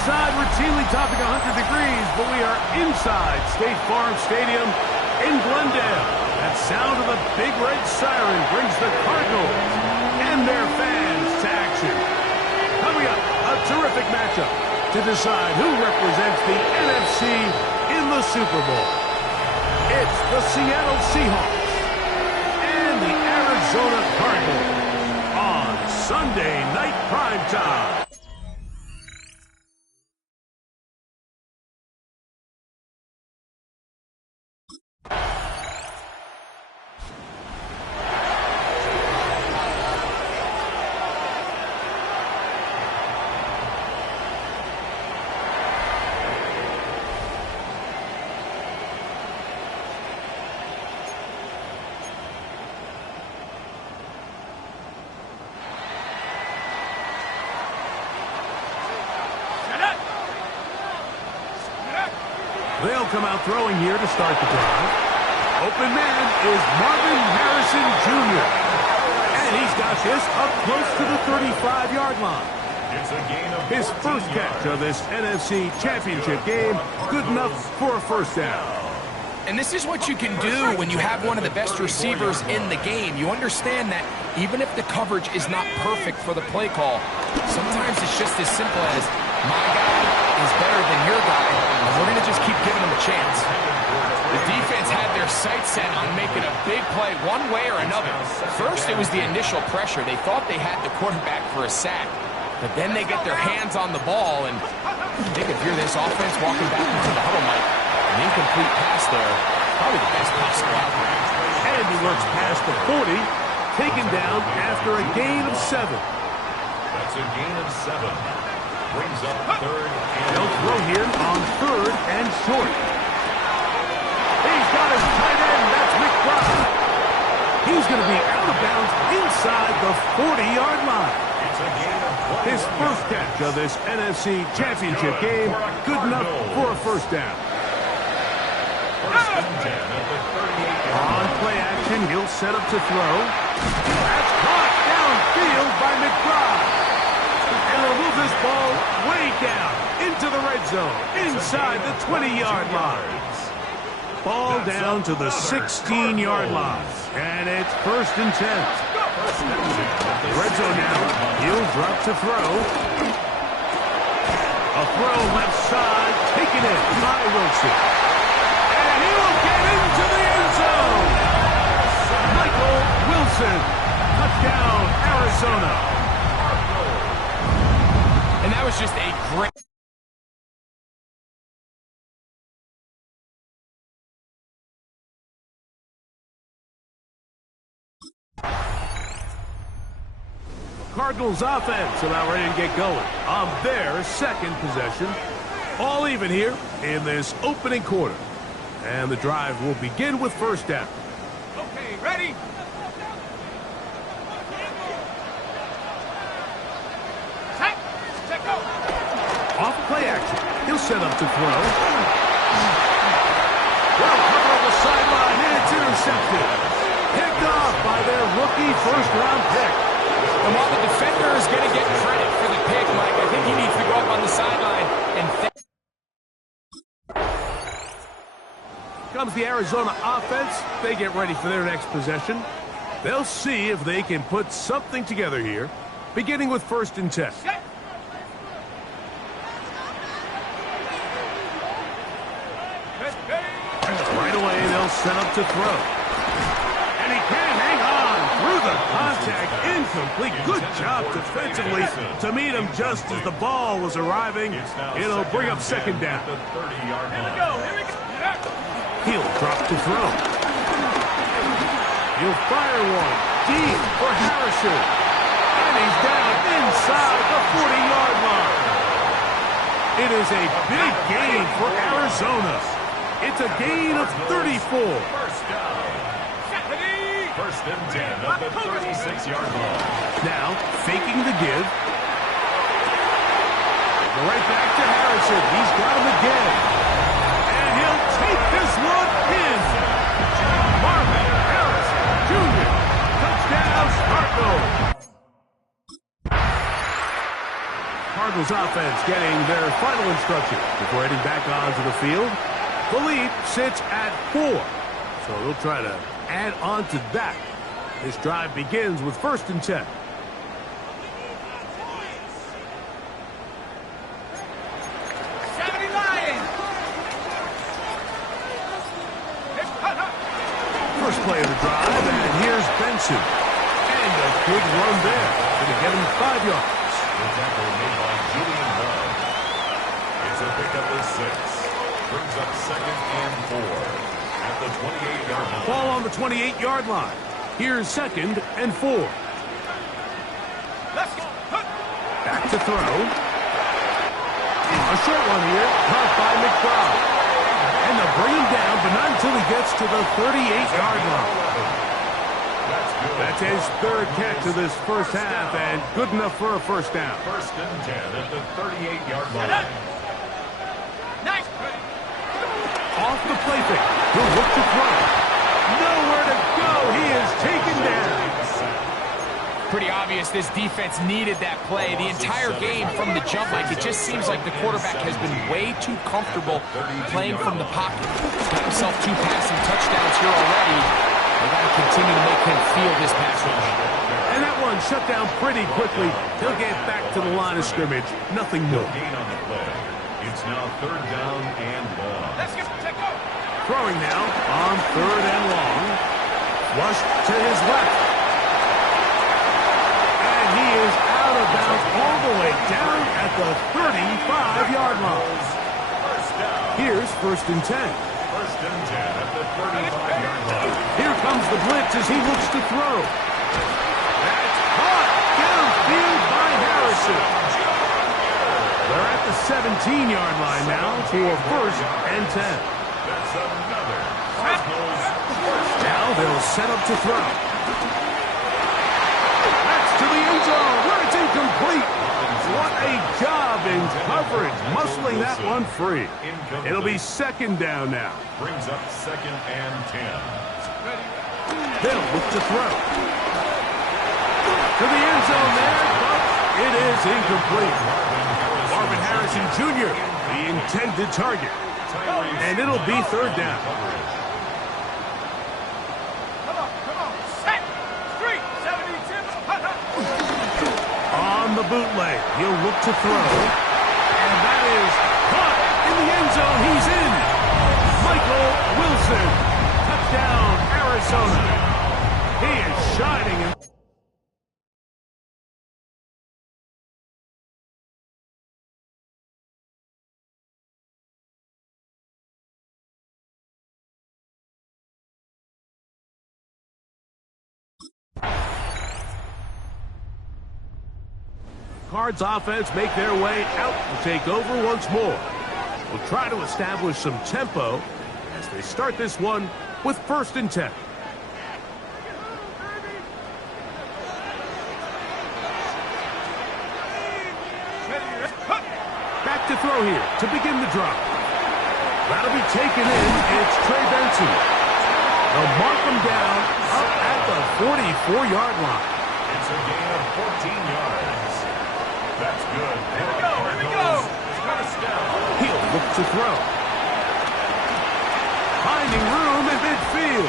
outside, routinely topping 100 degrees, but we are inside State Farm Stadium in Glendale. That sound of the big red siren brings the Cardinals and their fans to action. Coming up, a terrific matchup to decide who represents the NFC in the Super Bowl. It's the Seattle Seahawks and the Arizona Cardinals on Sunday Night Primetime. They'll come out throwing here to start the drive. Open man is Marvin Harrison Jr. And he's got this up close to the 35-yard line. It's a gain of his first catch of this NFC Championship game. Good enough for a first down. And this is what you can do when you have one of the best receivers in the game. You understand that even if the coverage is not perfect for the play call, sometimes it's just as simple as my guy is better than your guy, and we're going to just keep giving him a chance. The defense had their sights set on making a big play one way or another. First, it was the initial pressure. They thought they had the quarterback for a sack, but then they get their hands on the ball, and they could hear this offense walking back into the huddle, Mike. An incomplete pass there, probably the best possible outcome. And he works past the 40, taken down after a gain of 7. That's a gain of 7. Brings up third. They'll throw here on third and short. He's got his tight end. That's McBride. He's going to be out of bounds inside the 40-yard line. It's a gain of 20. His first catch of this NFC Championship game. Good enough for a first down. First and 10 at the 38-yard line. On play action, he'll set up to throw. That's caught downfield by McBride. And they'll move this ball way down into the red zone, inside the 20-yard line. Ball down to the 16-yard line, and it's first and 10. Red zone now, he'll drop to throw. A throw left side, taken in by Wilson. And he will get into the end zone. Michael Wilson, touchdown, Arizona. And that was just a great... Cardinals offense about ready to get going on their second possession. All even here in this opening quarter. And the drive will begin with first down. Okay, ready? Off play action. He'll set up to throw. Well covered on the sideline, and it's intercepted. Picked off by their rookie first-round pick. And while the defender is going to get credit for the pick, Mike, I think he needs to go up on the sideline and... Comes the Arizona offense. They get ready for their next possession. They'll see if they can put something together here, beginning with first and 10. Right away, they'll set up to throw. And he can hang on through the contact. Incomplete. Good job defensively to meet him just as the ball was arriving. It'll bring up second down. He'll drop to throw. He'll fire one deep for Harrison. And he's down inside the 40-yard line. It is a big gain for Arizona. It's a gain of 34. First down. First and 10 at the 36-yard line. Now, faking the give. Right back to Harrison. He's got him again. And he'll take this one in. Marvin Harrison Jr. Touchdown, Cardinals. Cardinals Cardinals offense getting their final instruction before heading back onto the field. The lead sits at 4, so they'll try to add on to that. This drive begins with 1st and 10. First play of the drive, and here's Benson. And a good run there. Going to get him 5 yards. The tackle made by Julian Bell. It's a pickup of 6. Brings up 2nd and 4 at the 28-yard line. Ball on the 28-yard line. Here's 2nd and 4. Let's go. Back to throw. A short one here, caught by McBride. And they'll bring him down, but not until he gets to the 38-yard line. That's his 3rd catch of this first half, and good enough for a first down. 1st and 10 at the 38-yard line. Nice. Off the play fake. He'll look to throw. Nowhere to go. He is taken down. Pretty obvious this defense needed that play. The entire game from the jump, Mike, it just seems like the quarterback has been way too comfortable playing from the pocket. He's got himself 2 passing touchdowns here already. They got to continue to make him feel this pass rush. And that one shut down pretty quickly. He'll get back to the line of scrimmage. Nothing more. Gain on the play. It's now 3rd down and long. Let's get take off. Throwing now on 3rd and long. Flushed to his left. And he is out of bounds all the way down at the 35-yard line. Here's 1st and 10. 1st and 10 at the 35-yard line. Here comes the blitz as he looks to throw. That's caught downfield by Harrison. They're at the 17-yard line now for 1st and 10. That's another Cardinals first down. Now they'll set up to throw. That's to the end zone where it's incomplete. What a job in coverage, muscling that one free. It'll be 2nd down now. Brings up 2nd and 10. They'll look to throw. To the end zone there, but it is incomplete. Marvin Harrison Jr., the intended target. And it'll be 3rd down. Come on. Set. 372. On the bootleg, he'll look to throw. And that is caught in the end zone. He's in. Michael Wilson. Touchdown, Arizona. He is shining. Cards offense make their way out to take over once more. We'll try to establish some tempo as they start this one with 1st and 10. Back to throw here to begin the drive. That'll be taken in. It's Trey Benson. They'll mark him down up at the 44-yard line. It's a gain of 14 yards. That's good. Here we go. First down. He'll look to throw. Finding room in midfield.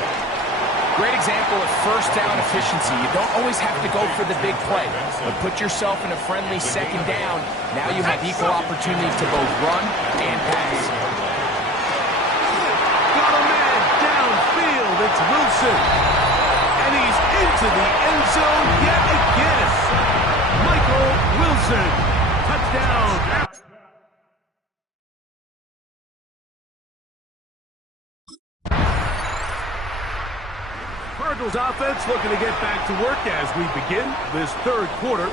Great example of first down efficiency. You don't always have to go for the big play, but put yourself in a friendly 2nd down. Now you have equal opportunity to both run and pass. Got a man downfield. It's Wilson. And he's into the end zone yet again. Michael Wilson. Touchdown. Cardinals offense looking to get back to work as we begin this 3rd quarter.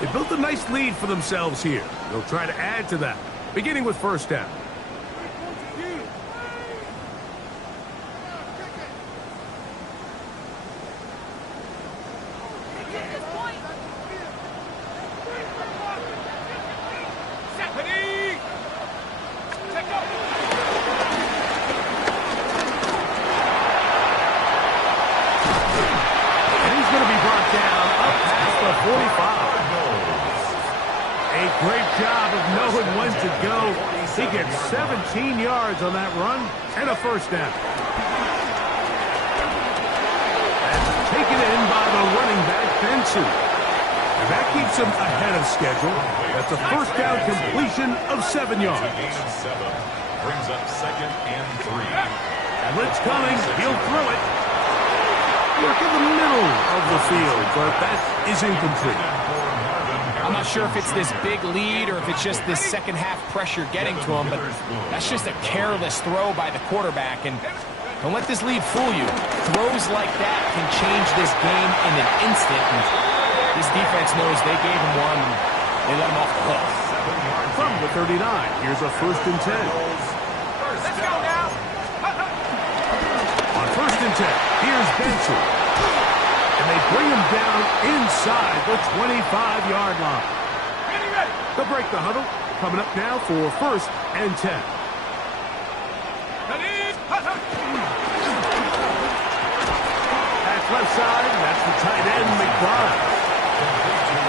They built a nice lead for themselves here. They'll try to add to that, beginning with 1st down. knowing when to go. He gets 17 yards on that run and a first down. That's taken in by the running back, Benson. And that keeps him ahead of schedule. That's a first down completion of 7 yards. Brings up 2nd and 3. And Blitz coming. He'll throw it. Work in the middle of the field, but that is incomplete. I'm not sure if it's this big lead or if it's just this second half pressure getting to him, but that's just a careless throw by the quarterback. And don't let this lead fool you. Throws like that can change this game in an instant. And this defense knows they gave him one, and they let him off the hook. From the 39, here's a 1st and 10. Let's go now. On 1st and 10, here's Benson. And they bring him down inside the 25-yard line. Ready, ready. They'll break the huddle. Coming up now for 1st and 10. Ready. That's left side. That's the tight end, McBride.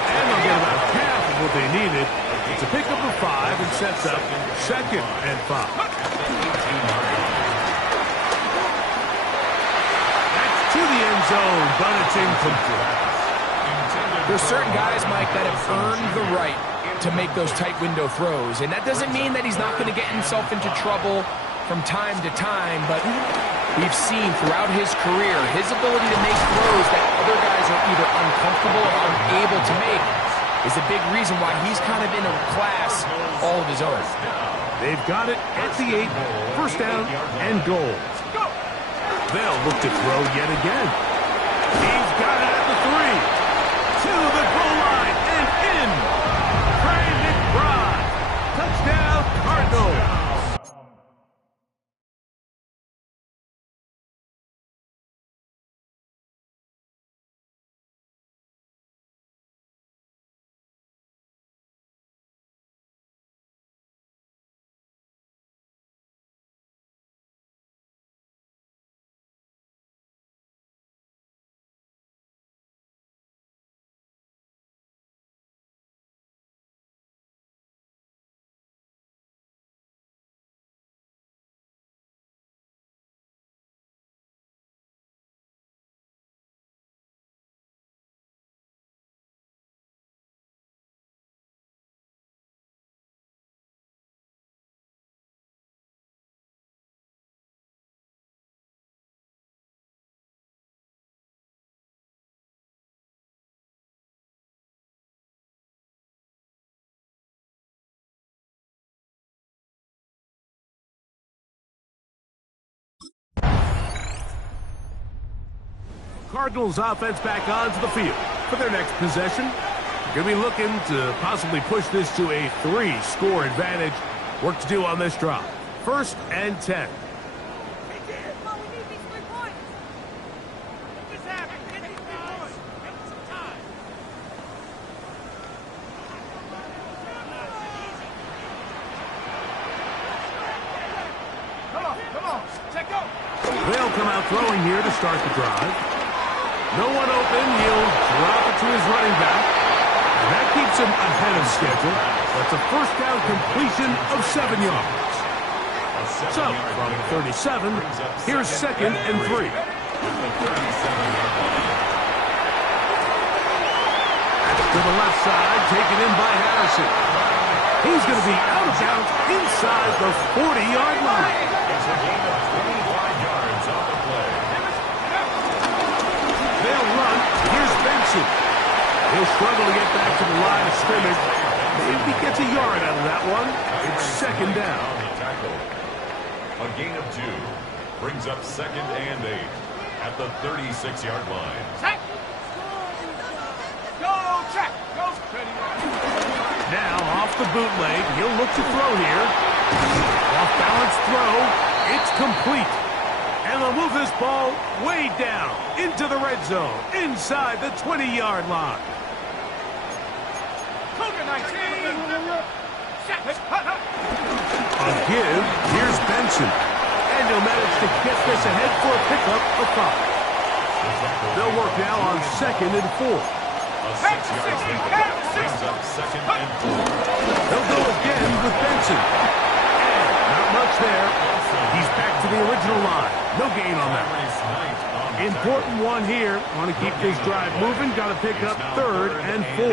And they'll get about half of what they needed. It's a pickup of 5 and sets up 2nd and 5. To the end zone, but it's incomplete. There's certain guys, Mike, that have earned the right to make those tight window throws. And that doesn't mean that he's not going to get himself into trouble from time to time, but we've seen throughout his career his ability to make throws that other guys are either uncomfortable or unable to make is a big reason why he's kind of in a class all of his own. They've got it at the 8, first down and goal. They'll look to throw yet again. He's got it at the 3. To the goal line and in. Trey McBride. Touchdown, Cardinals. Cardinals offense back onto the field for their next possession. Going to be looking to possibly push this to a 3-score advantage. Work to do on this drive. 1st and 10. They'll come out throwing here to start the drive. No one open. He'll drop it to his running back. And that keeps him ahead of schedule. That's a first down completion of 7 yards. So, from 37, here's 2nd and 3. To the left side, taken in by Harrison. He's going to be out of bounds inside the 40-yard line. It's a gain of 25 yards on the play. They'll run. Here's Benson. He'll struggle to get back to the line of scrimmage. Maybe gets a yard out of that one. It's 2nd down. A gain of 2 brings up 2nd and 8 at the 36-yard line. Set. Go, check. Go. Now off the bootleg. He'll look to throw here. Off balance throw. It's complete. And they'll move this ball way down into the red zone, inside the 20-yard line. Cougar 19. Set. On give, here's Benson. And he'll manage to get this ahead for a pickup of 5. They'll work now on 2nd and 4. A 6-yard pickup brings up second and 4. They'll go again with Benson. And not much there. He's back to the original line. No gain on that. Important one here. Want to keep this drive moving. Got to pick up 3rd and 4.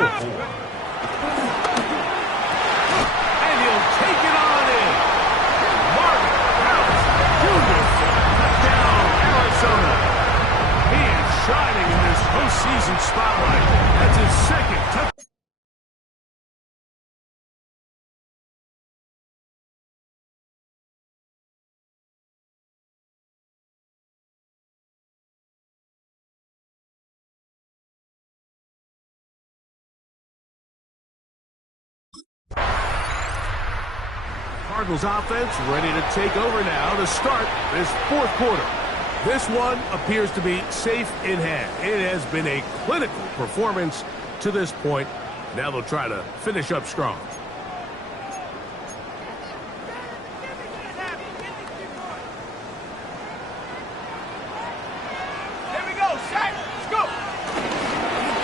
And he'll take it on in. Marvin Harris Jr. Touchdown, Arizona. He is shining in this postseason spotlight. That's his second touchdown. Cardinals offense ready to take over now to start this 4th quarter. This one appears to be safe in hand. It has been a clinical performance to this point. Now they'll try to finish up strong. There we go, set, let's go.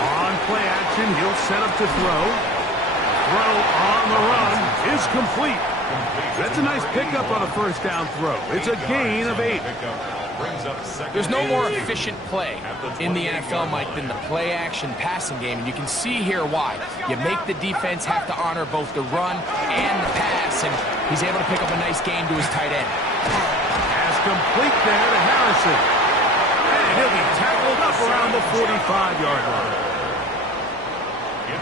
On play action, he'll set up to throw. Throw on the run is complete. That's a nice pickup on a 1st down throw. It's a gain of 8. There's no more efficient play in the NFL, Mike, than the play-action passing game, and you can see here why. You make the defense have to honor both the run and the pass, and he's able to pick up a nice gain to his tight end. Pass complete there to Harrison. And he'll be tackled up around the 45-yard line.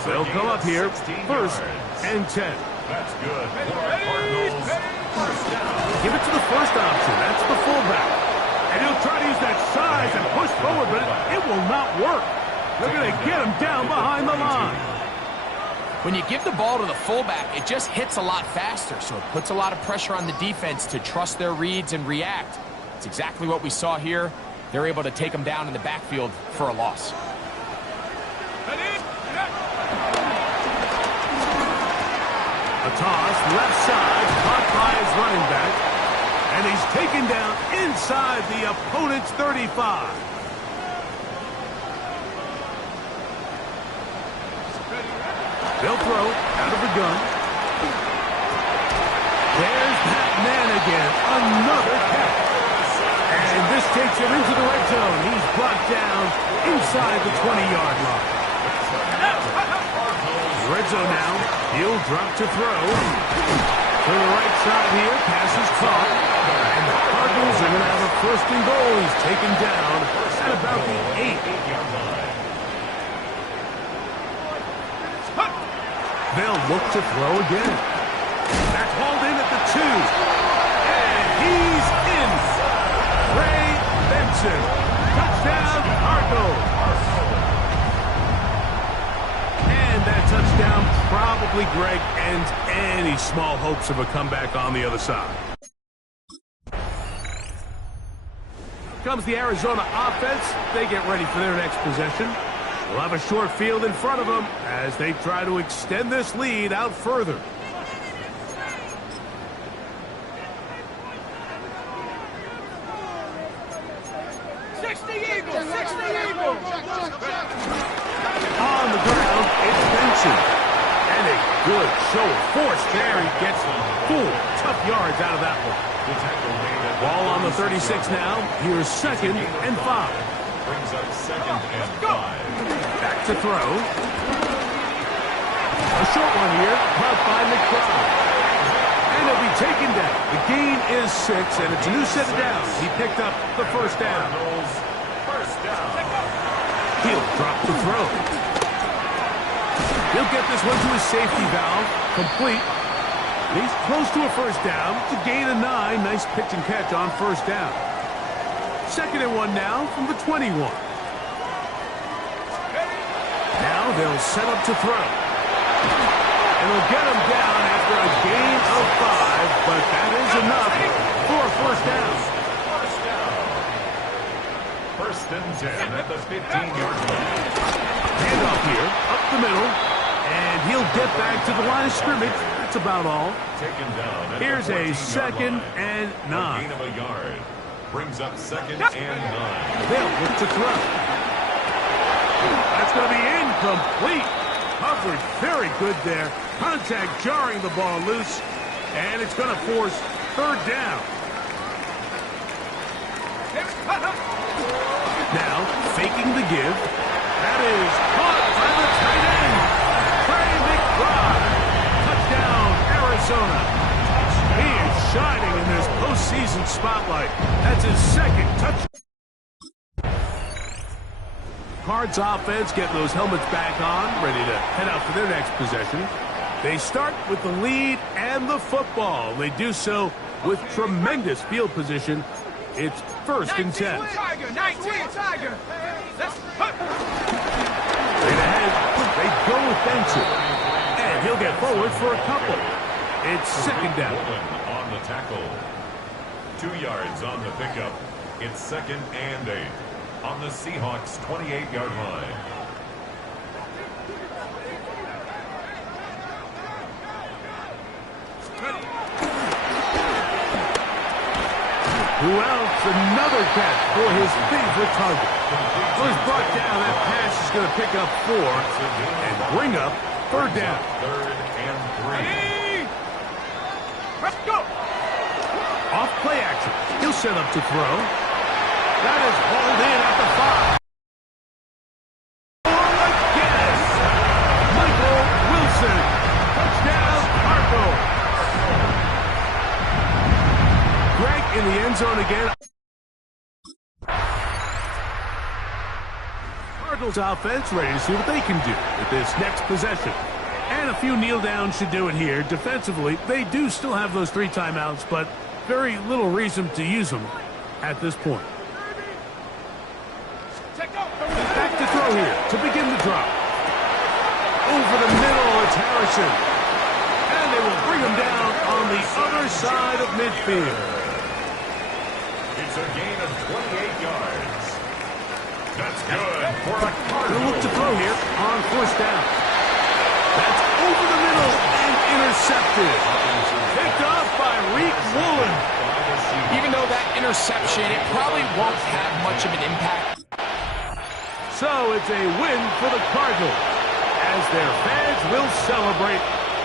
They'll come up here, 1st and 10. That's good for our Cardinals. 1st down. Give it to the first option. That's the fullback. And he'll try to use that size and push forward, but it will not work. They're going to get him down behind the line. When you give the ball to the fullback, it just hits a lot faster, so it puts a lot of pressure on the defense to trust their reads and react. It's exactly what we saw here. They're able to take him down in the backfield for a loss. A toss, left side, caught by his running back. And he's taken down inside the opponent's 35. They'll throw out of the gun. There's that man again. Another catch. And this takes him into the red zone. He's brought down inside the 20-yard line. Red zone now. He'll drop to throw. To the right side here. Pass is caught. And the Cardinals are going to have a 1st and goal. He's taken down at about the 8-yard line. They'll look to throw again. That's hauled in at the 2. And he's in. Ray Benson. Touchdown, Cardinals. And that touchdown probably, Greg, ends any small hopes of a comeback on the other side. Comes the Arizona offense. They get ready for their next possession. They'll have a short field in front of them as they try to extend this lead out further. On the ground, it's Benson. And a good show of force there. He gets full tough yards out of that one. Ball on the 36 now. Here's 2nd and 5. Brings up 2nd and 5. Back to throw. A short one here, caught by McBride. And he'll be taken down. The gain is 6, and it's a new set of downs. He picked up the 1st down. He'll drop the throw. He'll get this one to his safety valve. Complete. He's close to a 1st down. It's a gain of 9. Nice pitch and catch on 1st down. 2nd and 1 now from the 21. Now they'll set up to throw. And they'll get him down after a gain of 5, but that is enough for a 1st down. 1st and 10 at the 15-yard line. Handoff here, up the middle, and he'll get back to the line of scrimmage. That's about all. Taken down. Here's a 2nd and 9. Gain of a yard. Brings up 2nd and 9. They'll look to throw. That's going to be incomplete. Coverage very good there. Contact jarring the ball loose. And it's going to force third down. Now, faking the give. That is caught by the tight end. Trey McBride. Touchdown, Arizona. He is shining in this postseason spotlight. That's his second touchdown. Cards offense getting those helmets back on, ready to head out for their next possession. They start with the lead and the football. They do so with tremendous field position. It's first and 10. Tiger, 19, Tiger. Let's put. Straight ahead, they go with Benson. And he'll get forward for a couple. It's second down. On the tackle. 2 yards on the pickup. It's second and 8. On the Seahawks' 28-yard line. Who else? Another catch for his favorite target. So he's brought down. That pass is going to pick up 4 and bring up third down. Third and 3. Let's go. Off play action. He'll set up to throw. That is hauled in at the 5. Oh, yes! Michael Wilson. Touchdown, Cardinals. Greg in the end zone again. Cardinals offense ready to see what they can do with this next possession. And a few kneel downs should do it here. Defensively, they do still have those 3 timeouts, but very little reason to use them at this point. Back to throw here to begin the drop. Over the middle, it's Harrison. And they will bring him down on the other side of midfield. It's a gain of 28 yards. That's good for a Cardinal. They'll look to throw here on first down. That's over the middle and intercepted. Picked off by Reek Woolen. Even though that interception, it probably won't have much of an impact. So it's a win for the Cardinals. As their fans will celebrate,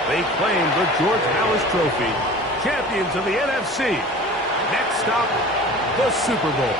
they claim the George Halas Trophy. Champions of the NFC. Next stop, the Super Bowl.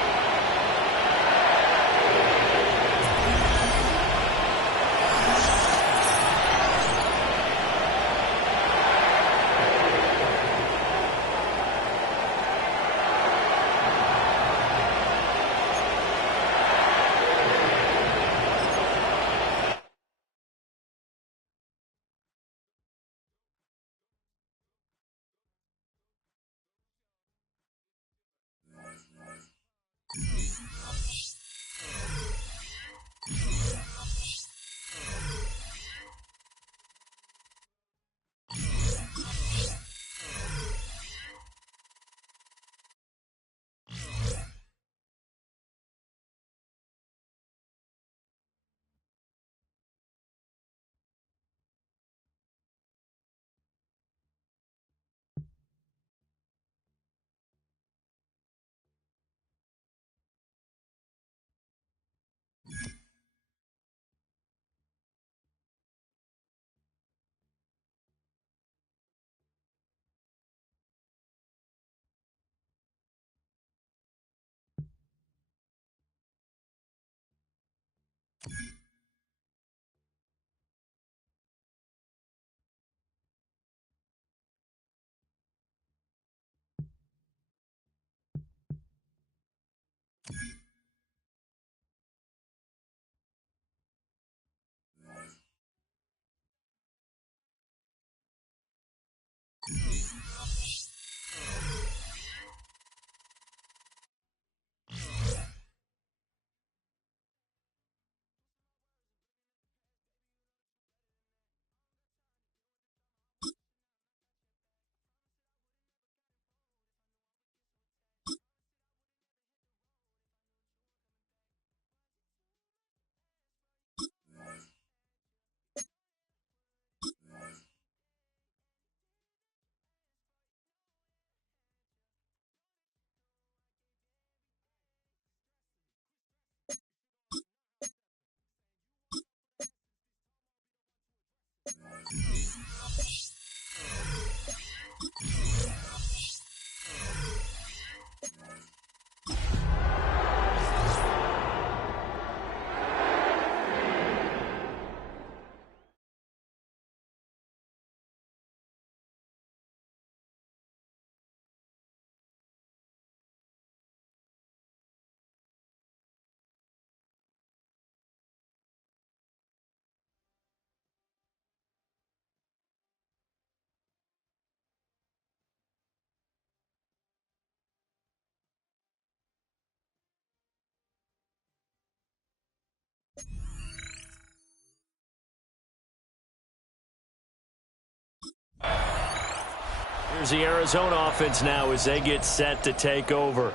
Here's the Arizona offense now as they get set to take over.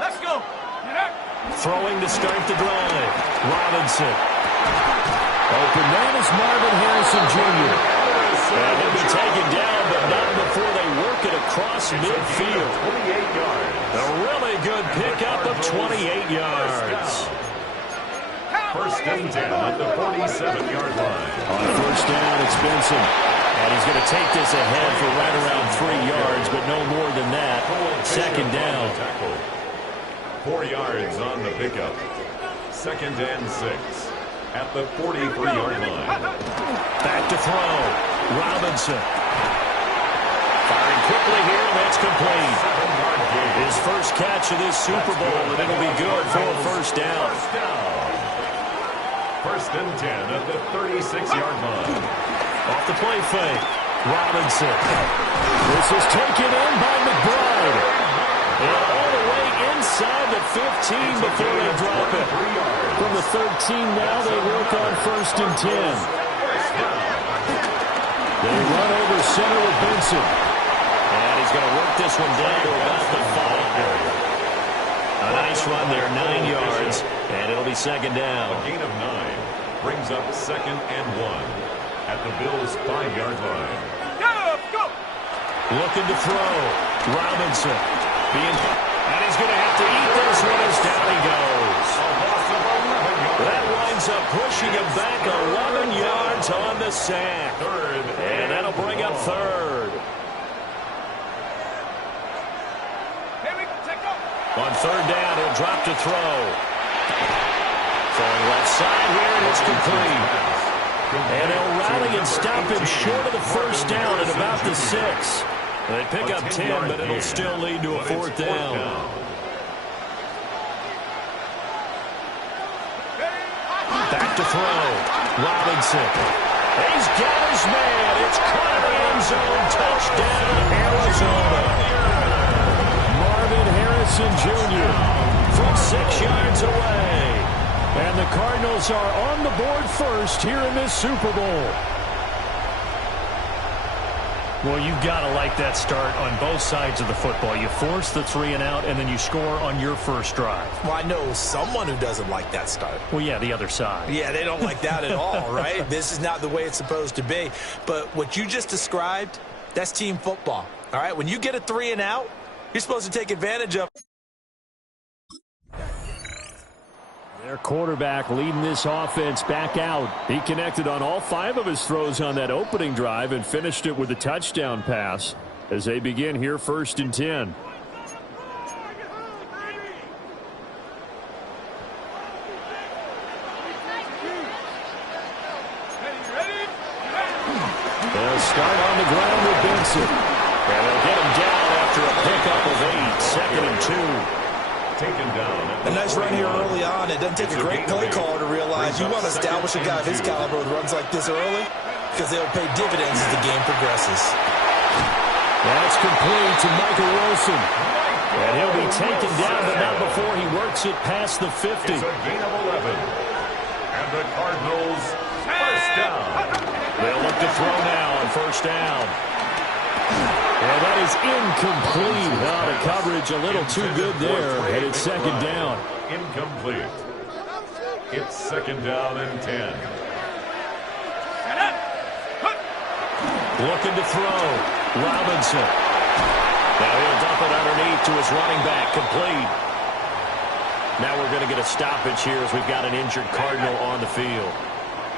Let's go. Throwing to start the drive. Robinson. Open man is Marvin Harrison Jr. And he'll be taken down, but not before they work it across midfield. 28 yards. A really good pickup of 28 yards. First and 10 at the 47-yard line. On first down, it's Benson. And he's going to take this ahead for right around 3 yards, but no more than that. Second down. 4 yards on the pickup. Second and 6 at the 43-yard line. Back to throw. Robinson. Firing quickly here, and that's complete. His first catch of this Super Bowl, and it'll be good for a first down. First and 10 at the 36-yard line. Off the play fake. Robinson. This is taken in by McBride. And all the way inside the 15 before they drop it. From the 13 now, they work on first and 10. They run over center with Benson. And he's going to work this one down to about the 5. A nice run there, 9 yards, and it'll be second down. A gain of 9 brings up second and 1 at the Bills' 5-yard line. Go! Looking to throw. Robinson. And he's going to have to eat this one as down he goes. That winds up pushing him back 11 yards on the sack. And that'll bring up third. On third down, he'll drop to throw. Throwing left side here, and it's complete. And they'll rally and stop him short of the first down at about the 6. They pick up 10, but it'll still lead to a fourth down. Back to throw. Robinson. He's got his man. It's caught in the end zone. Touchdown, Arizona. Marvin Harrison Jr. from 6 yards away. And the Cardinals are on the board first here in this Super Bowl. Well, you've got to like that start on both sides of the football. You force the 3 and out, and then you score on your first drive. Well, I know someone who doesn't like that start. Well, yeah, the other side. Yeah, they don't like that at all, right? This is not the way it's supposed to be. But what you just described, that's team football, all right? When you get a 3 and out, you're supposed to take advantage of. Their quarterback leading this offense back out. He connected on all 5 of his throws on that opening drive and finished it with a touchdown pass as they begin here first and 10. They'll start on the ground with Benson. And they'll get him down after a pickup of 8. Second and 2. Taken down. A nice run here early on. It doesn't take a great play caller to realize you want to establish a guy of his caliber with runs like this early because they'll pay dividends as the game progresses. That's complete to Michael Wilson. And he'll be taken down, but not before he works it past the 50. It's a gain of 11. And the Cardinals first down. They'll look to throw now on first down. And that is incomplete. Now the coverage a little too good there. And it's second down. Incomplete. It's second down and 10. Looking to throw. Robinson. Now he'll dump it underneath to his running back. Complete. Now we're going to get a stoppage here as we've got an injured Cardinal on the field.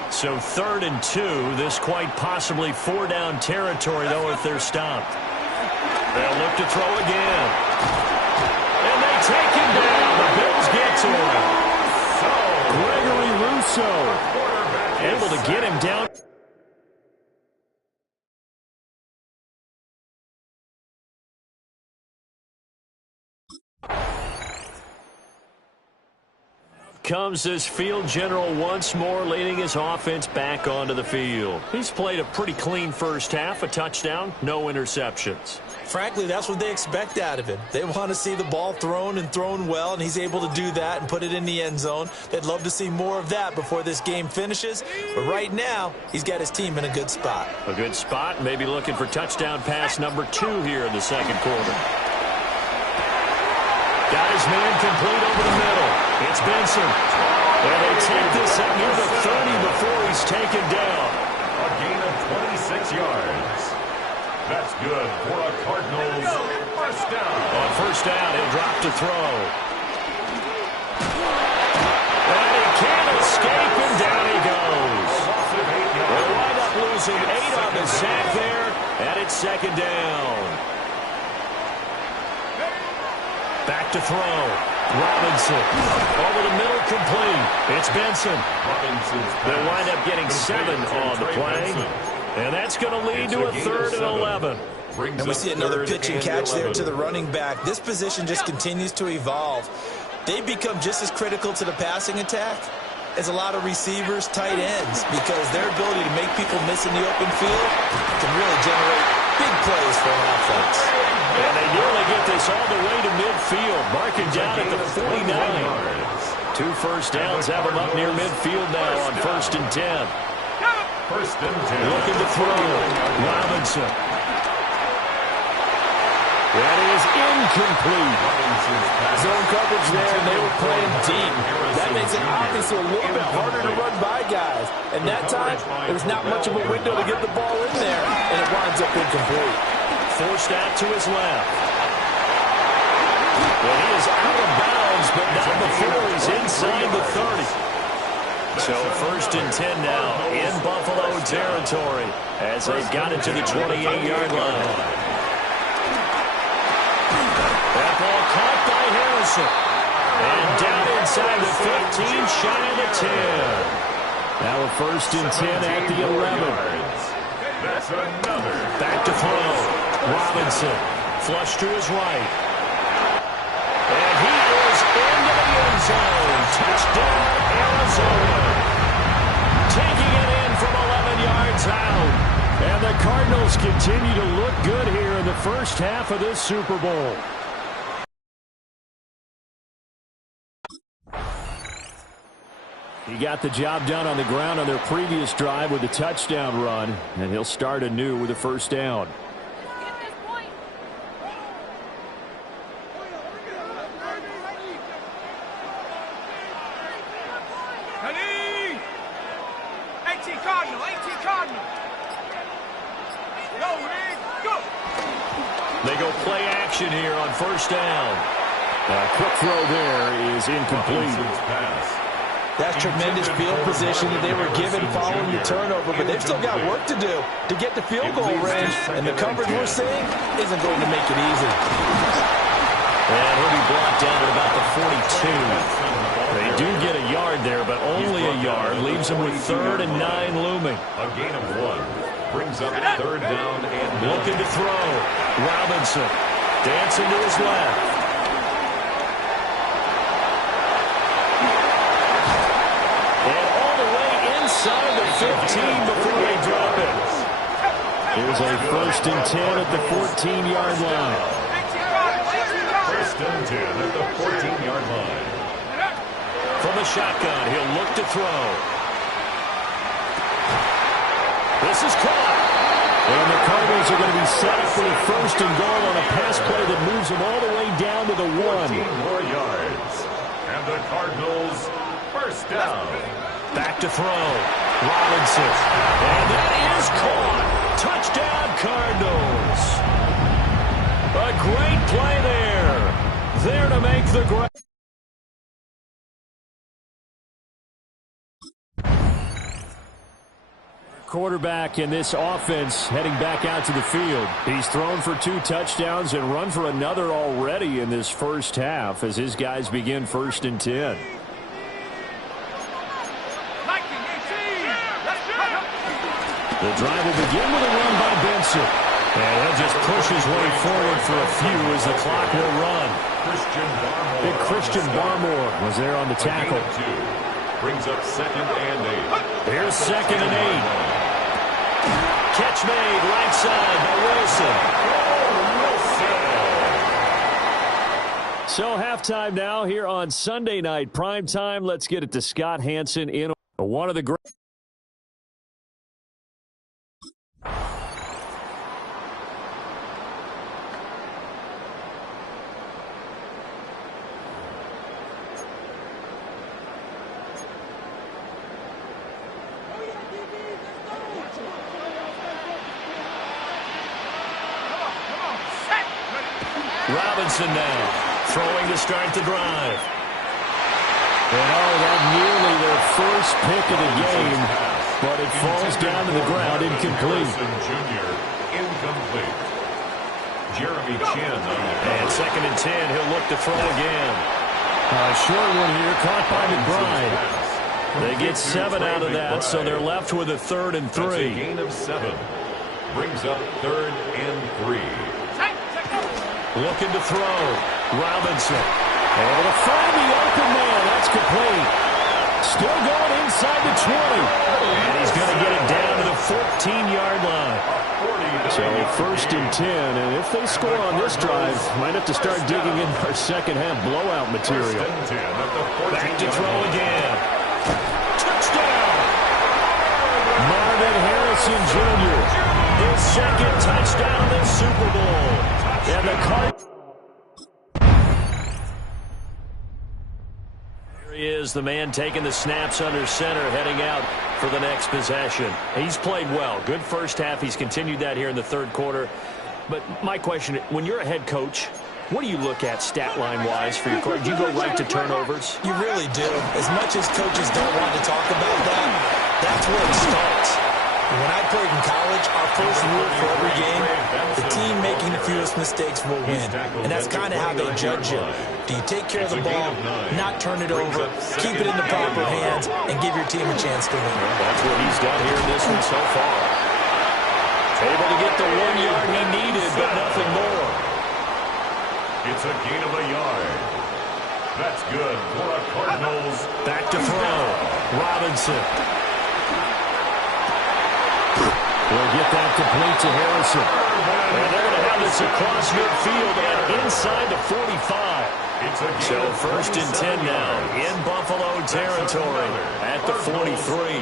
So 3rd and 2. This quite possibly 4-down territory, though, if they're stopped. They'll look to throw again. And they take him down. The Bills get to him. Gregory Rousseau able to get him down. comes this field general once more, leading his offense back onto the field. He's played a pretty clean first half, a touchdown, no interceptions. Frankly, that's what they expect out of him. They want to see the ball thrown and thrown well, and he's able to do that and put it in the end zone. They'd love to see more of that before this game finishes, but right now, he's got his team in a good spot. A good spot, maybe looking for touchdown pass number 2 here in the second quarter. Got his man complete over the middle. It's Benson. And they take this up near the 30 before he's taken down. A gain of 26 yards. That's good for a Cardinals first down. On first down, he'll drop to throw. And he can't escape, and down he goes. They'll wind up losing 8 on the sack there, and it's second down. Back to throw. Robinson. Over the middle, complete. It's Benson. They'll wind up getting 7 on the play. And that's going to lead to a 3rd and 11. And we see another pitch and catch there to the running back. This position just continues to evolve. They've become just as critical to the passing attack as a lot of receivers, tight ends, because their ability to make people miss in the open field can really generate big plays for an offense. And they nearly get this all the way to midfield, marking down at the 49. 2 first downs have them up near midfield now on 1st and 10. First and 10. Looking to throw. Robinson. That is incomplete. Zone coverage there, and they were playing deep. That makes it obviously a little bit harder to run by guys. And that time, there's not much of a window to get the ball in there, and it winds up incomplete. Forced out to his left. Well, he is out of bounds, but not before he's inside the 30. So 1st and 10 now in Buffalo territory as they've got it to the 28-yard line. That ball caught by Harrison. And down inside the 15, shy of the 10. Now a 1st and 10 at the 11. That's another. Back to throw. Robinson. Flush to his right. And he is into the end zone. Touchdown, Arizona. Taking it in from 11 yards out. And the Cardinals continue to look good here in the first half of this Super Bowl. He got the job done on the ground on their previous drive with a touchdown run, and he'll start anew with a first down. They go play action here on first down. A quick throw there is incomplete. That's tremendous field position that they were given following the turnover, but they've still got work to do to get to field goal range, and the coverage we're seeing isn't going to make it easy. And he'll be brought down at about the 42. They do get a yard there, but only a yard. Leaves them with 3rd and 9 looming. A gain of 1 brings up 3rd down and looking to throw. Robinson dancing to his left. Inside the 15 before they drop it. Here's a 1st and 10 at the 14-yard line. 1st and 10 at the 14-yard line. From the shotgun, he'll look to throw. This is caught. And the Cardinals are going to be set up for the 1st and goal on a pass play that moves them all the way down to the 1. 14 more yards. And the Cardinals first down. Back to throw. Robinson. And that is caught. Touchdown, Cardinals. A great play there. There to make the grab. Quarterback in this offense heading back out to the field. He's thrown for 2 touchdowns and run for another already in this first half as his guys begin 1st and 10. The drive will begin with a run by Benson. And he'll just push his way forward for a few as the clock will run. Big Christian Barmore was there on the tackle. Brings up 2nd and 8. Here's 2nd and 8. Catch made right side by Wilson. So halftime now here on Sunday night prime time. Let's get it to Scott Hanson in one of the great. Robinson now, throwing to start the drive. And that nearly their first pick of the game, but it falls down to the ground incomplete. Jr. incomplete. Jeremy Chin on the cover. And 2nd and 10, he'll look to throw again. Short one here, caught by McBride. They get 7 out of that, so they're left with a 3rd and 3. That's a gain of 7. Brings up 3rd and 3. Looking to throw. Robinson. Able to find the open man. That's complete. Still going inside the 20. And he's going to get it down to the 14-yard line. So 1st and 10. And if they score on this drive, might have to start digging in our second half blowout material. Back to throw again. Touchdown. Marvin Harrison Jr. His 2nd touchdown of the Super Bowl. And the Here he is, the man taking the snaps under center, heading out for the next possession. He's played well. Good first half. He's continued that here in the 3rd quarter. But my question, when you're a head coach, what do you look at stat line-wise for your coach? Do you go right to turnovers? You really do. As much as coaches don't want to talk about that, that's where it starts. When I played in college, our first rule for every game, the team making the fewest mistakes will win. And that's kind of how they judge you. Do you take care of the ball, not turn it over, keep it in the proper hands, and give your team a chance to win? That's what he's done here in this one so far. Able to get the 1 yard he needed, but nothing more. It's a gain of a yard. That's good for the Cardinals. Back to throw. Robinson. We'll get that complete to Harrison. And they're going to have this across midfield and inside the 45. So 1st and 10 now in Buffalo territory at the 43.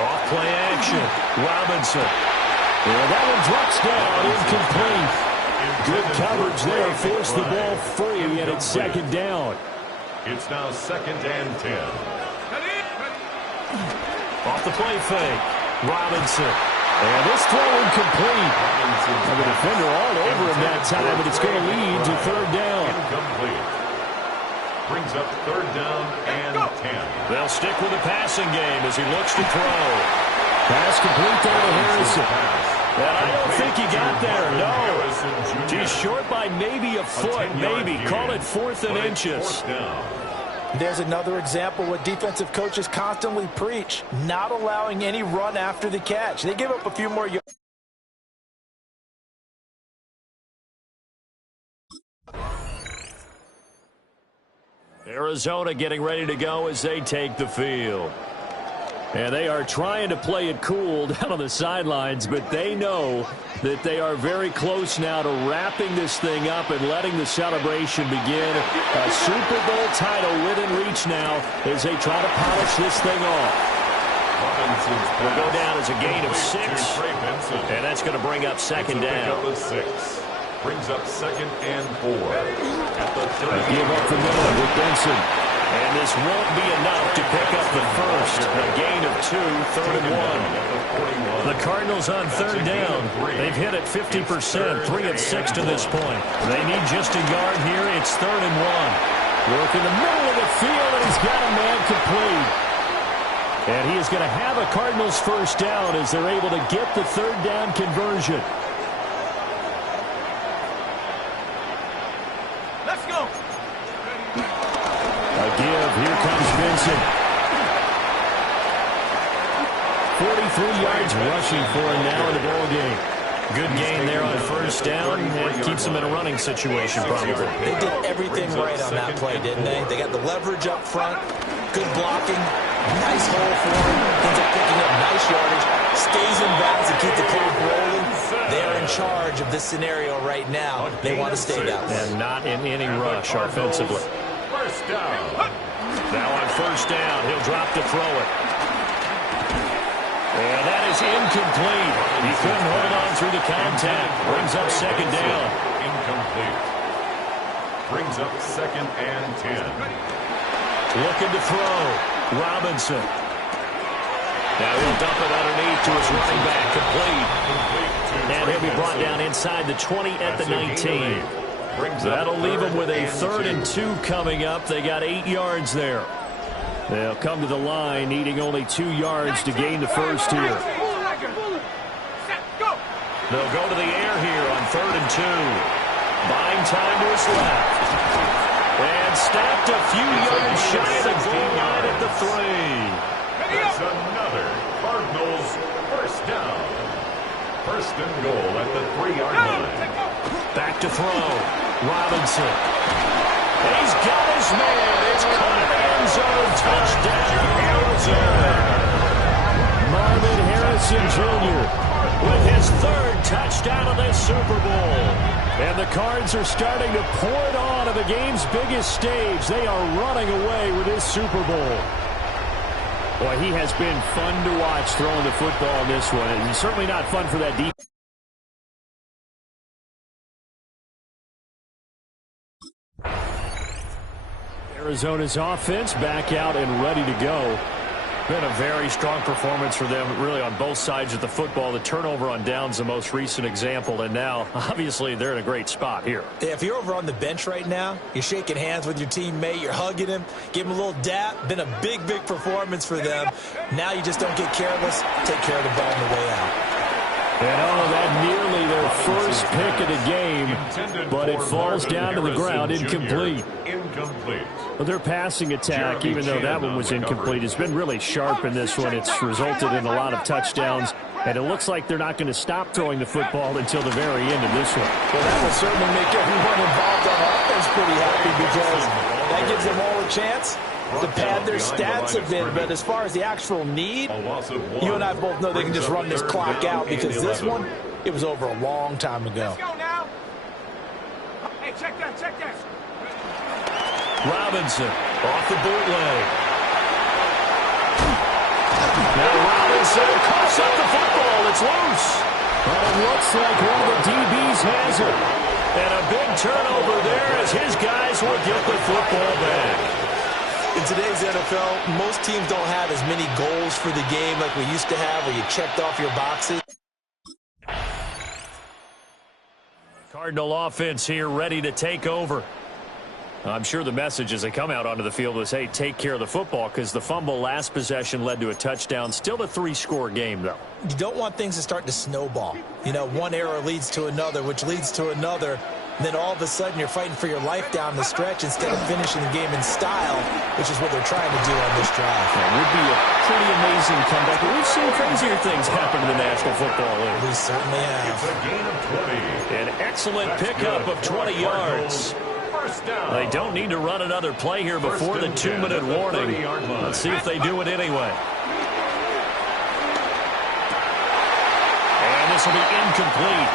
Off play action. Robinson. Yeah, that one drops down, incomplete. Good coverage there, forced the ball free, and it's 2nd down. It's now 2nd and 10. Off the play fake. Robinson. And this throw incomplete. And the defender all over him that time, but it's going to lead to 3rd down. Incomplete. Brings up 3rd down and 10. They'll stick with the passing game as he looks to throw. Pass complete there to Harrison. And I don't think he got there, no. He's short by maybe a foot, maybe. Call it 4th and inches. There's another example what defensive coaches constantly preach, not allowing any run after the catch. They give up a few more yards. Arizona getting ready to go as they take the field. And they are trying to play it cool down on the sidelines, but they know that they are very close now to wrapping this thing up and letting the celebration begin. A Super Bowl title within reach now as they try to polish this thing off. Will go down as a gain of 6, and that's going to bring up 2nd down. Brings up 2nd and 4 at the 30. Give up the middle with Benson. And this won't be enough to pick up the first. A gain of 2, 3rd and 1. The Cardinals on 3rd down. They've hit it 50%, 3 of 6 to this point. They need just a yard here. It's 3rd and 1. Work in the middle of the field, and he's got a man complete. And he is going to have a Cardinals first down as they're able to get the 3rd down conversion. Let's go. A give. Here comes Benson. 45 23 yards rushing for him now in the ball game. Good gain there on first down. It keeps them in a running situation, probably. They did everything right on that play, didn't they? They got the leverage up front, good blocking, nice hole for him, ends up picking up nice yardage, stays in bounds to keep the clock rolling. They are in charge of this scenario right now. They want to stay down. And not in any rush offensively. First down. Now on first down, he'll drop to throw it. And that is incomplete. He couldn't hold on through the contact. Brings up second down. Incomplete. Brings up second and 10. Looking to throw. Robinson. Now he'll dump it underneath to his running back. Complete. And he'll be brought down inside the 20 at the 19. That'll leave him with a 3rd and 2 coming up. They got 8 yards there. They'll come to the line, needing only 2 yards to gain the first here. They'll go to the air here on 3rd and 2. Buying time was left. And stacked a few yards shy of the goal line at the 3. That's another Cardinals first down. First and goal at the 3-yard line. Back to throw. Robinson. He's got his man. It's caught in the end zone. Touchdown, Arizona. Marvin Harrison Jr. with his 3rd touchdown of this Super Bowl. And the Cards are starting to pour it on at the game's biggest stage. They are running away with this Super Bowl. Boy, he has been fun to watch throwing the football in this one. And certainly not fun for that defense. Arizona's offense back out and ready to go. Been a very strong performance for them, really, on both sides of the football. The turnover on downs, the most recent example, and now, obviously, they're in a great spot here. Yeah, if you're over on the bench right now, you're shaking hands with your teammate, you're hugging him, give him a little dap. Been a big, big performance for them. Now you just don't get careless. Take care of the ball on the way out. And that nearly their first pick of the game, but it falls down to the ground, incomplete. Well, their passing attack, even though that one was incomplete, has been really sharp in this one. It's resulted in a lot of touchdowns, and it looks like they're not going to stop throwing the football until the very end of this one. Well, that will certainly make everyone involved on offense pretty happy, because that gives them all a chance to pad their stats a bit. But as far as the actual need, you and I both know they can just run this clock out, because this one, it was over a long time ago. Let's go now. Hey, check that, check that. Robinson off the bootleg. Now Robinson coughs up the football. It's loose. But it looks like one of the DBs has it. And a big turnover there as his guys will get the football back. In today's NFL, most teams don't have as many goals for the game like we used to have, where you checked off your boxes. Cardinal offense here ready to take over. I'm sure the message as they come out onto the field was, hey, take care of the football, because the fumble last possession led to a touchdown. Still a 3-score game, though. You don't want things to start to snowball. You know, one error leads to another, which leads to another. And then all of a sudden you're fighting for your life down the stretch instead of finishing the game in style, which is what they're trying to do on this drive. It would be a pretty amazing comeback. But we've seen crazier things happen in the National Football League. We certainly have. It's a gain of 20. An excellent pickup of 20 yards. They don't need to run another play here before the 2-minute warning. Let's see if they do it anyway. And this will be incomplete.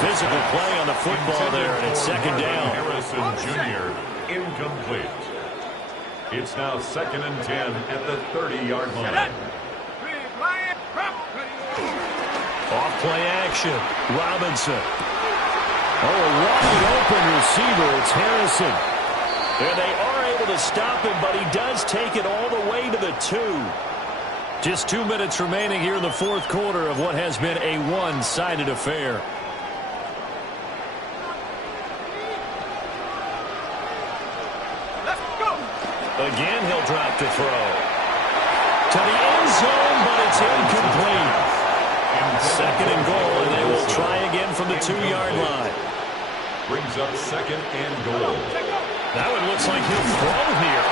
Physical play on the football there, and it's second down. Harrison Jr. incomplete. It's now 2nd and 10 at the 30-yard line. Off play action. Robinson. Oh, a wide open receiver. It's Harrison. And they are able to stop him, but he does take it all the way to the 2. Just 2 minutes remaining here in the fourth quarter of what has been a one-sided affair. Let's go. Again, he'll drop to throw. To the end zone, but it's incomplete. 2nd and goal, and they will try again from the 2-yard line. Brings up 2nd and goal. That one looks like he'll throw here.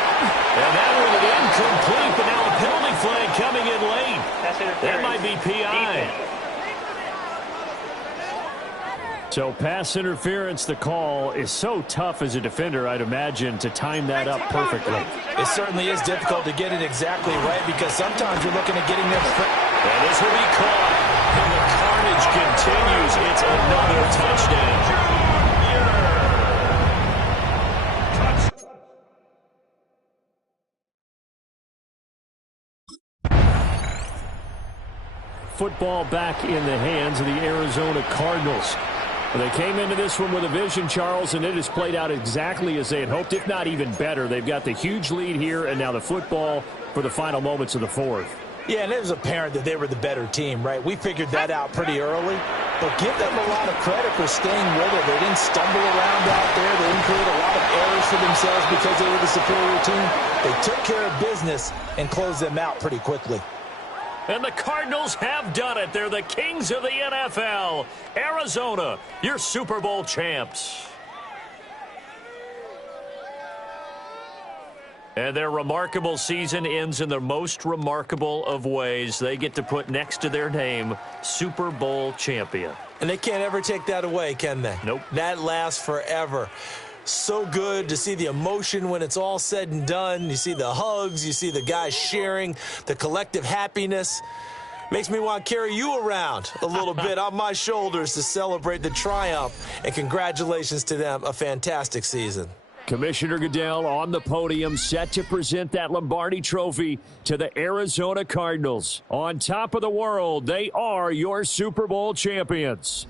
And that one incomplete, but now a penalty flag coming in late. That might be PI. So pass interference, the call is so tough as a defender, I'd imagine, to time that up perfectly. It certainly is difficult to get it exactly right because sometimes you're looking at getting them. And this will be caught. And the carnage continues. It's another touchdown. Football back in the hands of the Arizona Cardinals. They came into this one with a vision, Charles, and it has played out exactly as they had hoped, if not even better. They've got the huge lead here, and now the football for the final moments of the fourth. Yeah, and it was apparent that they were the better team, right? We figured that out pretty early, but give them a lot of credit for staying with it. They didn't stumble around out there. They didn't create a lot of errors for themselves because they were the superior team. They took care of business and closed them out pretty quickly. And the Cardinals have done it. They're the kings of the NFL. Arizona, your Super Bowl champs. And their remarkable season ends in the most remarkable of ways. They get to put next to their name, Super Bowl champion. And they can't ever take that away, can they? Nope. That lasts forever. So good to see the emotion when it's all said and done. You see the hugs. You see the guys sharing, the collective happiness. Makes me want to carry you around a little bit on my shoulders to celebrate the triumph. And congratulations to them. A fantastic season. Commissioner Goodell on the podium, set to present that Lombardi Trophy to the Arizona Cardinals. On top of the world, they are your Super Bowl champions.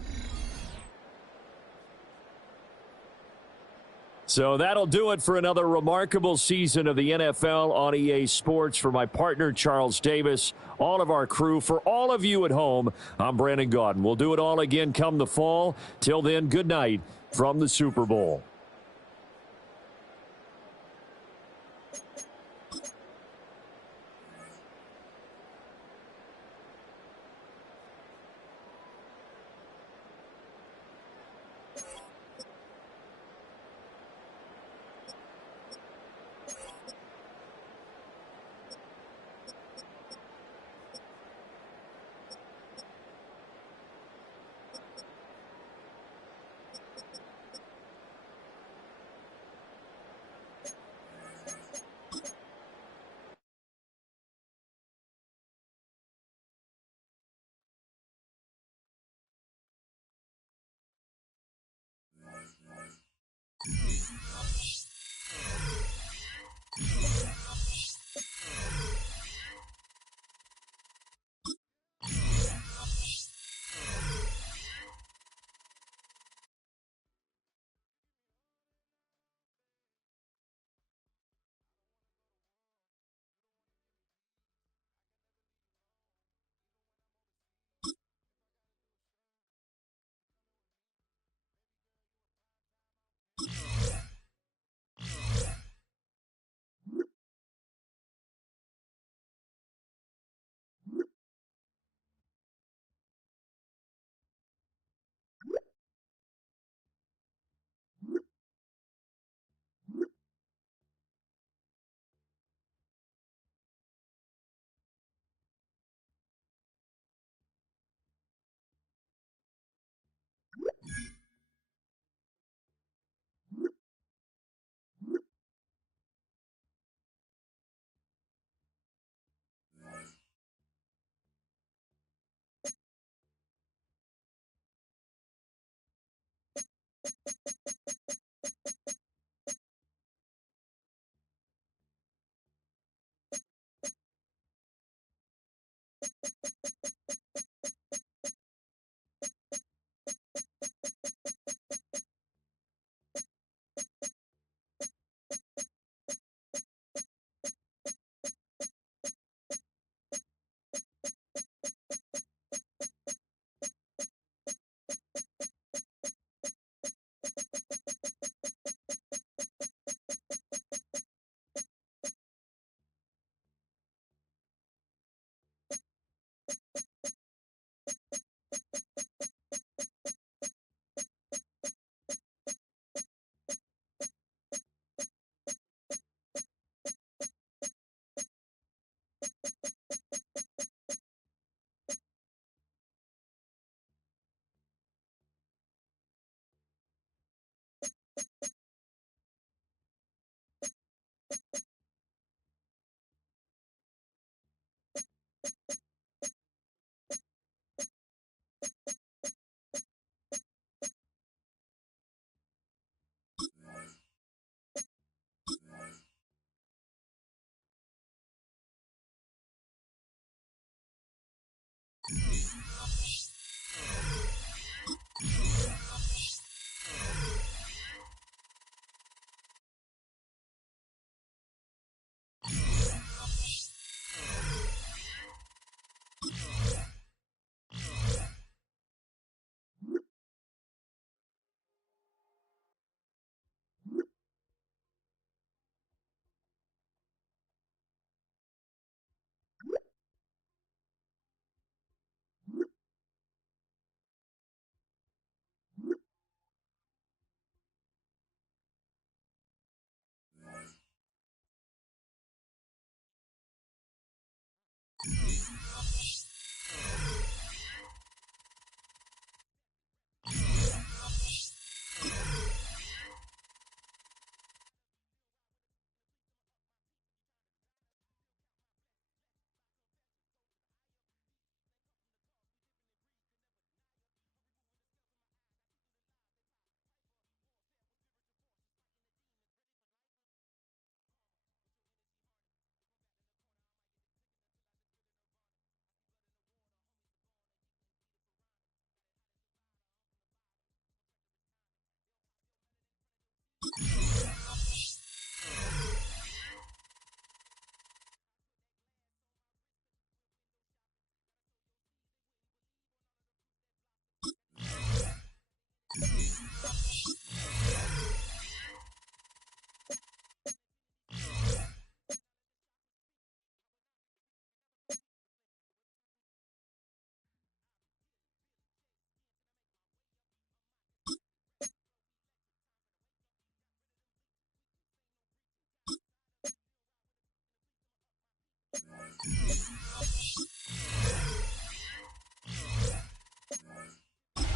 So that'll do it for another remarkable season of the NFL on EA Sports. For my partner, Charles Davis, all of our crew, for all of you at home, I'm Brandon Gaudin. We'll do it all again come the fall. Till then, good night from the Super Bowl.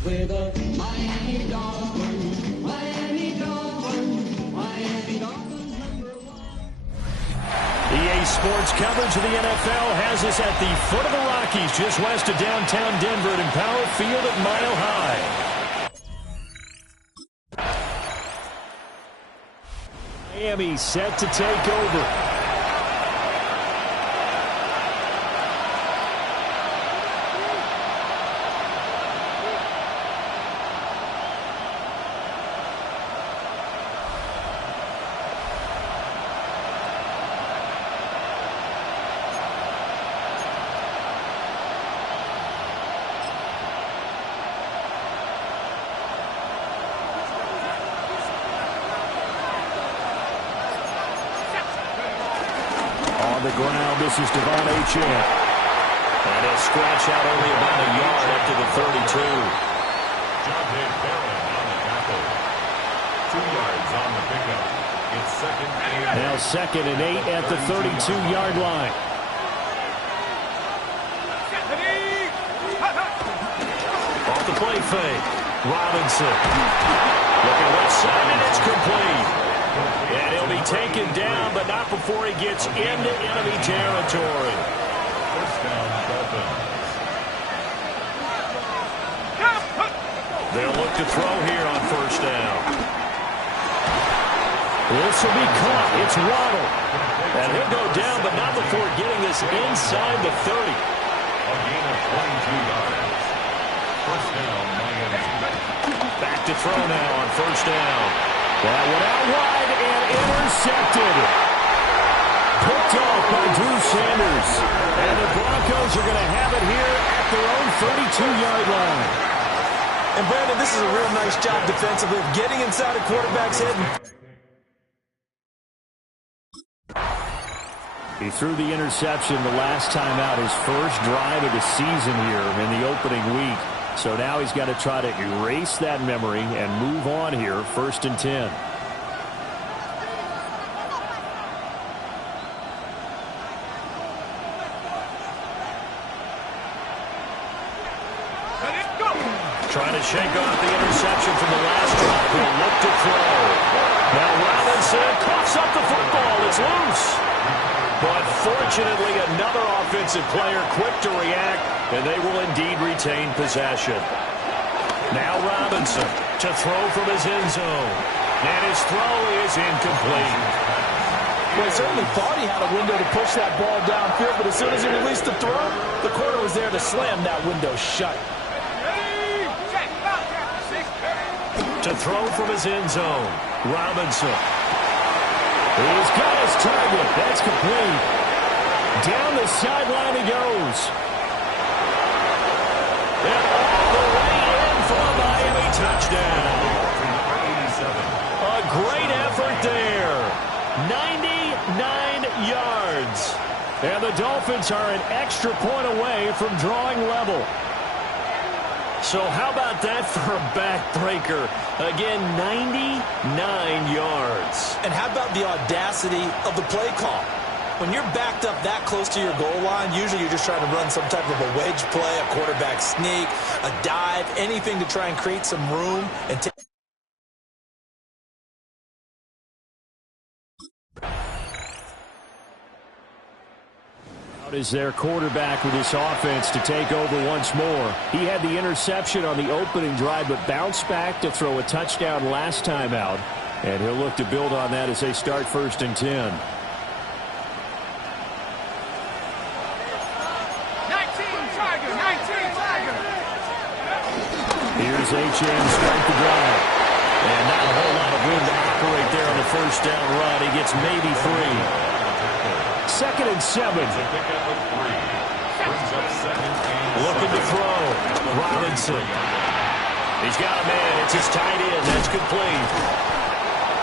with a Miami Dolphins, Miami Dolphins, Miami Dolphins #1. EA Sports coverage of the NFL has us at the foot of the Rockies, just west of downtown Denver at Empower Field at Mile High. Miami set to take over. On the ground, this is Devon Achane. And he'll scratch out only about a yard up to the 32. Jonte Barron on the tackle. 2 yards on the pickup. It's second and 8. Now 2nd and 8 at the 32-yard line. Off the play fake. Robinson. Looking left side, and it's complete. And he'll be taken down, but not before he gets into enemy territory. First down, Dolphins. They'll look to throw here on first down. This will be caught. It's Waddle. And he'll go down, but not before getting this inside the 30. A gain of 22 yards. First down, Miami. Back to throw now on first down. That one out wide and intercepted. Picked off by Drew Sanders. And the Broncos are going to have it here at their own 32-yard line. And Brandon, this is a real nice job defensively of getting inside a quarterback's head. He threw the interception the last time out, his first drive of the season here in the opening week. So now he's got to try to erase that memory and move on here, 1st and 10. Trying to shake off the interception from the last drop. He'll look to throw. Now Robinson coughs up the football. It's loose. But fortunately, another offensive player quick to react, and they will indeed retain possession. Now Robinson to throw from his end zone. And his throw is incomplete. Well, he certainly thought he had a window to push that ball downfield, but as soon as he released the throw, the corner was there to slam that window shut. To throw from his end zone. Robinson. He's got his target. That's complete. Down the sideline he goes. And all the way in for a Miami touchdown. A great effort there. 99 yards. And the Dolphins are an extra point away from drawing level. So how about that for a backbreaker? Again, 99 yards. And how about the audacity of the play call? When you're backed up that close to your goal line, usually you're just trying to run some type of a wedge play, a quarterback sneak, a dive, anything to try and create some room and take. Is their quarterback with this offense to take over once more. He had the interception on the opening drive, but bounced back to throw a touchdown last time out. And he'll look to build on that as they start 1st and 10. 19 Tiger, 19 Tiger. Here's Achane to start the drive. And not a whole lot of room to operate there on the first down run. He gets maybe 3. 2nd and 7. Looking to throw. Robinson. He's got a man. It's his tight end. That's complete.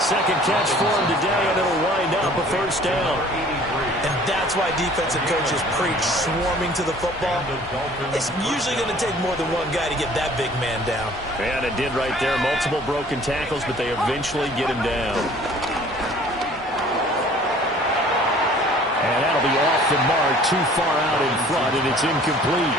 2nd catch for him today, and it'll wind up a first down. And that's why defensive coaches preach swarming to the football. It's usually going to take more than one guy to get that big man down. And it did right there. Multiple broken tackles, but they eventually get him down. And that'll be off the mark, too far out in front, and it's incomplete.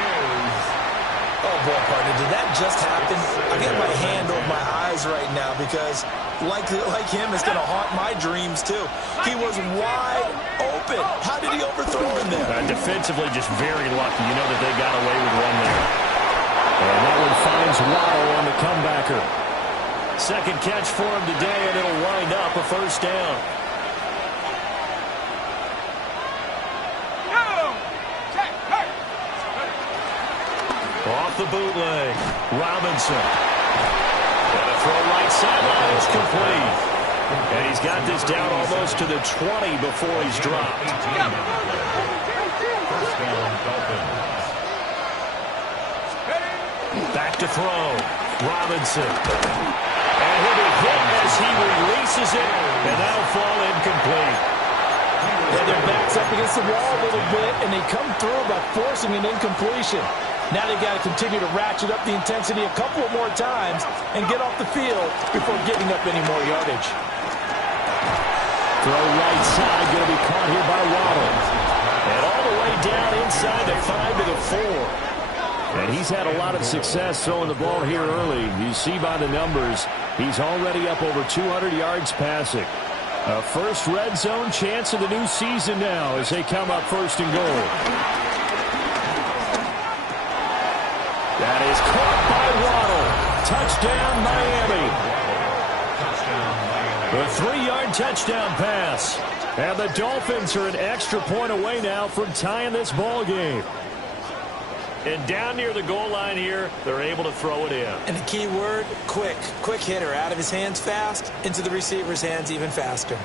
Oh, ball, partner. Did that just happen? I got my hand over my eyes right now because, like him, it's going to haunt my dreams, too. He was wide open. How did he overthrow him there? Defensively, just very lucky. You know that they got away with one there. And that one finds Waddle on the comebacker. Second catch for him today, and it'll wind up a first down. Off the bootleg, Robinson. And a throw right sideline is complete. And he's got this down almost to the 20 before he's dropped. First down, Dolphins. Back to throw, Robinson. And he'll be hit as he releases it, and that'll fall incomplete. Yeah, their back's up against the wall a little bit, and they come through by forcing an incompletion. Now they've got to continue to ratchet up the intensity a couple of more times and get off the field before giving up any more yardage. Throw right side, going to be caught here by Waddle. And all the way down inside the 5 to the 4. And he's had a lot of success throwing the ball here early. You see by the numbers, he's already up over 200 yards passing. A first red zone chance of the new season now as they come up first and goal. That is caught by Waddle. Touchdown, Miami. A 3-yard touchdown pass. And the Dolphins are an extra point away now from tying this ball game. And down near the goal line here, they're able to throw it in. And the key word, quick. Quick hitter. Out of his hands fast, into the receiver's hands even faster.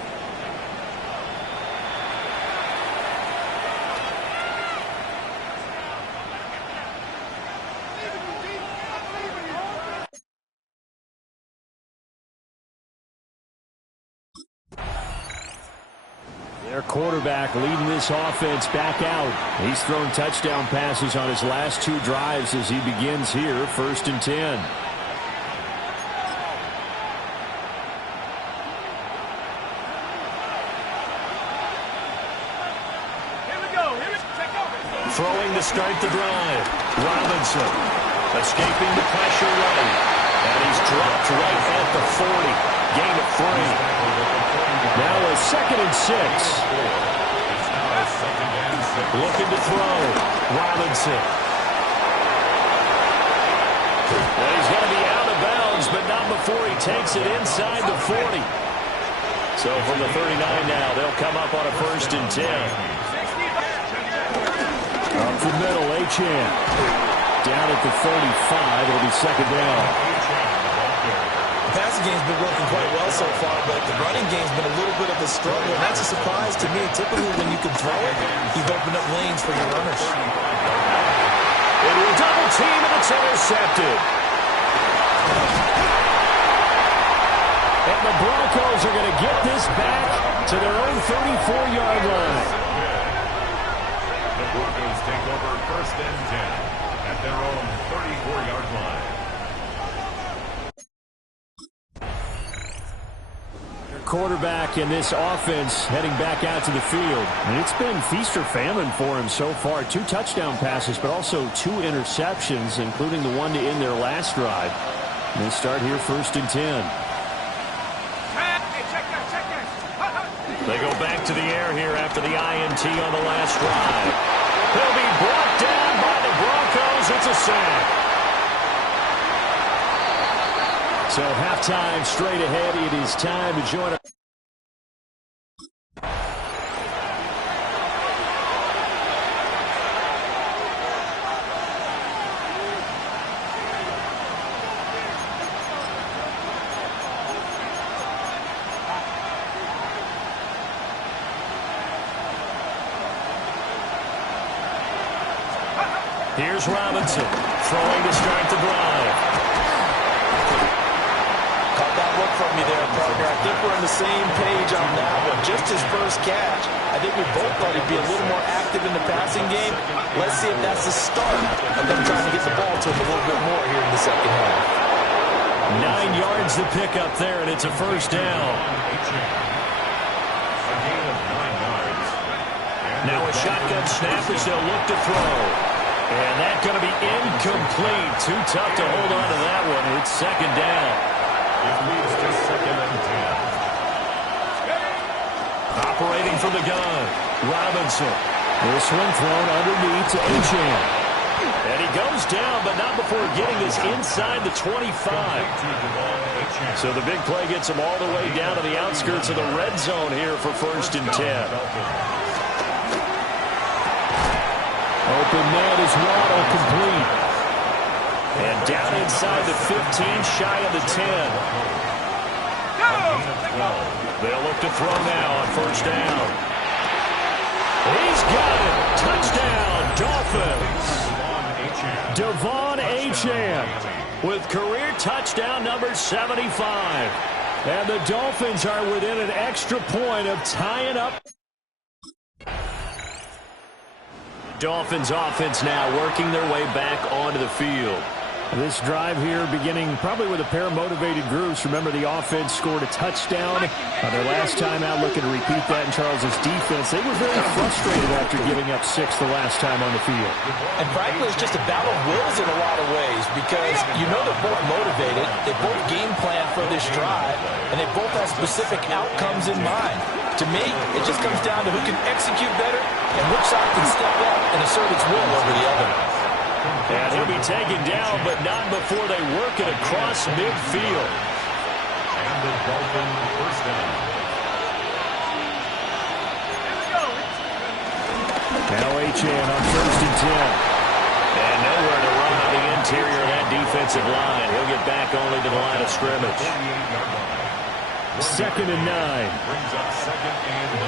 Their quarterback leading this offense back out. He's thrown touchdown passes on his last 2 drives as he begins here, first and 10. Here we go. Check over. Throwing to start the drive. Robinson escaping the pressure right. And he's dropped right at the 40. Gain of 3. Now a 2nd and 6. Looking to throw. Robinson. Well, he's going to be out of bounds, but not before he takes it inside the 40. So from the 39 now, they'll come up on a first and 10. Up the middle, Achane. Down at the 35, it'll be second down. The passing game's been working quite well so far, but the running game's been a little bit of a struggle. And that's a surprise to me. Typically, when you can throw it, you've opened up lanes for your runners. Into a double team, and it's intercepted. And the Broncos are going to get this back to their own 34-yard line. The Broncos take over first and 10 at their own 34-yard line. Quarterback in this offense heading back out to the field. And it's been feast or famine for him so far. 2 touchdown passes, but also 2 interceptions, including the one to end their last drive. And they start here first and 10. They go back to the air here after the INT on the last drive. He'll be brought down by the Broncos. It's a sack. So halftime straight ahead. It is time to join us. Here's Robinson throwing to start the drive. Caught that look from me there, partner. I think we're on the same page on that one. Just his first catch. I think we both thought he'd be a little more active in the passing game. Let's see if that's the start of them trying to get the ball to him a little bit more here in the second half. 9 yards to pick up there, and it's a first down. A gain of 9 yards. Now a shotgun snap as they'll look to throw. And that's going to be incomplete. Too tough to hold on to that one. It's second down. It leads to second and 10. Operating from the gun, Robinson. This one thrown underneath to Achane. And he goes down, but not before getting this inside the 25. So the big play gets him all the way down to the outskirts of the red zone here for first and 10. Open man is Waddle, complete. And down inside the 15, shy of the 10. They'll look to throw now on first down. He's got it. Touchdown, Dolphins. Devon Achane with career touchdown number 75. And the Dolphins are within an extra point of tying up. Dolphins offense now working their way back onto the field. This drive here beginning probably with a pair of motivated groups. Remember, the offense scored a touchdown. Their last time out, looking to repeat that in Charles's defense. They were very frustrated after giving up 6 the last time on the field. And frankly, it's just a battle of wills in a lot of ways because you know they're both motivated. They both game plan for this drive, and they both have specific outcomes in mind. To me, it just comes down to who can execute better and which side can step up and assert its will over the other. And he'll be taken down, but not before they work it across midfield. And the Dolphins first down. Now Achane on first and 10. And nowhere to run on the interior of that defensive line. He'll get back only to the line of scrimmage. Second and 9. Brings up second and 9.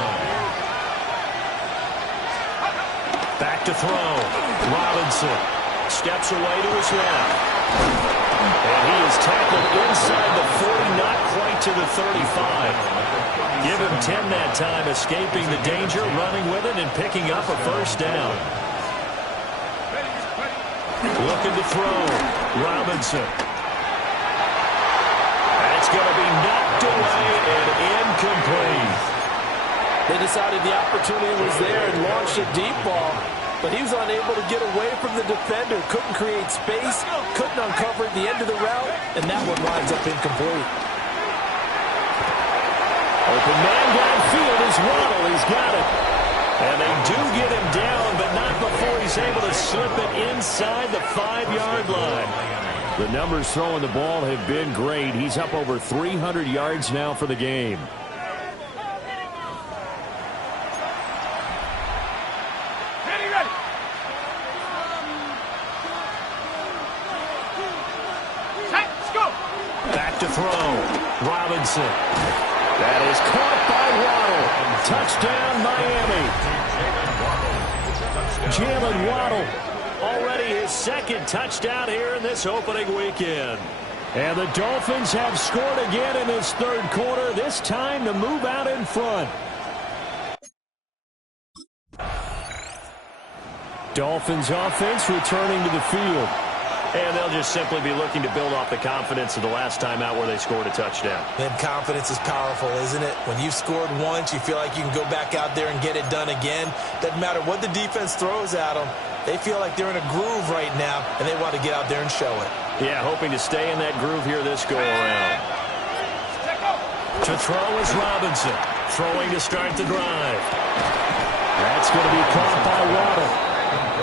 Back to throw. Robinson steps away to his left. And he is tackled inside the 40, not quite to the 35. Give him 10 that time, escaping the danger, running with it, and picking up a first down. Looking to throw. Robinson. That's going to be knocked away and incomplete. They decided the opportunity was there and launched a deep ball, but he was unable to get away from the defender, couldn't create space, couldn't uncover the end of the route, and that one winds up incomplete. Open man downfield is Waddle. He's got it. And they do get him down, but not before he's able to slip it inside the 5-yard line. The numbers throwing the ball have been great. He's up over 300 yards now for the game. Back to throw. Robinson. That is caught by Waddle. Touchdown, Miami. Jalen Waddle, already his second touchdown here in this opening weekend. And the Dolphins have scored again in this third quarter, this time to move out in front. Dolphins offense returning to the field. And they'll just simply be looking to build off the confidence of the last time out where they scored a touchdown. And confidence is powerful, isn't it? When you've scored once, you feel like you can go back out there and get it done again. Doesn't matter what the defense throws at them. They feel like they're in a groove right now, and they want to get out there and show it. Yeah, hoping to stay in that groove here this go-around. To throw is Robinson. Throwing to start the drive. That's going to be caught by Waddle.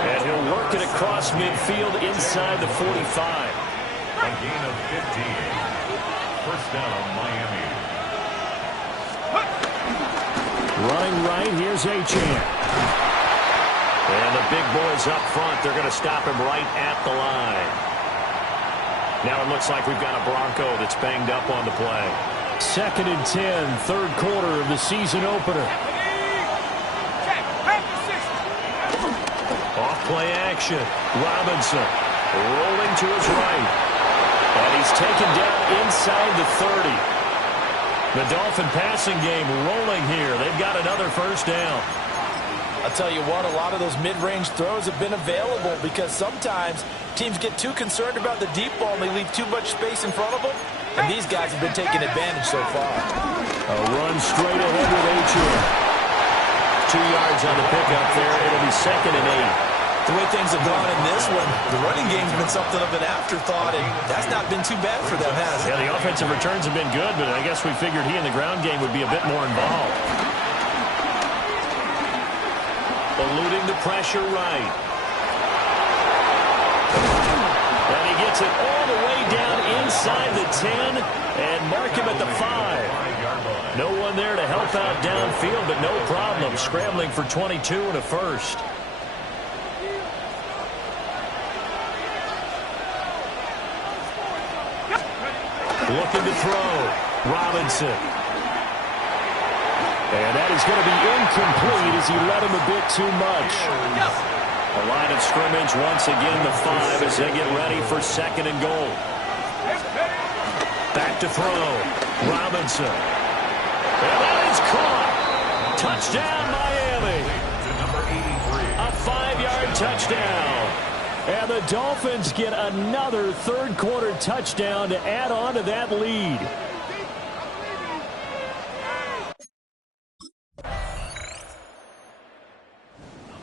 And he'll work it across midfield inside the 45. A gain of 15. First down, Miami. Running right, here's Achane. And the big boys up front, they're going to stop him right at the line. Now it looks like we've got a Bronco that's banged up on the play. Second and 10, third quarter of the season opener. Off-play action. Robinson rolling to his right. And he's taken down inside the 30. The Dolphin passing game rolling here. They've got another first down. I'll tell you what, a lot of those mid-range throws have been available because sometimes teams get too concerned about the deep ball and they leave too much space in front of them. And these guys have been taking advantage so far. A run straight ahead with Achane. 2 yards on the pickup there. It'll be second and 8. The way things have gone in this one, the running game's been something of an afterthought, and that's not been too bad for them, has it? Yeah, the offensive returns have been good, but I guess we figured he in the ground game would be a bit more involved. Eluding the pressure right. And he gets it all the way down inside the 10 and mark him at the 5. No one there to help out downfield, but no problem. Scrambling for 22 and a first. Looking to throw. Robinson. And that is going to be incomplete as he led him a bit too much. A line of scrimmage once again, the 5 as they get ready for 2nd and goal. Back to throw. Robinson. And that is caught. Touchdown, Miami. A 5-yard touchdown. And the Dolphins get another third-quarter touchdown to add on to that lead.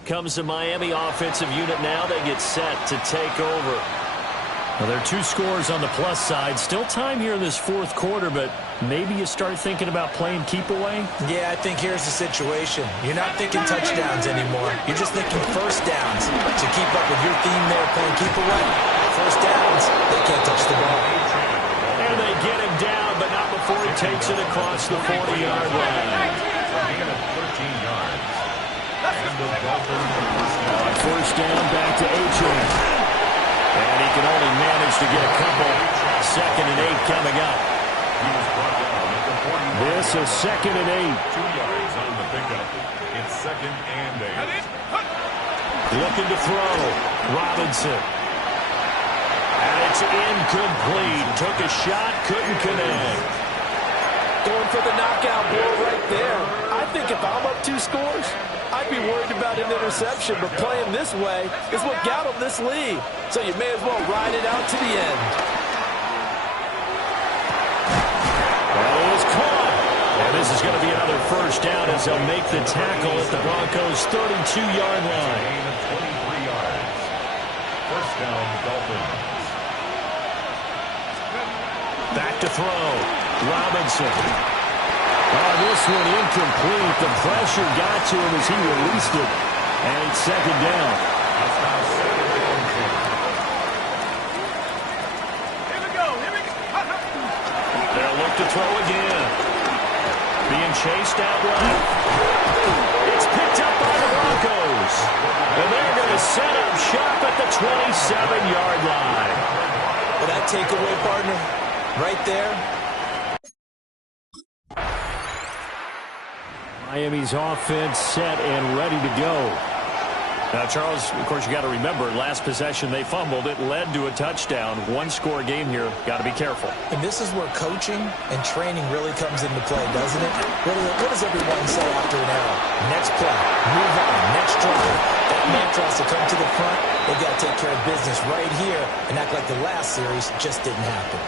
Comes the Miami offensive unit now. They get set to take over. Well, there are 2 scores on the plus side. Still time here in this 4th quarter, but maybe you start thinking about playing keep away? Yeah, I think here's the situation. You're not thinking touchdowns anymore. You're just thinking first downs. To keep up with your theme there, playing keep away. First downs, they can't touch the ball. And they get him down, but not before he takes it across the 40-yard line. First down, back to Achane. And he can only manage to get a couple. 2nd and 8 coming up. This is 2nd and 8. 2 yards on the pickup. It's 2nd and 8. Looking to throw. Robinson. And it's incomplete. Took a shot, couldn't connect. Going for the knockout blow right there. I think if I'm up 2 scores, I'd be worried about an interception, but playing this way is what got them this lead. So you may as well ride it out to the end. That is caught. And this is going to be another first down as they'll make the tackle at the Broncos' 32-yard line. 23 yards. First down, Dolphins. Back to throw. Robinson. Oh, this one incomplete. The pressure got to him as he released it. And it's 2nd down. They'll look to throw again. Being chased out right. It's picked up by the Broncos. And they're going to set up shop at the 27-yard line. Well, that takeaway, partner, right there. Miami's offense set and ready to go. Now, Charles, of course, you got to remember, last possession they fumbled. It led to a touchdown. 1-score game here. Got to be careful. And this is where coaching and training really comes into play, doesn't it? What does everyone say after an error? Next play, move on, next drive. That mantra has to come to the front. They've got to take care of business right here and act like the last series just didn't happen.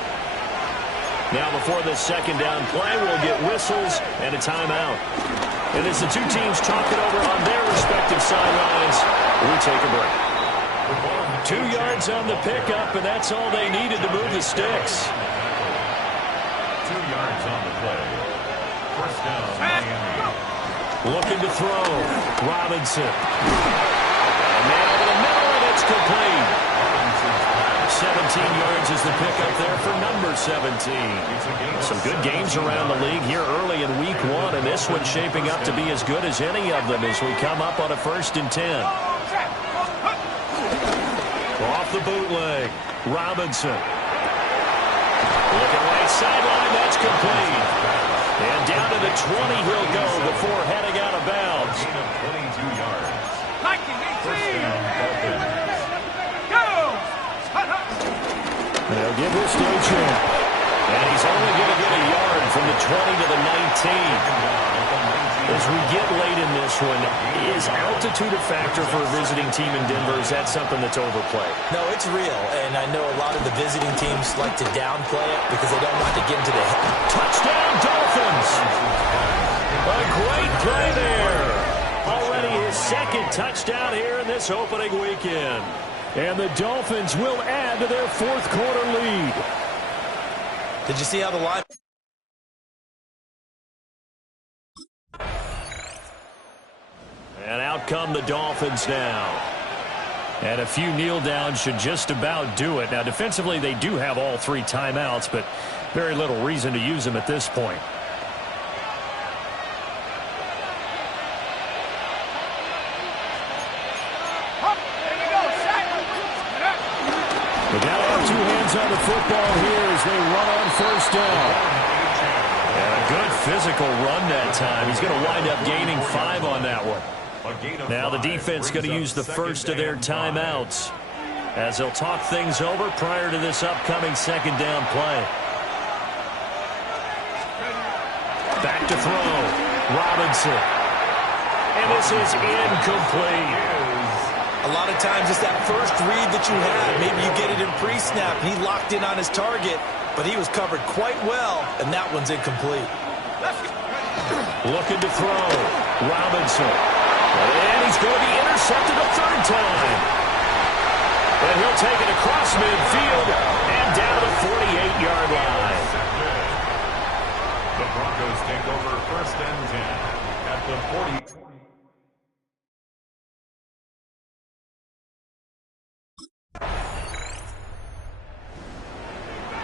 Now, before the 2nd down play, we'll get whistles and a timeout. And as the 2 teams talk it over on their respective sidelines, we take a break. 2 yards on the pickup, and that's all they needed to move the sticks. 2 yards on the play. First down, Miami. Looking to throw. Robinson. A man over the middle, and it's complete. 17 yards is the pickup there for number 17. Some good games around the league here early in week 1, and this one's shaping up to be as good as any of them as we come up on a 1st and 10. Off the bootleg. Robinson. Looking right sideline, that's complete. And down to the 20 he'll go before heading out of bounds. 22 yards. 19-18. They'll give this to Achane. And he's only going to get a yard from the 20 to the 19. As we get late in this one, is altitude a factor for a visiting team in Denver? Is that something that's overplayed? No, it's real, and I know a lot of the visiting teams like to downplay it because they don't want to get into the Touchdown, Dolphins! A great play there. Already his second touchdown here in this opening weekend. And the Dolphins will add to their fourth quarter lead. Did you see how the line... And out come the Dolphins now. And a few kneel downs should just about do it. Now, defensively, they do have all 3 timeouts, but very little reason to use them at this point. They got to have 2 hands on the football here as they run on first down. And a good physical run that time. He's going to wind up gaining 5 on that one. Now the defense going to use the first of their timeouts as they'll talk things over prior to this upcoming second down play. Back to throw. Robinson. And this is incomplete. A lot of times it's that first read that you have. Maybe you get it in pre-snap. He locked in on his target, but he was covered quite well, and that one's incomplete. Looking to throw. Robinson. And he's going to be intercepted a third time. And he'll take it across midfield and down to the 48-yard line. The Broncos take over first and 10 at the 40.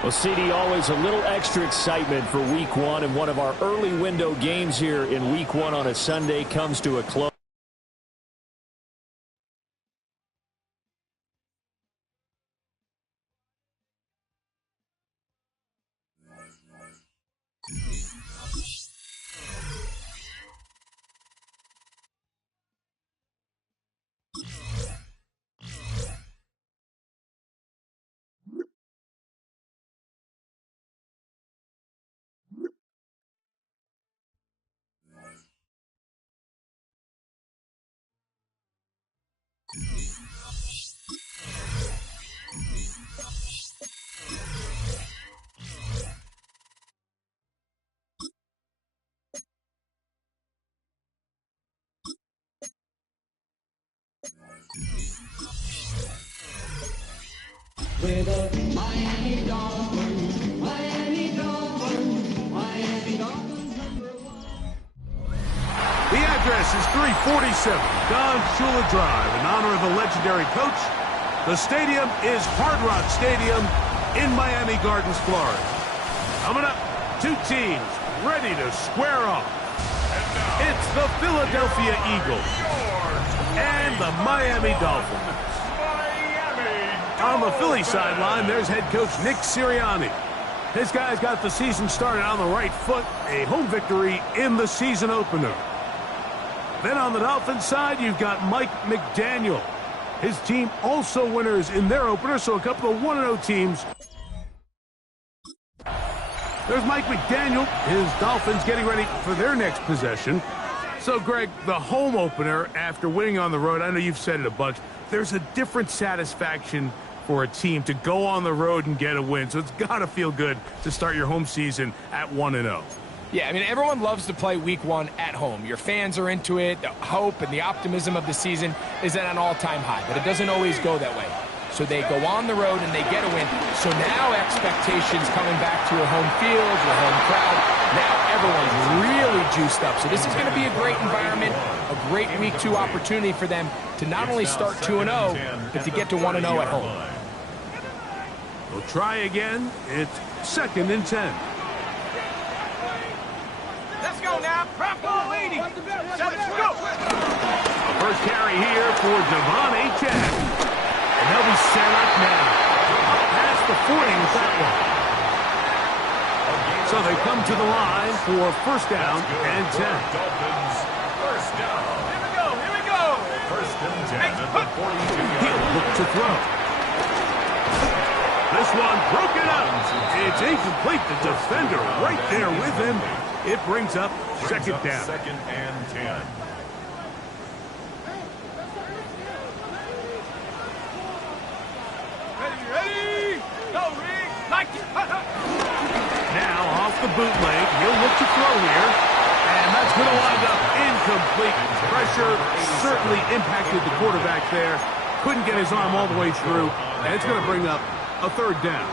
Well, CD, always a little extra excitement for Week 1, and one of our early window games here in Week 1 on a Sunday comes to a close. With the Miami Dolphins, Miami Dolphins, Miami Dolphins #1. The address is 347 Don Shula Drive. In honor of the legendary coach, the stadium is Hard Rock Stadium in Miami Gardens, Florida. Coming up, 2 teams ready to square off. It's the Philadelphia Eagles and the Miami Dolphins. On the Philly sideline, there's head coach Nick Sirianni. His guys got the season started on the right foot, a home victory in the season opener. Then on the Dolphins side, you've got Mike McDaniel. His team also winners in their opener, so a couple of 1-0 teams. There's Mike McDaniel, his Dolphins getting ready for their next possession. So, Greg, the home opener after winning on the road, I know you've said it a bunch, there's a different satisfaction for a team to go on the road and get a win. So it's got to feel good to start your home season at 1-0. Yeah, I mean, everyone loves to play Week 1 at home. Your fans are into it. The hope and the optimism of the season is at an all-time high, but it doesn't always go that way. So they go on the road and they get a win. So now expectations coming back to your home field, your home crowd. Now everyone's really juiced up. So this is going to be a great environment, a great Week 2 opportunity for them to not only start 2-0, but to get to 1-0 at home. We'll try again. It's 2nd and 10. Let's go now. Prop ball leading. Let's go. First carry here for Devon Achane. And they'll be set up now. Up past the 40 with that one. So they come to the line for first down and 10. Dolphins, first down. Here we go. First and 10 at the 42-yard He'll look to throw. This one broken up. It's incomplete. The defender right there with him. It brings up second down. Second and 10. Ready? Go, Rick. Like it. Now off the bootleg. He'll look to throw here. And that's going to wind up incomplete. Pressure certainly impacted the quarterback there. Couldn't get his arm all the way through, and it's going to bring up a third down.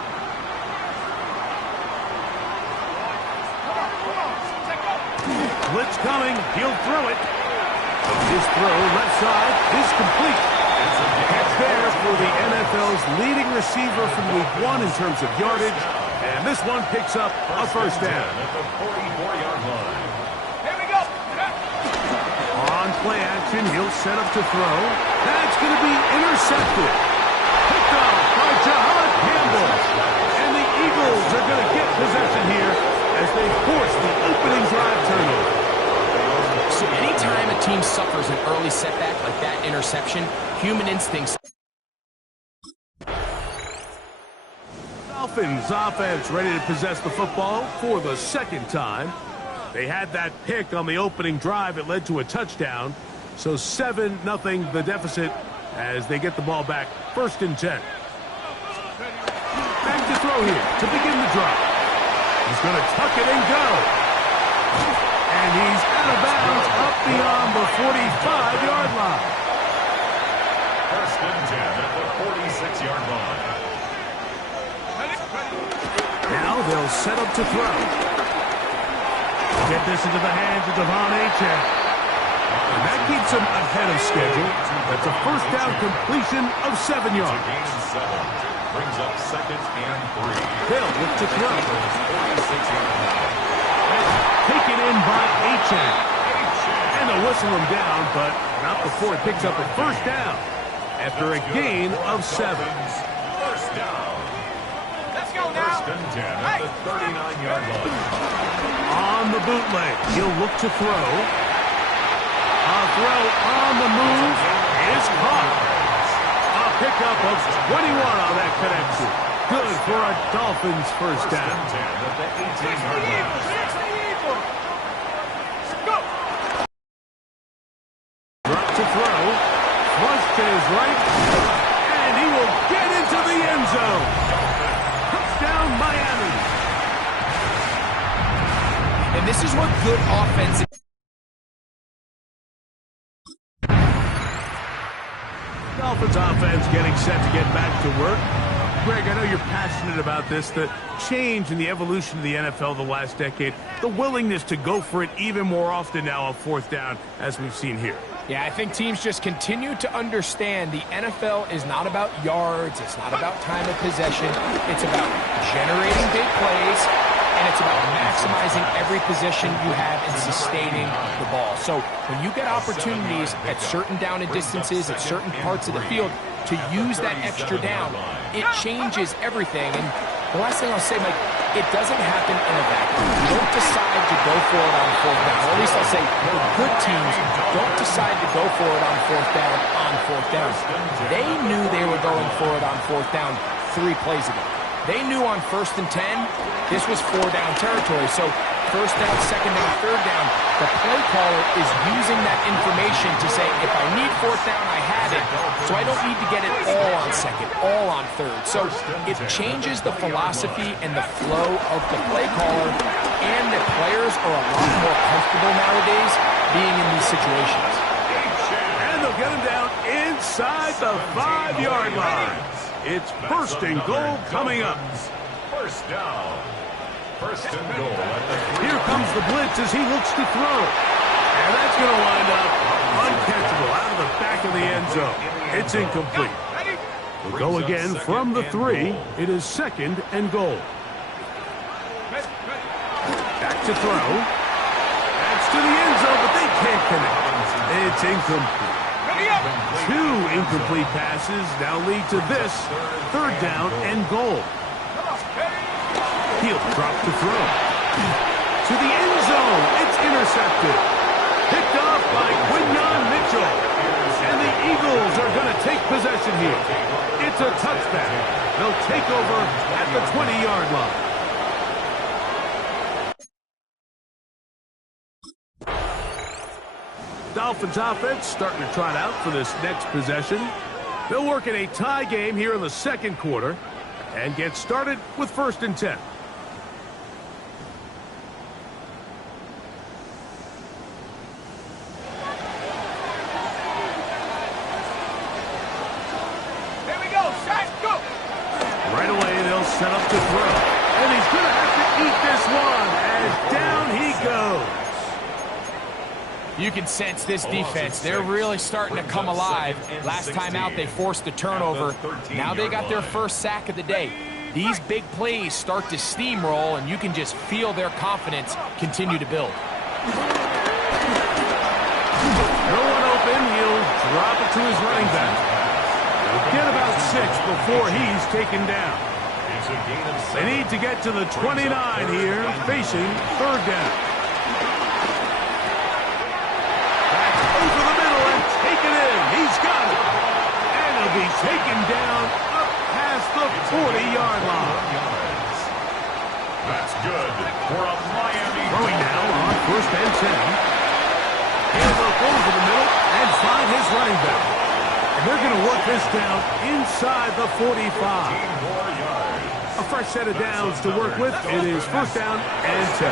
Blitz coming. He'll throw it. His throw left side is complete. Catch there for the NFL's leading receiver from week 1 in terms of yardage. And this one picks up a first down. At the 44-yard line. Here we go. On play action, he'll set up to throw. That's going to be intercepted. Picked off by Jahad Campbell. And the Eagles are going to get possession here as they force the opening drive turnover. So anytime a team suffers an early setback like that interception, human instincts. Dolphins offense ready to possess the football for the second time. They had that pick on the opening drive. It led to a touchdown. So 7-0 the deficit as they get the ball back. 1st and 10. Back to throw here to begin the drive. He's going to tuck it and go. And he's out of bounds up beyond the 45-yard line. 1st and 10 at the 46-yard line. Now they'll set up to throw. Get this into the hands of Devon Achane. And that keeps him ahead of schedule. That's a first down completion of 7 yards. Gain 7. Brings up 2nd and 3. Hill with to throw. 46-yard line. Taken in by Achane. And they'll whistle him down, but not before he picks up a first down after a gain of 7. First down. Let's go now. 1st and 10 at the 39-yard line. On the bootleg, he'll look to throw. A throw on the move is caught. A pickup of 21 on that connection. Good for a Dolphins first down. 10 at the 18-yard line. Drop to throw. Flush to his right. And he will get into the end zone. Touchdown, Miami. And this is what good offense is. Dolphins offense getting set to get back to work. Greg, I know you're passionate about this, the change in the evolution of the NFL the last decade, the willingness to go for it even more often now on 4th down, as we've seen here. Yeah, I think teams just continue to understand the NFL is not about yards, it's not about time of possession, it's about generating big plays, and it's about maximizing every possession you have and sustaining the ball. So when you get opportunities at certain down and distances, at certain parts of the field, to use that extra down, it changes everything. And the last thing I'll say, Mike, it doesn't happen in a vacuum. You don't decide to go for it on 4th down. Or at least I'll say the good teams don't decide to go for it on 4th down on 4th down. They knew they were going for it on 4th down 3 plays ago. They knew on 1st and 10, this was 4-down territory. So 1st down, 2nd down, 3rd down, the play caller is using that information to say, if I need 4th down, I have it. So I don't need to get it all on 2nd, all on 3rd. So it changes the philosophy and the flow of the play caller, and the players are a lot more comfortable nowadays being in these situations. And they'll get him down inside the 5-yard line. It's 1st and goal coming up. First down. 1st and goal at the 3. Here comes the blitz as he looks to throw. And that's going to wind up uncatchable out of the back of the end zone. It's incomplete. We'll go again from the 3. It is 2nd and goal. Back to throw. That's to the end zone, but they can't connect. It's incomplete. 2 incomplete passes now lead to this 3rd down and goal. He'll drop to throw. To the end zone. It's intercepted. Picked off by Quinyon Mitchell. And the Eagles are going to take possession here. It's a touchback. They'll take over at the 20-yard line. Dolphins offense starting to trot out for this next possession. They'll work in a tie game here in the 2nd quarter and get started with 1st and 10. set up to throw. And he's going to have to eat this one as down he goes. You can sense this defense. They're really starting to come alive. Last time out, they forced a turnover. Now they got their first sack of the day. These big plays start to steamroll, and you can just feel their confidence continue to build. No one open. He'll drop it to his running back. Get about 6 before he's taken down. They need to get to the 29 here, facing third down. Back over the middle and take it in. He's got it. And he'll be taken down up past the 40-yard line. That's good for a Miami. Throwing now on first and 10. He'll look over the middle and find his running back. And they're going to work this down inside the 45. A fresh set of downs to work with. It is first down and 10.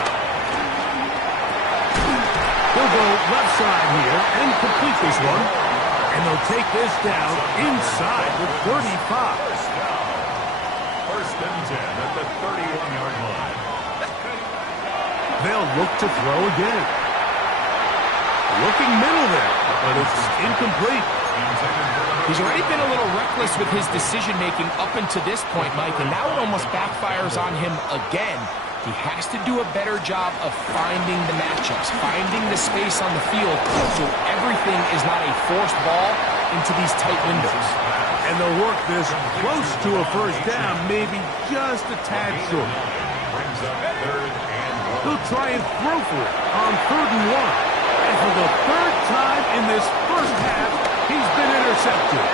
He'll go left side here and complete this one. And they'll take this down inside the 35. First and 10 at the 31-yard line. They'll look to throw again. Looking middle there, but it's incomplete. He's already been a little reckless with his decision-making up until this point, Mike, and now it almost backfires on him again. He has to do a better job of finding the matchups, finding the space on the field, so everything is not a forced ball into these tight windows. And they'll work this close to a first down, maybe just a tad short. He'll try and throw for it on 3rd and 1. And for the 3rd time in this first half, he's been intercepted.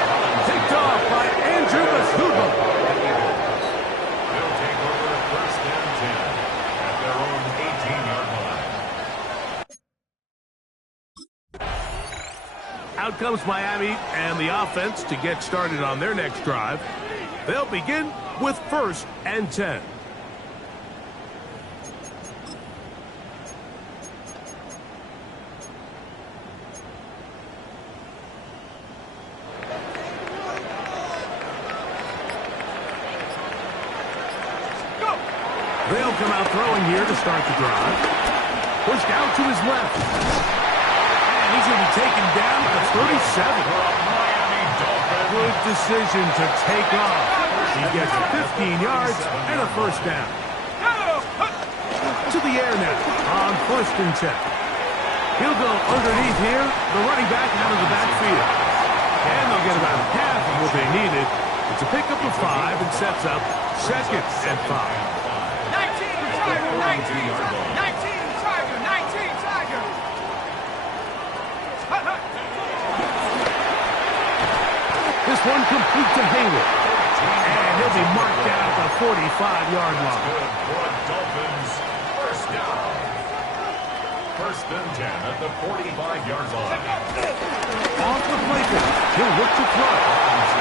Picked off by Andrew Masuba. They'll take over first and 10 at their own 18-yard line. Out comes Miami and the offense to get started on their next drive. They'll begin with first and 10. They'll come out throwing here to start the drive. Pushed out to his left. And he's going to be taken down at the 37. Good decision to take off. He gets 15 yards and a first down. To the air now on first and 10. He'll go underneath here. The running back out of the backfield. And they'll get about half of what they needed. It's a pickup of 5 and sets up second and 5. 19 Tiger. This one complete to Hayward. And he'll be marked down at the 45-yard line. Good for Dolphins. First down. First and 10 at the 45-yard line. Off the play clock. He'll look to throw.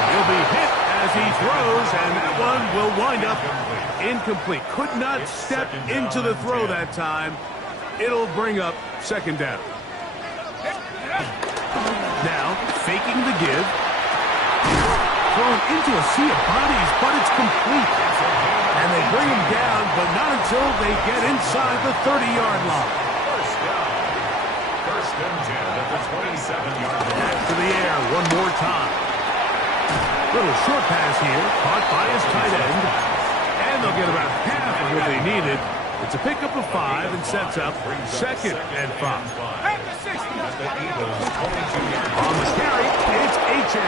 He'll be hit as he throws, and that one will wind up incomplete. Could not step into the throw that time. It'll bring up second down. Now, faking the give. Thrown into a sea of bodies, but it's complete. And they bring him down, but not until they get inside the 30-yard line. First down. First and 10 at the 27-yard line. Back to the air one more time. Little short pass here, caught by his tight end. And they'll get about half of what they needed. It's a pickup of 5 and sets up second and 5. On the carry, it's H.A.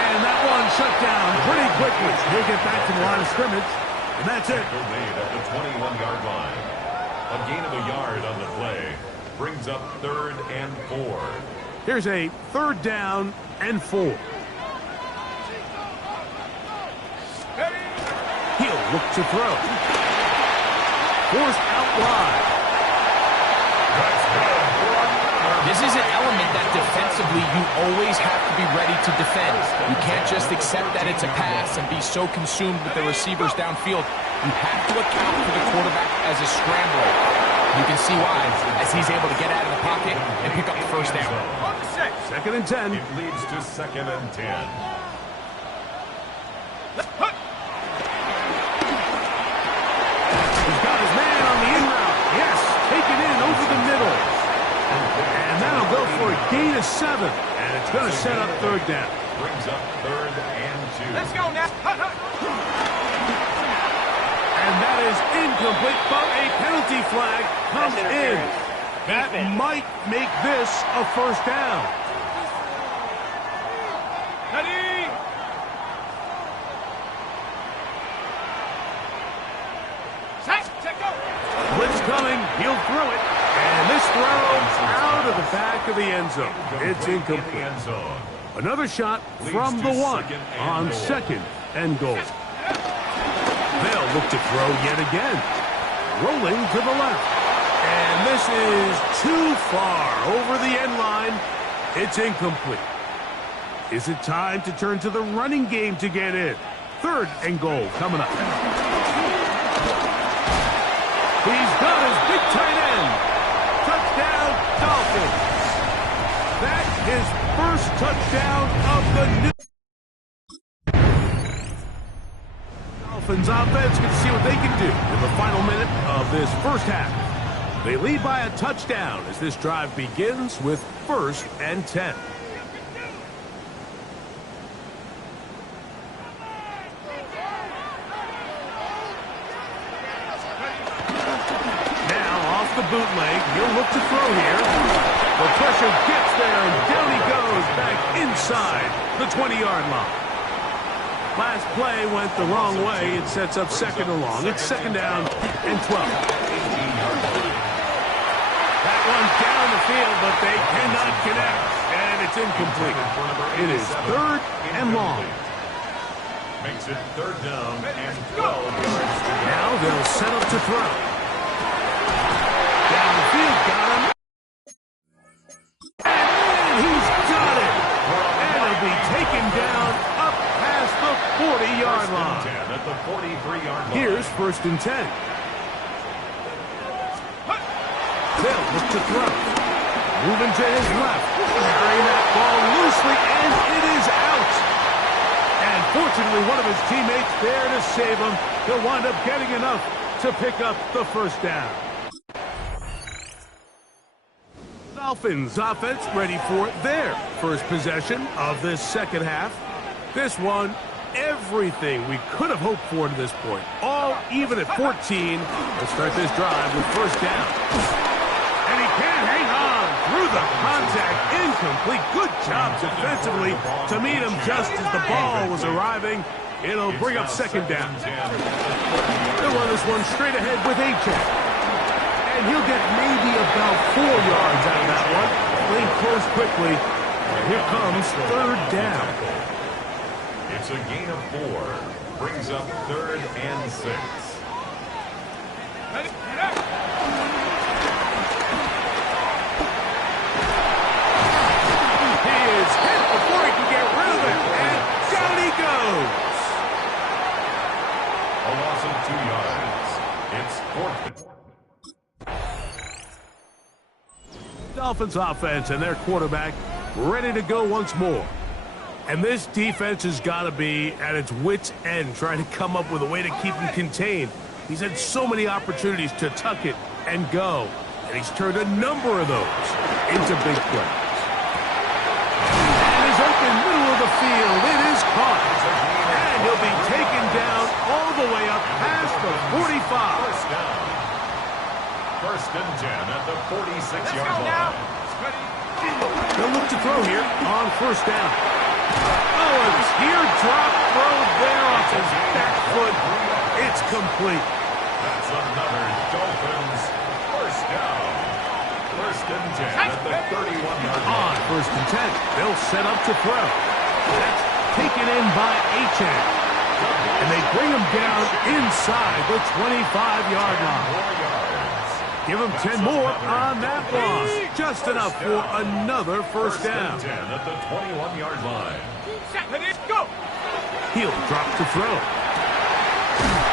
And that one shut down pretty quickly. He'll get back to the line of scrimmage, and that's it. Made at the 21-yard line. A gain of a yard on the play brings up 3rd and 4. Here's a 3rd down and 4. He'll look to throw. Forced out wide. This is an element that defensively you always have to be ready to defend. You can't just accept that it's a pass and be so consumed with the receivers downfield. You have to account for the quarterback as a scrambler. You can see why, as he's able to get out of the pocket and pick up the first down. Second and 10. It leads to second and 10. for a gain of 7. And it's going to set up third down. Brings up 3rd and 2. Let's go now. And that is incomplete, but a penalty flag comes in. That might make this a first down. Ready? Check go. Blitz coming. He'll throw it. And this throw out of the back of the end zone. It's incomplete. Another shot from the 1 on 2nd and goal. They'll look to throw yet again. Rolling to the left. And this is too far over the end line. It's incomplete. Is it time to turn to the running game to get in? 3rd and goal coming up. He's got his big tight end. Touchdown, Dolphins. That's his first touchdown of the new Dolphins offense. Can see what they can do in the final minute of this first half. They lead by a touchdown as this drive begins with 1st and 10. The bootleg. He'll look to throw here. The pressure gets there, and down he goes back inside the 20-yard line. Last play went the wrong way. It sets up 2nd and long. It's 2nd down and 12. That one down the field, but they cannot connect, and it's incomplete. It is 3rd and long. Makes it 3rd down and 12 yards. Now they'll set up to throw. Down the field, got him. And he's got it. And he'll be taken down up past the 40-yard line. At the 43-yard line. Here's 1st and 10. They'll look to throw. Moving to his left. Carrying that ball loosely, and it is out. And fortunately, one of his teammates there to save him. He'll wind up getting enough to pick up the first down. Dolphins offense ready for their first possession of this second half. This one, everything we could have hoped for to this point. All even at 14. Let's start this drive with 1st down. And he can't hang on through the contact. Incomplete. Good job defensively to meet him just as the ball was arriving. It'll bring up 2nd down. They'll run this one straight ahead with A-check. And he'll get maybe about 4 yards out of that one. Lane close quickly. And here comes 3rd down. It's a gain of 4. Brings up 3rd and 6. He is hit before he can get rid of it. And down he goes. A loss of 2 yards. It's 4th. Dolphins offense and their quarterback ready to go once more. And this defense has got to be at its wits' end trying to come up with a way to keep him contained. He's had so many opportunities to tuck it and go, and he's turned a number of those into big plays. And he's open middle of the field. It is caught. And he'll be taken down all the way up past the 45. 1st and 10 at the 46-yard line. They'll look to throw here on 1st down. Oh, a teardrop throw there off his back foot. It's complete. That's another Dolphins 1st down. 1st and 10 at the 31-yard line. On 1st and 10, they'll set up to throw. That's taken in by Achane. And they bring him down inside the 25-yard line. Give him 10 more on that loss. Just enough for another 1st down. 10 at the 21-yard line. Go. He'll drop to throw.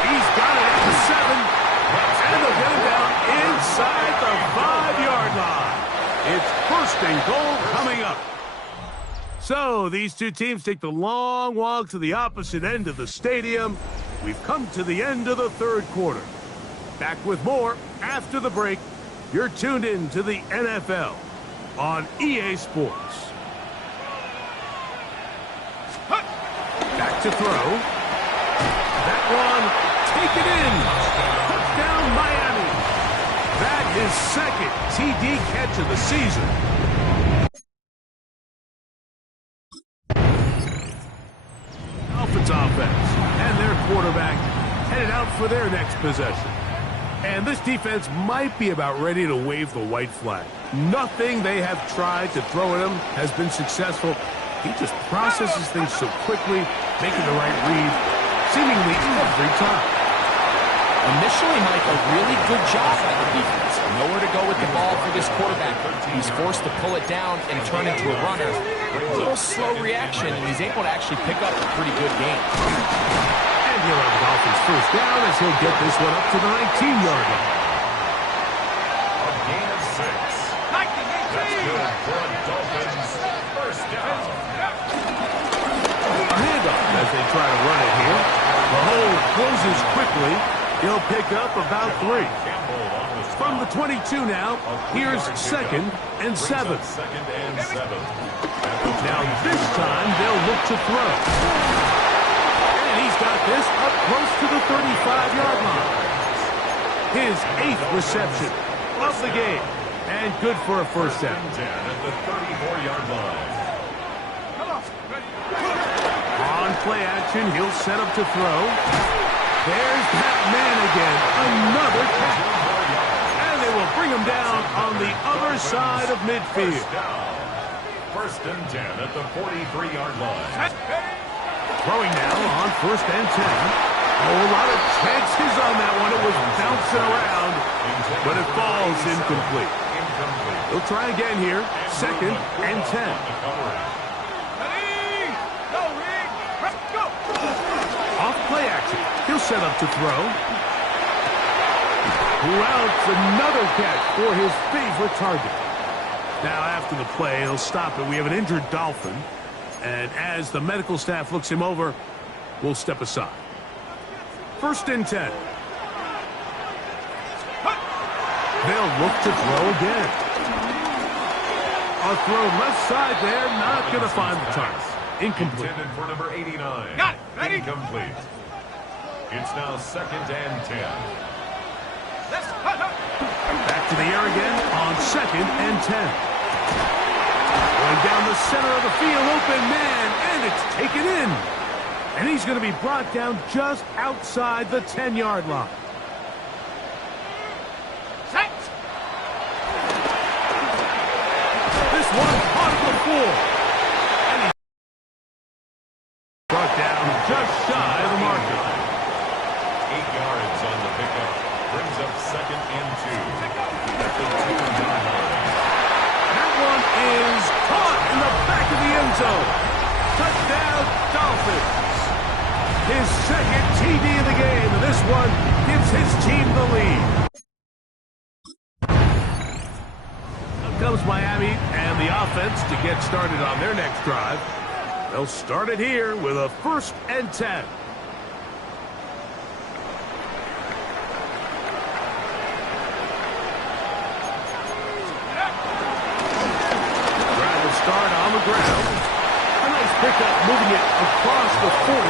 He's got it at the 7. And they'll get him down inside the 5-yard line. It's 1st and goal coming up. So these two teams take the long walk to the opposite end of the stadium. We've come to the end of the 3rd quarter. Back with more after the break. You're tuned in to the NFL on EA Sports. Back to throw. That one, take it in. Touchdown, Miami. That is second TD catch of the season. Dolphins offense and their quarterback headed out for their next possession. And this defense might be about ready to wave the white flag. Nothing they have tried to throw at him has been successful. He just processes things so quickly, making the right read, seemingly every time. Initially, Mike, a really good job by the defense. Nowhere to go with the ball for this quarterback. He's forced to pull it down and turn into a runner. A little slow reaction, and he's able to actually pick up a pretty good game. And he'll have Dolphins first down as he'll get this one up to the 19-yard line. A gain of 6. That's good for a Dolphins first down. A handoff as they try to run it here. The hole closes quickly. He'll pick up about 3. From the 22 now, here's 2nd and 7. Now this time they'll look to throw. And he's got this up close to the 35-yard line. His 8th reception of the game. And good for a first down. At the 34-yard line. On play action, he'll set up to throw. There's that man again. Another catch. And they will bring him down on the other side of midfield. First and 10 at the 43-yard line. Throwing now on 1st and 10. Oh, a lot of chances on that one. It was bouncing around, but it falls incomplete. He'll try again here. 2nd and 10. Off play action. He'll set up to throw. Routes another catch for his favorite target. Now after the play, he'll stop it. We have an injured Dolphin. And as the medical staff looks him over, we'll step aside. 1st and 10. They'll look to throw again. A throw left side there, not going to find the target. Incomplete. Intended for number 89. Got it. Ready? Incomplete. It's now 2nd and 10. Back to the air again on 2nd and 10. Going down the center of the field, open man, and it's taken in. And he's going to be brought down just outside the 10-yard line. Set. This one caught at the 4. And he's brought down just shy of the marker. 8 yards on the pickup. Brings up 2nd and 2. At the 2-yard line. That one is caught in the back of the end zone. Touchdown, Dolphins. His 2nd TD of the game, and this one gives his team the lead. Now comes Miami and the offense to get started on their next drive. They'll start it here with a 1st and 10. Start on the ground. A nice pickup, moving it across the 40.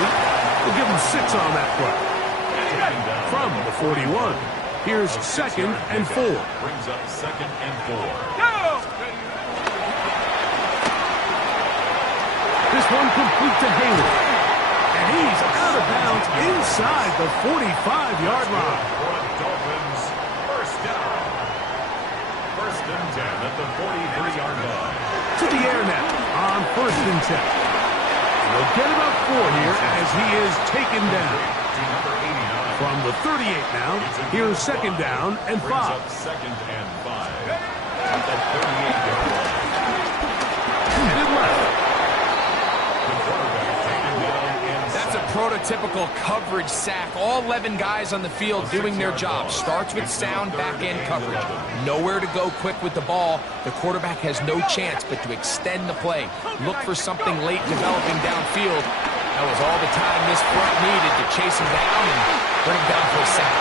We'll give him 6 on that play. From the 41, here's 2nd and 4. Brings up 2nd and 4. This one complete to Haley. And he's out of bounds inside the 45-yard line. For a Dolphins first down. 1st and 10 at the 43-yard line. To the air now on 1st and 10. They'll get about 4 here as he is taken down. From the 38 now, here's 2nd down and 5. Brings up 2nd and 5 at the 38-yard line. Headed left. The quarterback taken down inside. That's a prototypical coverage sack. All 11 guys on the field doing their job. Starts with sound back-end coverage. Nowhere to go quick with the ball. The quarterback has no chance but to extend the play. Look for something late developing downfield. That was all the time this front needed to chase him down and bring him down for a sack.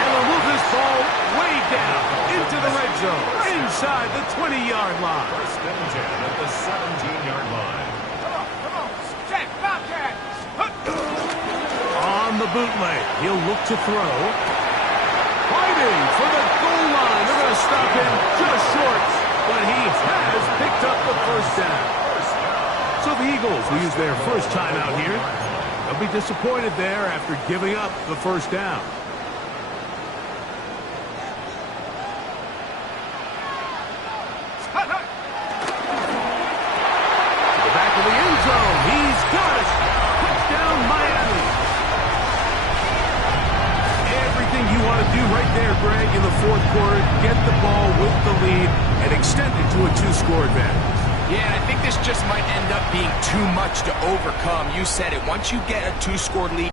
And they'll move this ball way down into the red zone, inside the 20-yard line. First and 10 at the 17-yard line. Come on. Check, Bobcat. On the bootleg, he'll look to throw. Fighting for the goal line. They're going to stop him just short, but he has picked up the first down. So the Eagles will use their first timeout here. They'll be disappointed there after giving up the first down. To the back of the end zone. He's got it. Touchdown, Miami. Everything you want to do right there, Greg, in the fourth quarter. Get the ball with the lead and extend it to a two-score advantage. Yeah, and I think this just might end up being too much to overcome. You said it. Once you get a two-score lead.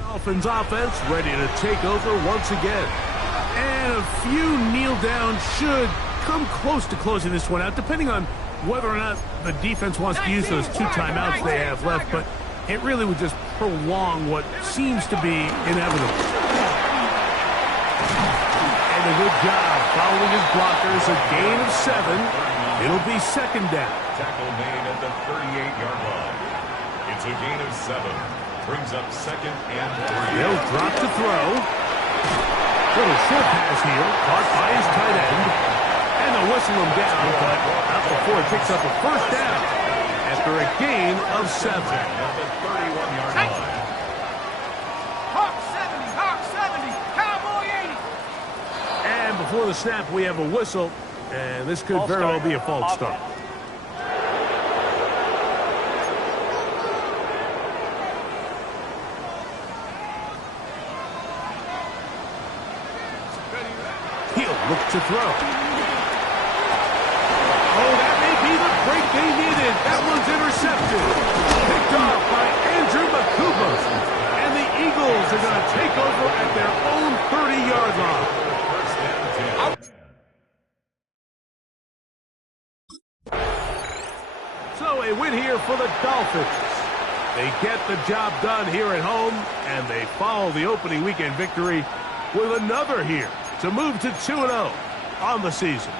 Dolphins offense ready to take over once again. And a few kneel downs should come close to closing this one out, depending on whether or not the defense wants to use those two timeouts they have left. But it really would just prolong what seems to be inevitable. And a good job following his blockers. A gain of 7. It'll be second down. Tackle made at the 38-yard line. It's a gain of 7. Brings up second and 3. They'll drop to throw. Little short pass here, caught by his tight end. And they'll whistle him down, but not before he picks up a first down after a gain of 7. At the 31-yard line. Hawk 70, Hawk 70, Cowboy 80. And before the snap, we have a whistle, and this could very well be a false start. He'll look to throw. Oh, that may be the break they needed. That one's intercepted. Picked off by Andrew Makuba. And the Eagles are going to take over at their own 30-yard line. So a win here for the Dolphins. They get the job done here at home, and they follow the opening weekend victory with another here to move to 2-0 on the season.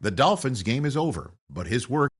The Dolphins' game is over, but his work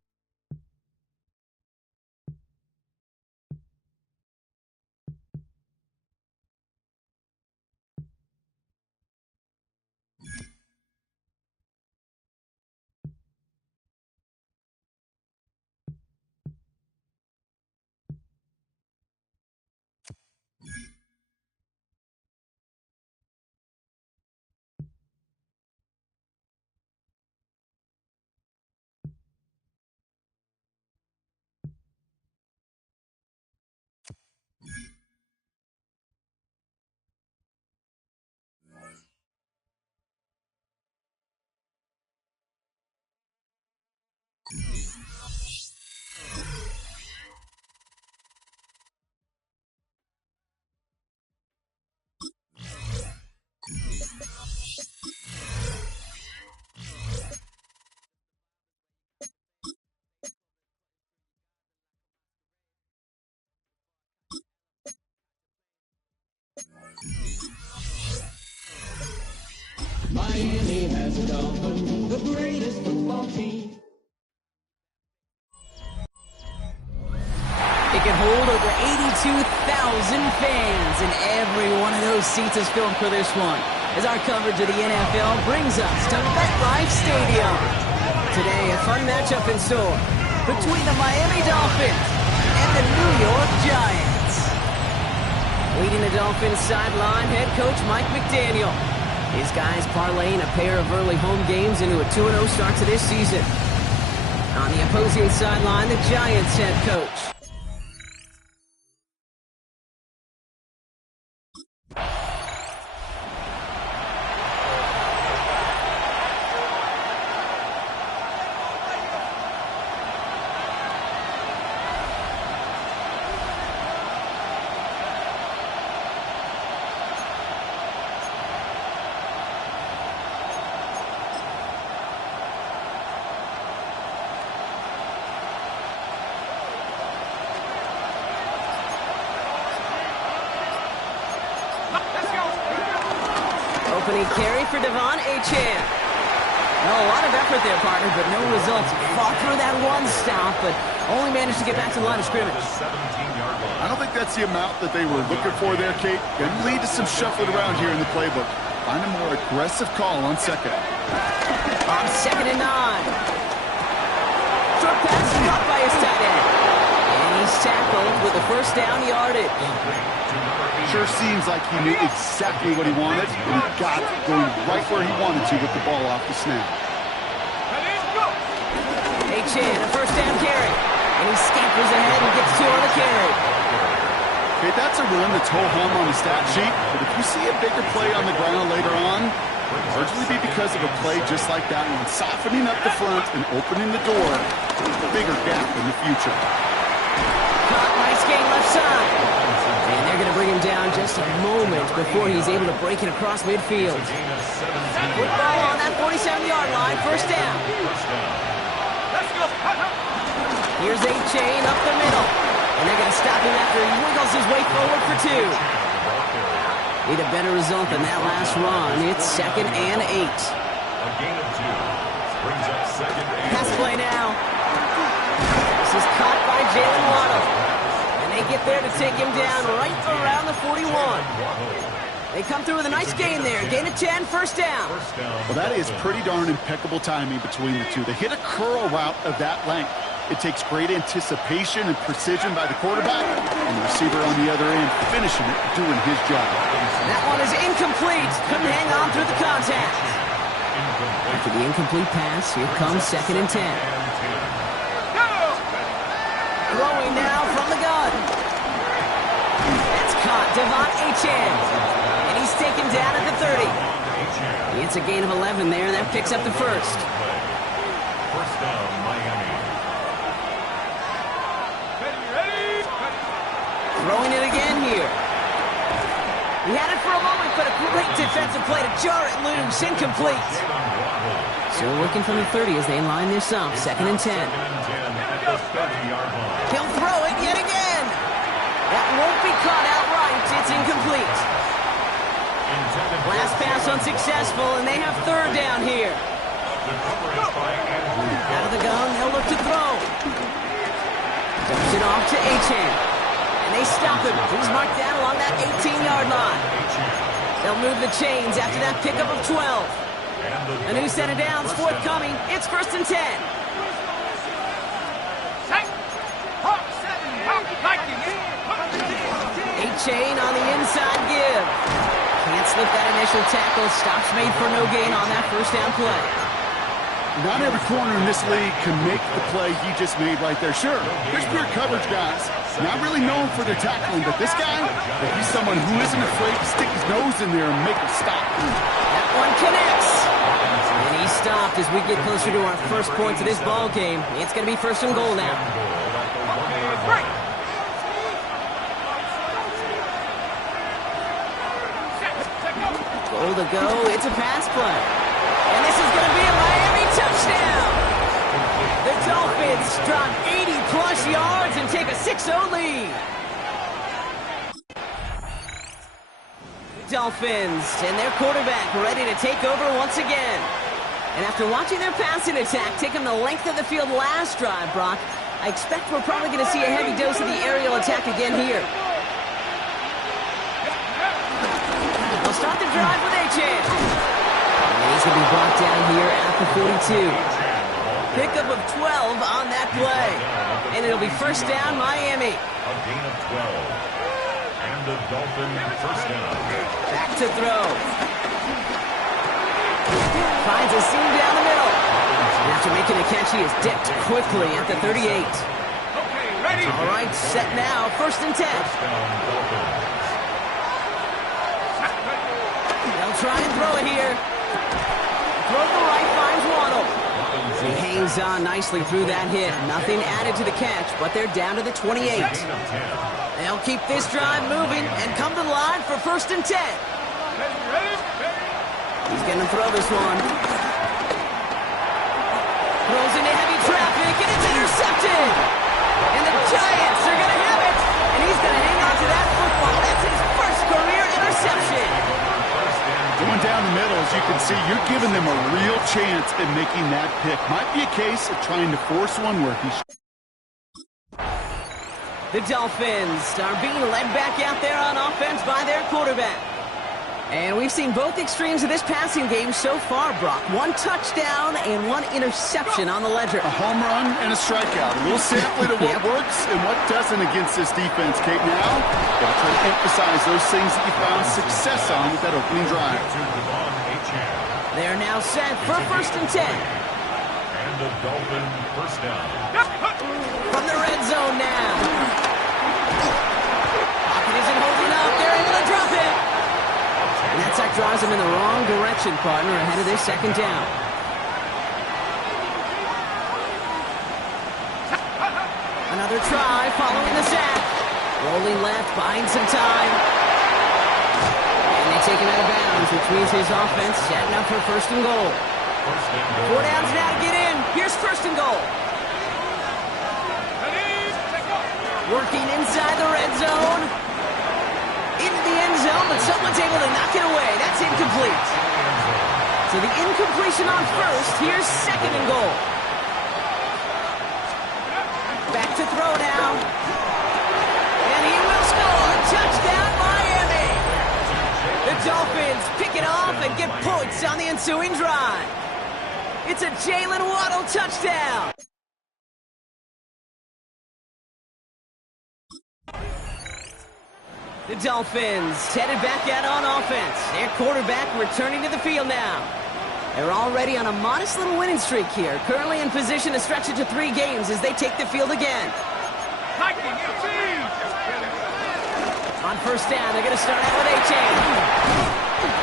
Miami has a Dolphin, the greatest football team. It can hold over 82,000 fans, and every one of those seats is filled for this one, as our coverage of the NFL brings us to MetLife Stadium. Today, a fun matchup in store between the Miami Dolphins and the New York Giants. Leading the Dolphins sideline, head coach Mike McDaniel. His guys parlaying a pair of early home games into a 2-0 start to this season. On the opposing sideline, the Giants head coach. opening carry for Devon Achane. Well, a lot of effort there, partner, but no results. Fought through that one stop, but only managed to get back to the line of scrimmage. I don't think that's the amount that they were looking for there, Kate. Going to lead to some shuffling around here in the playbook. Find a more aggressive call on second. On 2nd and 9. Short pass caught by his tight end. And he's tackled with a first down yardage. Sure seems like he knew exactly what he wanted, and he got it going right where he wanted to with the ball off the snap. Achane, a first down carry. And he scampers ahead and gets 2 on the carry. Okay, that's a run that's ho-hum on the stat sheet, but if you see a bigger play on the ground later on, it'll largely be because of a play just like that one, softening up the front and opening the door to a bigger gap in the future. Caught, nice gain left side. And they're going to bring him down just a moment before he's able to break it across midfield. Football on that 47-yard line, first down. Let's go. Here's Achane up the middle. And they're going to stop him after he wiggles his way forward for 2. Need a better result than that last run. It's 2nd and 8. A gain of 2. Brings up 2nd and 8. Pass play now. This is caught by Jalen Waddle. And they get there to take him down right around the 41. They come through with a nice gain there. Gain of 10, first down. Well, that is pretty darn impeccable timing between the two. They hit a curl route of that length. It takes great anticipation and precision by the quarterback, and the receiver on the other end finishing it, doing his job. That one is incomplete. Couldn't hang on through the contact. After the incomplete pass, here comes 2nd and 10. Throwing now from the gun. That's caught. Devon Achane. And he's taken down at the 30. It's a gain of 11 there. That picks up the first. First down, Miami. Throwing it again here. He had it for a moment, but a great defensive play to jar it loose. Incomplete. So looking from the 30 as they line this up. 2nd and 10. He'll throw it yet again. That won't be caught outright. It's incomplete. Last pass unsuccessful, and they have 3rd down here. Out of the gun, they'll look to throw. Dumps it off to Achane. And they stop him. He's marked down along that 18-yard line. They'll move the chains after that pickup of 12. A new set of downs forthcoming. It's 1st and 10. Achane on the inside give. Can't slip that initial tackle. Stops made for no gain on that first down play. Not every corner in this league can make the play he just made right there. Sure, there's pure coverage guys. Not really known for their tackling, but this guy, he's someone who isn't afraid to stick his nose in there and make a stop. That one connects. And he stopped as we get closer to our first points of this ball game. It's going to be 1st and goal now. Goal to go. It's a pass play. And this is going to be a Miami touchdown. The Dolphins drop 80-plus yards and take a 6-0 lead. Dolphins and their quarterback ready to take over once again. And after watching their passing attack take them the length of the field last drive, Brock, I expect we're probably going to see a heavy dose of the aerial attack again here. They'll start the drive with Achane. And he's going to be brought down here at the 42. Pickup of 12 on that play. And it'll be first down, Miami. A gain of 12. And the Dolphins first down. Back to throw. Finds a seam down the middle. And after making a catch, he is dipped quickly at the 38. Okay, ready? All right, set now. 1st and 10. They'll try and throw it here. Throw to the right, finds Waddle. He hangs on nicely through that hit. Nothing added to the catch, but they're down to the 28. They'll keep this drive moving and come to the line for 1st and 10. He's going to throw this one. Throws into heavy traffic, and it's intercepted. And the Giants are going to have it. And he's going to hang on to that football. That's his first career interception. Going down the middle. And see, you're giving them a real chance at making that pick. Might be a case of trying to force one where he... The Dolphins are being led back out there on offense by their quarterback. And we've seen both extremes of this passing game so far, Brock. One touchdown and one interception on the ledger. A home run and a strikeout. A little sampling of what works and what doesn't against this defense, Kate. Now, got to try to emphasize those things that you found success on with that opening drive. They're now set for 1st and 10. And the Dolphin first down. From the red zone now. Pocket isn't holding up. They're able to drop it. And that sack drives them in the wrong direction, partner, ahead of their 2nd down. Another try following the sack. Rolling left, buying some time. And they take him out of bounds, which means his offense setting up for 1st and goal. 4 downs now to get in. Here's 1st and goal. Working inside the red zone. Into the end zone, but someone's able to knock it away. That's incomplete. So the incompletion on 1st. Here's 2nd and goal. Back to throw now. And he will score. Touchdown, Miami. The Dolphins pick it off and get points on the ensuing drive. It's a Jalen Waddle touchdown. The Dolphins headed back out on offense. Their quarterback returning to the field now. They're already on a modest little winning streak here. Currently in position to stretch it to 3 games as they take the field again. On 1st down, they're going to start out with A-Chain.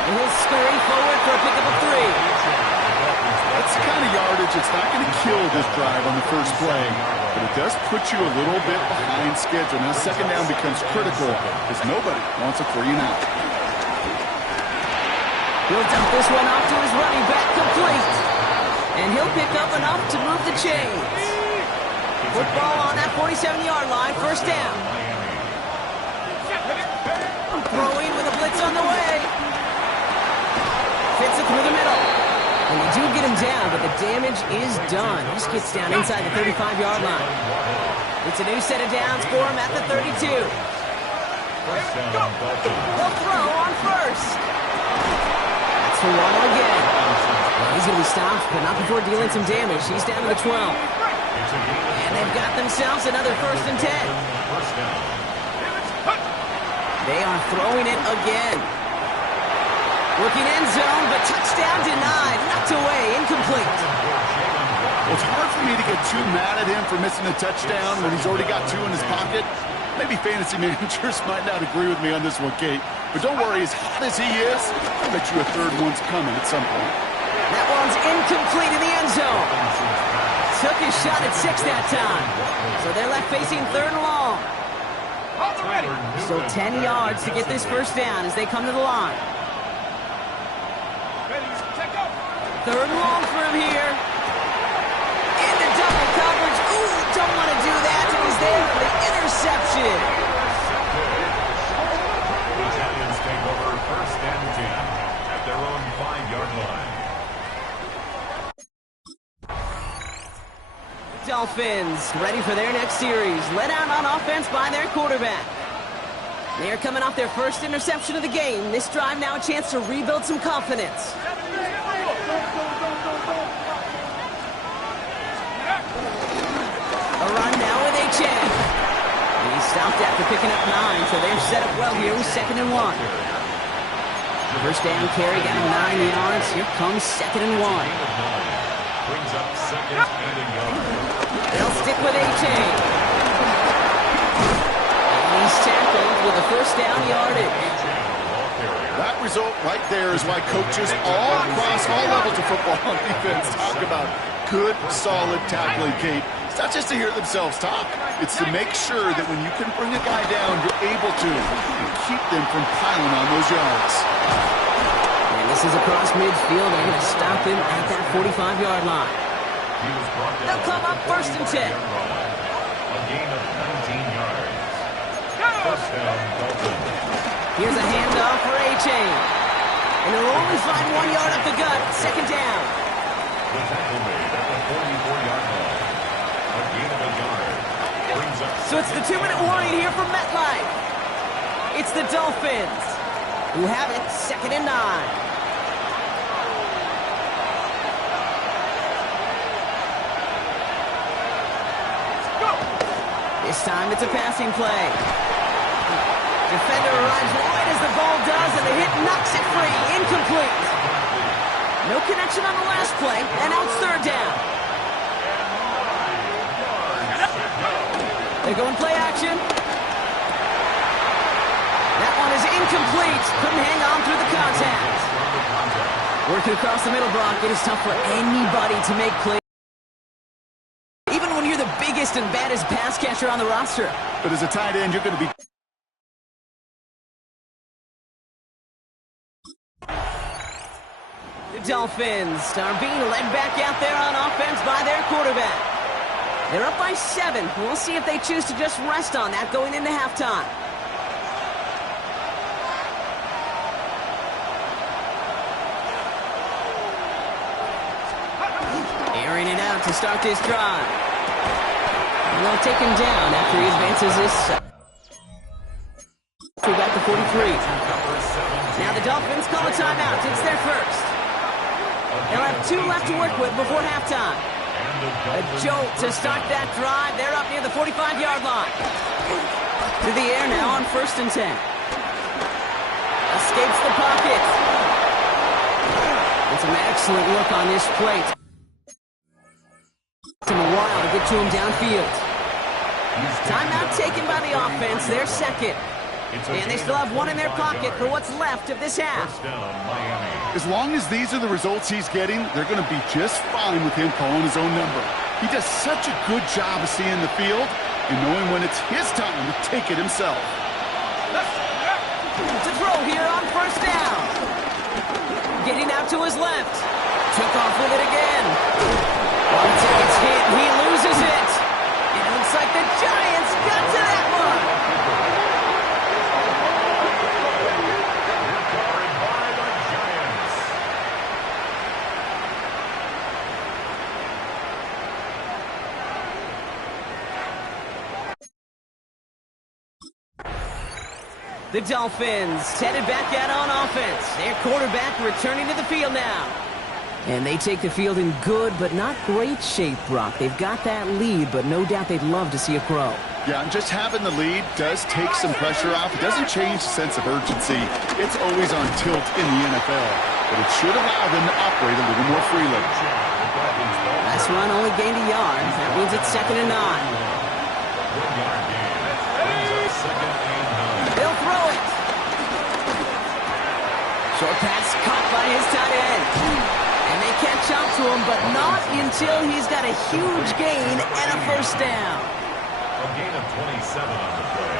And he'll scurry forward for a pickup of 3. That's the kind of yardage that's not going to kill this drive on the first play, but it does put you a little bit behind schedule. Now 2nd down becomes critical because nobody wants a 3 and out. He'll dump this one off to his running back, complete. And he'll pick up enough to move the chains. Football on that 47-yard line, 1st down. Throwing with a blitz on the way. Fits it through the middle. And they do get him down, but the damage is done. He just gets down inside the 35-yard line. It's a new set of downs for him at the 32. They'll throw on 1st. That's for Waddle again. He's going to be stopped, but not before dealing some damage. He's down to the 12. And they've got themselves another 1st and 10. They are throwing it again. Working end zone, but touchdown denied. Knocked away, incomplete. Well, it's hard for me to get too mad at him for missing a touchdown when he's already got 2 in his pocket. Maybe fantasy managers might not agree with me on this one, Kate. But don't worry, as hot as he is, I bet you a 3rd one's coming at some point. That one's incomplete in the end zone. Took his shot at 6 that time. So they're left facing 3rd and long. Still 10 yards to get this 1st down as they come to the line. 3rd and long for him here. Into double coverage. Ooh, don't want to do that. It was there for the interception. The Italians take over 1st and 10 at their own 5-yard line. Dolphins ready for their next series. Led out on offense by their quarterback. They are coming off their 1st interception of the game. This drive now a chance to rebuild some confidence. A run now with A-Chain. He stopped after picking up 9, so they're set up well here with 2nd and 1. 1st down carry got him 9 yards. Here comes 2nd and 1. Brings up 2nd and a yard. They'll stick with A-Chain. And he's tackled with a 1st down yardage. That result right there is why coaches all across all levels of football on defense talk about good, solid tackling, Kate. It's not just to hear themselves talk. It's to make sure that when you can bring a guy down, you're able to and keep them from piling on those yards. And this is across midfield. They're going to stop him at that 45-yard line. They'll come up 1st and 10. A gain of 19 yards. 1st down, Dolphins. Here's a handoff for A-Chain. And he'll only find 1 yard up the gut. Second down. The tackle made at the 44-yard line. A gain of a yard. Brings up So it's the 2-minute warning here from MetLife. It's the Dolphins who have it, 2nd and 9. This time it's a passing play. Defender arrives right as the ball does, and the hit knocks it free. Incomplete. No connection on the last play, and now it's 3rd down. They're going play action. That one is incomplete. Couldn't hang on through the contact. Working across the middle, Brock. It is tough for anybody to make plays. Even when you're the biggest and baddest pass catcher on the roster. But as a tight end, you're going to be... The Dolphins are being led back out there on offense by their quarterback. They're up by 7. We'll see if they choose to just rest on that going into halftime. Airing it out to start this drive. And they'll take him down after he advances this. We're back to 43. Now the Dolphins call a timeout. It's their first. They'll have 2 left to work with before halftime. A jolt to start that drive. They're up near the 45-yard line. Through the air now on 1st and 10. Escapes the pocket. It's an excellent look on this plate. It's him a while to get to him downfield. Timeout taken by the offense. They're 2nd. And they still have 1 in their pocket for what's left of this half. As long as these are the results he's getting, they're going to be just fine with him calling his own number. He does such a good job of seeing the field and knowing when it's his time to take it himself. To throw here on 1st down. Getting out to his left. Took off with it again. One ticket's hit. He loses it. It looks like the Giants got to that one. The Dolphins headed back out on offense. Their quarterback returning to the field now. And they take the field in good but not great shape, Brock. They've got that lead, but no doubt they'd love to see it grow. Yeah, and just having the lead does take some pressure off. It doesn't change the sense of urgency. It's always on tilt in the NFL. But it should allow them to operate a little more freely. Last run only gained a yard. That means it's 2nd and 9. They'll throw it. Short pass caught by his tight end. And they catch up to him, but not until he's got a huge gain and a 1st down. A gain of 27 on the play.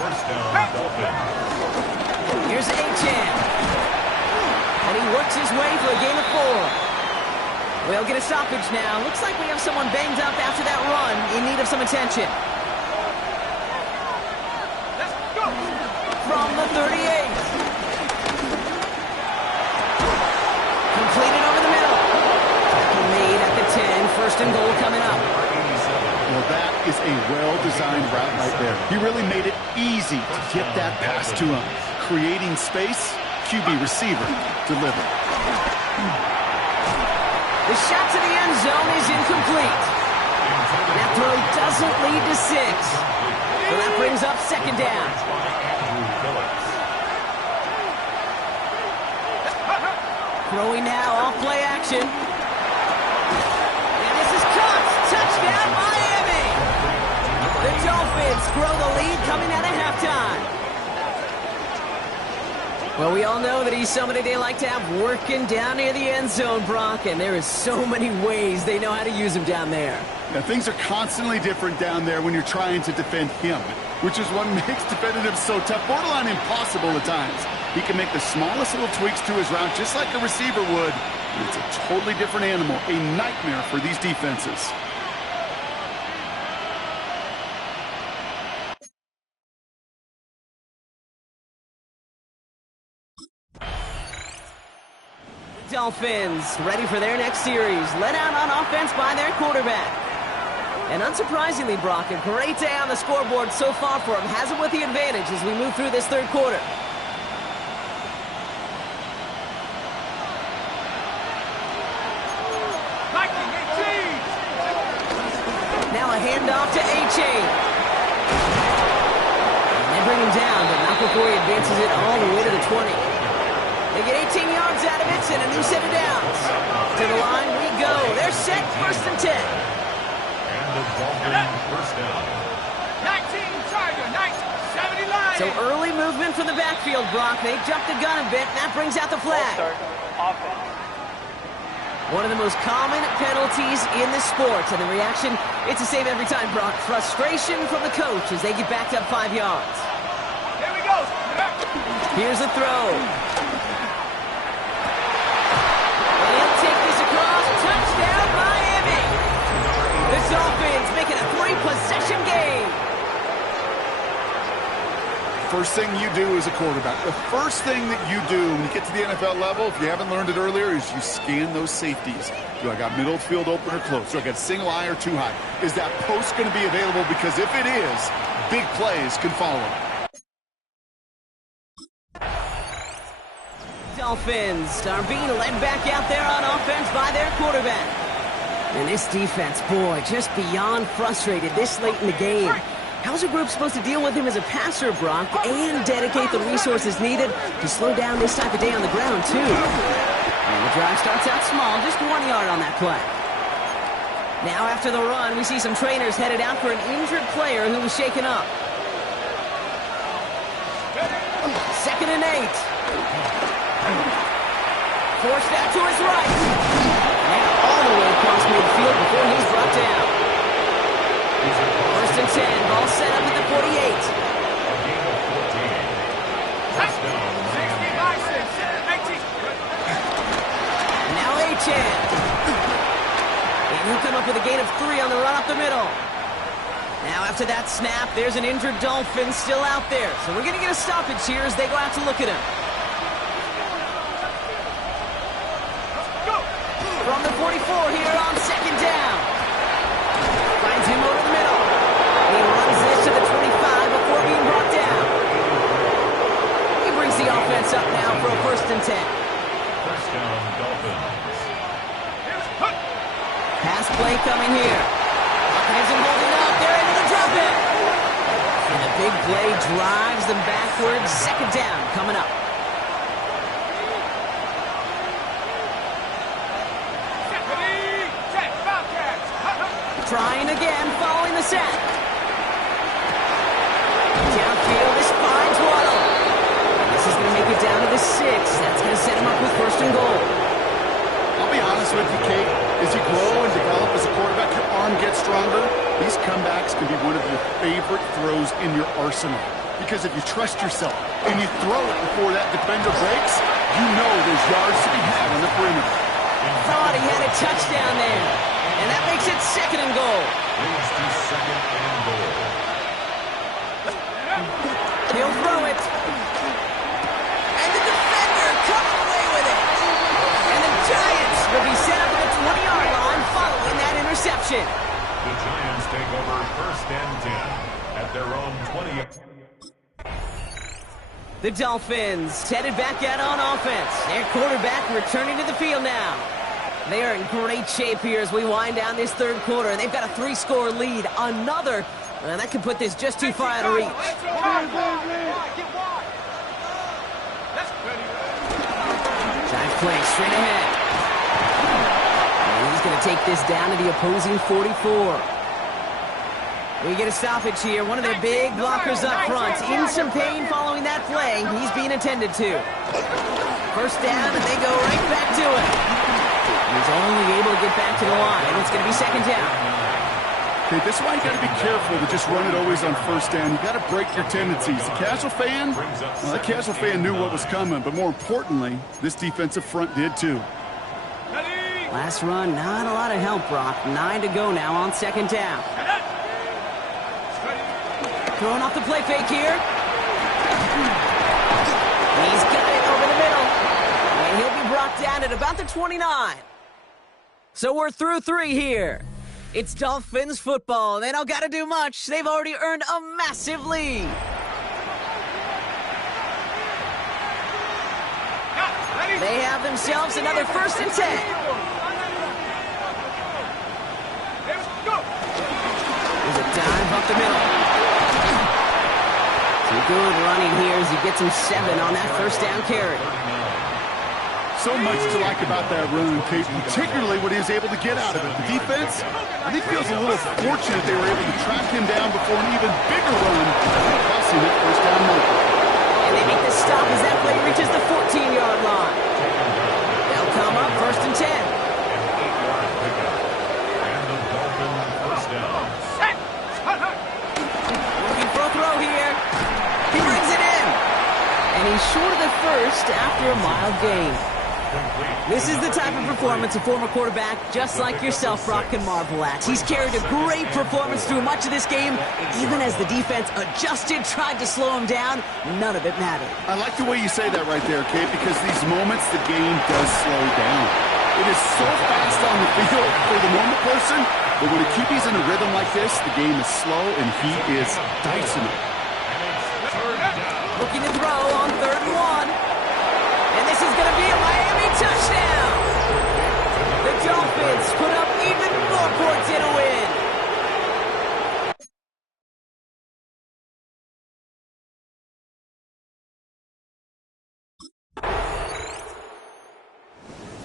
1st down, Dolphins. Here's Achane. And he works his way for a gain of 4. We'll get a stoppage now. Looks like we have someone banged up after that run in need of some attention. From the 38. Completed over the middle. Tackle made at the 10. 1st and goal coming up. Well, that is a well-designed route right there. He really made it easy to get that pass to him. Creating space, QB receiver, deliver. The shot to the end zone is incomplete. That throw doesn't lead to 6. So that brings up 2nd down. Throwing now off play action. And this is caught. Touchdown Miami. The Dolphins grow the lead coming out of halftime. Well, we all know that he's somebody they like to have working down near the end zone, Brock, and there is so many ways they know how to use him down there. Now, things are constantly different down there when you're trying to defend him, which is what makes defending him so tough, borderline impossible at times. He can make the smallest little tweaks to his route just like a receiver would, and it's a totally different animal, a nightmare for these defenses. Dolphins ready for their next series. Led out on offense by their quarterback. And unsurprisingly, Brock, a great day on the scoreboard so far for him. Has him with the advantage as we move through this third quarter. Now a handoff to A-Chain. They bring him down, but not before he advances it all the way to the 20. They get 18 yards out of it and a new set of downs. To the line we go. They're set, 1st and 10. And the Dolphins first down. 19 Tiger, 70 line. So early movement from the backfield, Brock. They jumped the gun a bit, and that brings out the flag. One of the most common penalties in the sport, and the reaction, it's the same every time, Brock. Frustration from the coach as they get backed up 5 yards. Here we go. Here's the throw. And he'll take this across. Touchdown, Miami. The Dolphins make it a 3-possession game. First thing you do as a quarterback, the first thing that you do when you get to the NFL level, if you haven't learned it earlier, is you scan those safeties. Do I got middle field open or close? Do I got single high or too high? Is that post going to be available? Because if it is, big plays can follow it. Dolphins are being led back out there on offense by their quarterback. And this defense, boy, just beyond frustrated this late in the game. How's a group supposed to deal with him as a passer, Brock, and dedicate the resources needed to slow down this type of day on the ground, too? And the drive starts out small, just 1 yard on that play. Now after the run, we see some trainers headed out for an injured player who was shaken up. 2nd and 8. Forced out to his right. And all the way across midfield before he's brought down. 1st and 10, ball set up at the 48. A gain of 14. First down, Miami. 18. Now A-Chan. And he'll come up with a gain of 3 on the run up the middle. Now after that snap, there's an injured Dolphin still out there. So we're going to get a stoppage here as they go out to look at him. From the 44 here on 2nd down. Finds him over the middle. He runs this to the 25 before being brought down. He brings the offense up now for a 1st and 10. First down, Dolphins. Pass play coming here. Has him holding up. They're able to drop it. And the big play drives them backwards. 2nd down coming up. Trying again, following the set. Downfield, this finds Waddle. This is going to make it down to the 6. That's going to set him up with 1st and goal. I'll be honest with you, Kate. As you grow and develop as a quarterback, your arm gets stronger. These comebacks can be one of your favorite throws in your arsenal. Because if you trust yourself and you throw it before that defender breaks, you know there's yards to be had on the perimeter. Thought he had a touchdown there. And that makes it 2nd and goal. Leads to 2nd and goal. He'll throw it. And the defender coming away with it. And the Giants will be set up at the 20-yard line following that interception. The Giants take over 1st and 10 at their own 20. The Dolphins headed back out on offense. Their quarterback returning to the field now. They are in great shape here as we wind down this third quarter, and they've got a 3-score lead. Another, that could put this just too far out of reach. Drive play straight ahead. And he's going to take this down to the opposing 44. We get a stoppage here. One of their big blockers up front. In some pain following that play. He's being attended to. 1st down, and they go right back to it. He's only able to get back to the line, and it's going to be 2nd down. Okay, this is why you got to be careful to just run it always on 1st down. You got to break your tendencies. The casual fan, well, that casual fan knew what was coming, but more importantly, this defensive front did too. Last run, not a lot of help, Brock. 9 to go now on 2nd down. Throwing off the play fake here. He's got it over the middle. And he'll be brought down at about the 29. So we're through 3 here. It's Dolphins football. They don't got to do much. They've already earned a massive lead. They have themselves another 1st and 10. There's a dive up the middle. Some good running here as he gets him 7 on that 1st down carry. So much to like about that run, Kate, particularly what he was able to get out of it. The defense, I think, feels a little fortunate they were able to track him down before an even bigger run, costing that 1st down marker. And they make the stop as that play reaches the 14-yard line. They'll come up 1st and 10. Looking for a throw here. He brings it in. And he's short of the 1st after a mild gain. This is the type of performance a former quarterback just like yourself, Brock, can marvel at. He's carried a great performance through much of this game. Even as the defense adjusted, tried to slow him down, none of it mattered. I like the way you say that right there, Kate, because these moments the game does slow down. It is so fast on the field for the normal person, but when a QB's in a rhythm like this, the game is slow and he is dicing it. Looking to throw on 3rd and 1. And this is going to be a Miami touchdown. The Dolphins put up even more points in a win.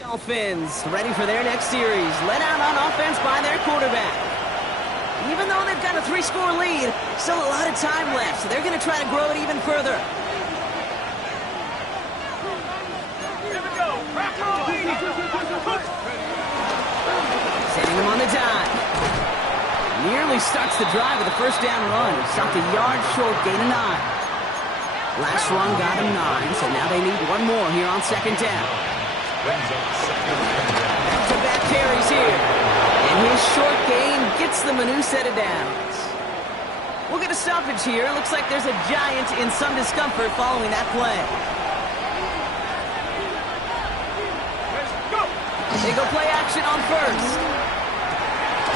Dolphins ready for their next series. Led out on offense by their quarterback. Even though they've got a 3-score lead, still a lot of time left, so they're going to try to grow it even further. Sending him on the dive. Nearly starts the drive with a 1st down run. Stopped a yard short, gain of 9. Last run got him 9, so now they need one more here on 2nd down. Back-to-back carries here. And his short gain gets them a new set of downs. We'll get a stoppage here. Looks like there's a Giant in some discomfort following that play. They go play action on 1st.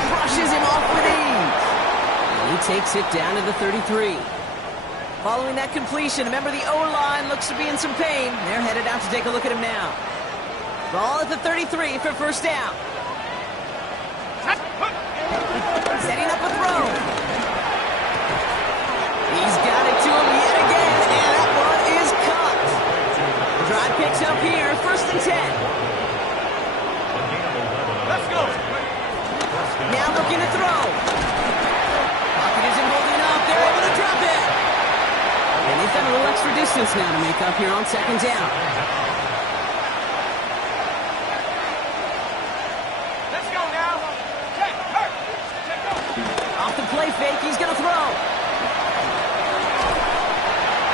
Brushes him off with ease. And he takes it down to the 33. Following that completion, remember the O-line looks to be in some pain. They're headed out to take a look at him now. Ball at the 33 for 1st down. Setting up a throw. He's got it to him yet again, and that one is caught. Drive picks up here, 1st and 10. Let's go. Now looking to throw. Pocket isn't holding up. They're able to drop it. And they've got a little extra distance now to make up here on 2nd down. Let's go now. Check, hurt. Check go. Off the play fake, he's going to throw.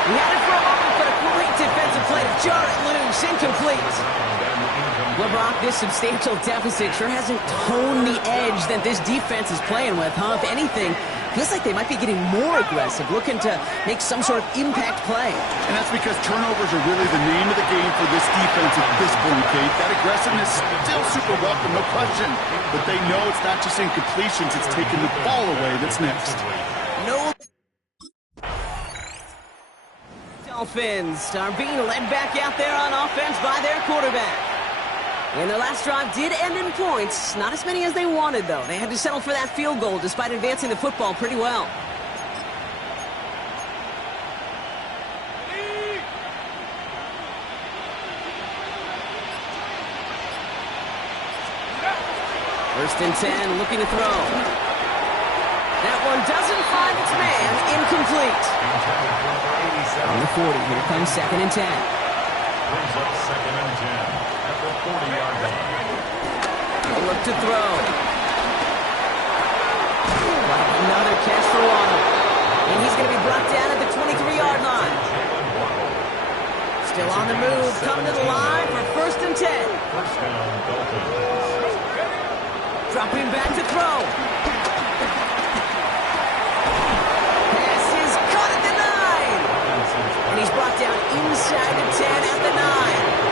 He had it for a moment, but a great defensive play to jar it loose. Incomplete. LeBron, this substantial deficit sure hasn't toned the edge that this defense is playing with, huh? If anything, feels like they might be getting more aggressive, looking to make some sort of impact play. And that's because turnovers are really the name of the game for this defense at this point, Kate. That aggressiveness still super welcome, no question. But they know it's not just incompletions, it's taking the ball away that's next. No. Dolphins are being led back out there on offense by their quarterback. And their last drive did end in points. Not as many as they wanted, though. They had to settle for that field goal despite advancing the football pretty well. First and 10, looking to throw. That one doesn't find its man. Incomplete. On the 40, here comes 2nd and 10. Brings up 2nd and 10 at the 40-yard line. Look to throw. Another catch for Waddle. And he's going to be brought down at the 23-yard line. Still on the move, coming to the line for 1st and 10. First down, Dolphins. Dropping back to throw. Pass is caught at the 9. And he's brought down inside the 10 at the 9.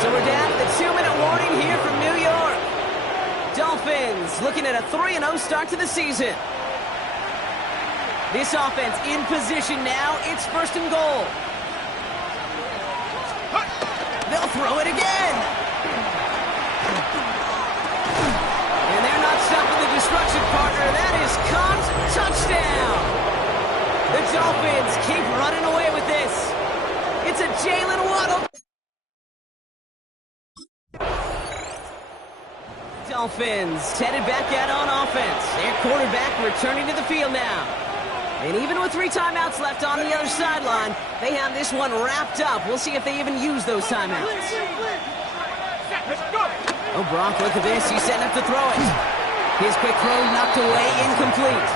So we're down to the 2-minute warning here from New York. Dolphins looking at a 3-0 start to the season. This offense in position now. It's 1st and goal. They'll throw it again. And they're not stopping the destruction, partner. That is caught. Touchdown. The Dolphins keep running away with this. It's a Jalen Waddle. Dolphins headed back out on offense. Their quarterback returning to the field now. And even with 3 timeouts left on the other sideline, they have this one wrapped up. We'll see if they even use those timeouts. Oh, Brock, look at this. He's setting up to throw it. His quick throw knocked away, incomplete.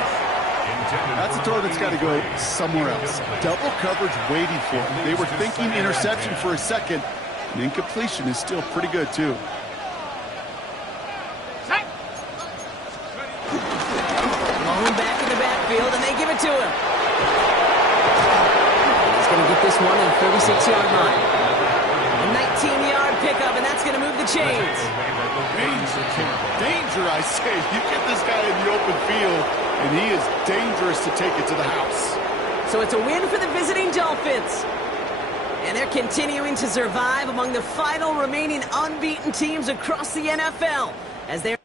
That's a throw that's got to go somewhere else. Double coverage waiting for him. They were thinking interception for a second. And incompletion is still pretty good, too. Back in the backfield, and they give it to him. He's going to get this one at the 36-yard line. A 19-yard pickup, and that's going to move the chains. Danger, I say. You get this guy in the open field, and he is dangerous to take it to the house. So it's a win for the visiting Dolphins. And they're continuing to survive among the final remaining unbeaten teams across the NFL as they're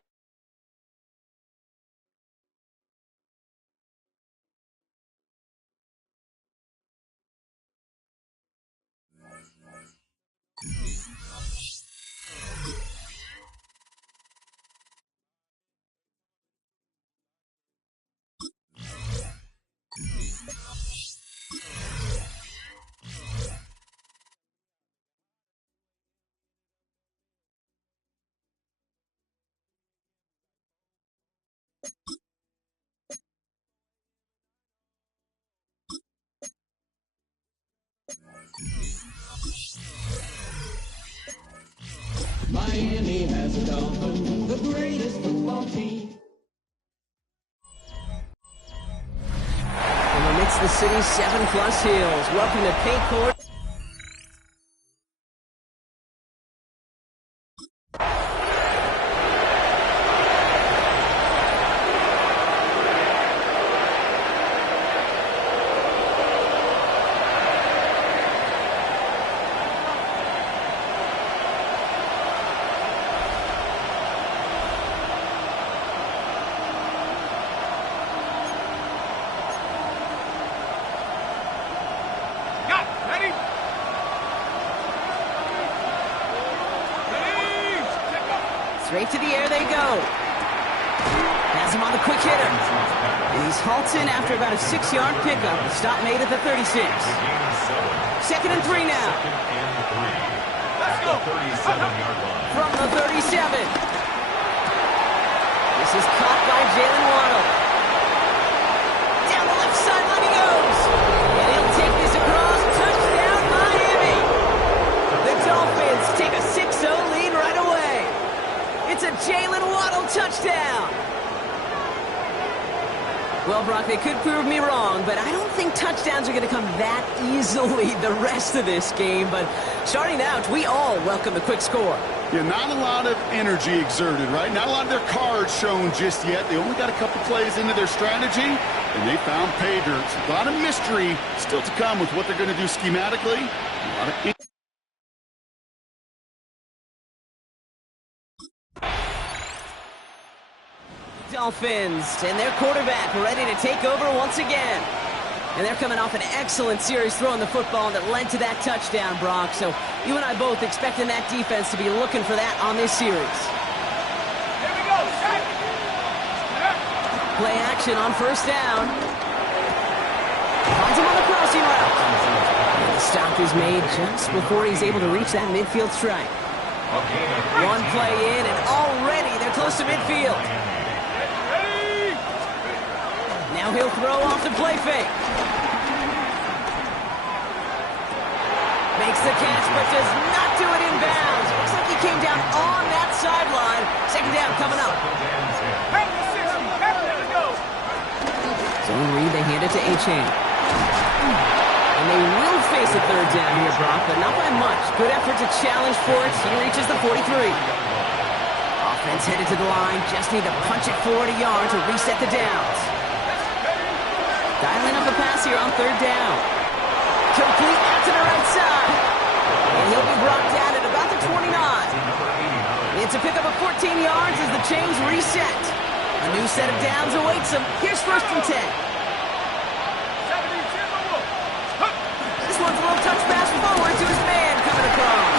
Miami has a Dolphin, the greatest football team. And amidst the city's 7+ hills, welcome to Paycor. Straight to the air they go. Has him on the quick hitter. And he's halted after about a 6-yard pickup. The stop made at the 36. 2nd and 3 now. Let's go. 37-yard line. From the 37. This is caught by Jalen Waddle. Down the left sideline he goes. And he'll take this across. Touchdown, Miami. The Dolphins take a 6-0 lead right away. It's a Jalen Waddle touchdown. Well, Brock, they could prove me wrong, but I don't think touchdowns are going to come that easily the rest of this game. But starting out, we all welcome the quick score. Yeah, not a lot of energy exerted, right? Not a lot of their cards shown just yet. They only got a couple plays into their strategy, and they found pay dirt. A lot of mystery still to come with what they're going to do schematically. A lot of Dolphins and their quarterback ready to take over once again. And they're coming off an excellent series throwing the football that led to that touchdown, Brock. So you and I both expecting that defense to be looking for that on this series. Here we go. Play action on 1st down. Finds him on the crossing route. And the stop is made just before he's able to reach that midfield strike. One play in, and already they're close to midfield. Now he'll throw off the play fake. Makes the catch, but does not do it in bounds. Looks like he came down on that sideline. 2nd down coming up. Zone read, they hand it to A-Chain. And they will face loss of third down here, Brock, but not by much. Good effort to challenge for it. He reaches the 43. Offense headed to the line. Just need to punch it forward a yard to reset the downs. Dialing up a pass here on third down. Complete out to the right side. And he'll be brought down at about the 29. It's a pickup of 14 yards as the chains reset. A new set of downs awaits him. Here's first and 10. This one's a little touch pass forward to his man coming across.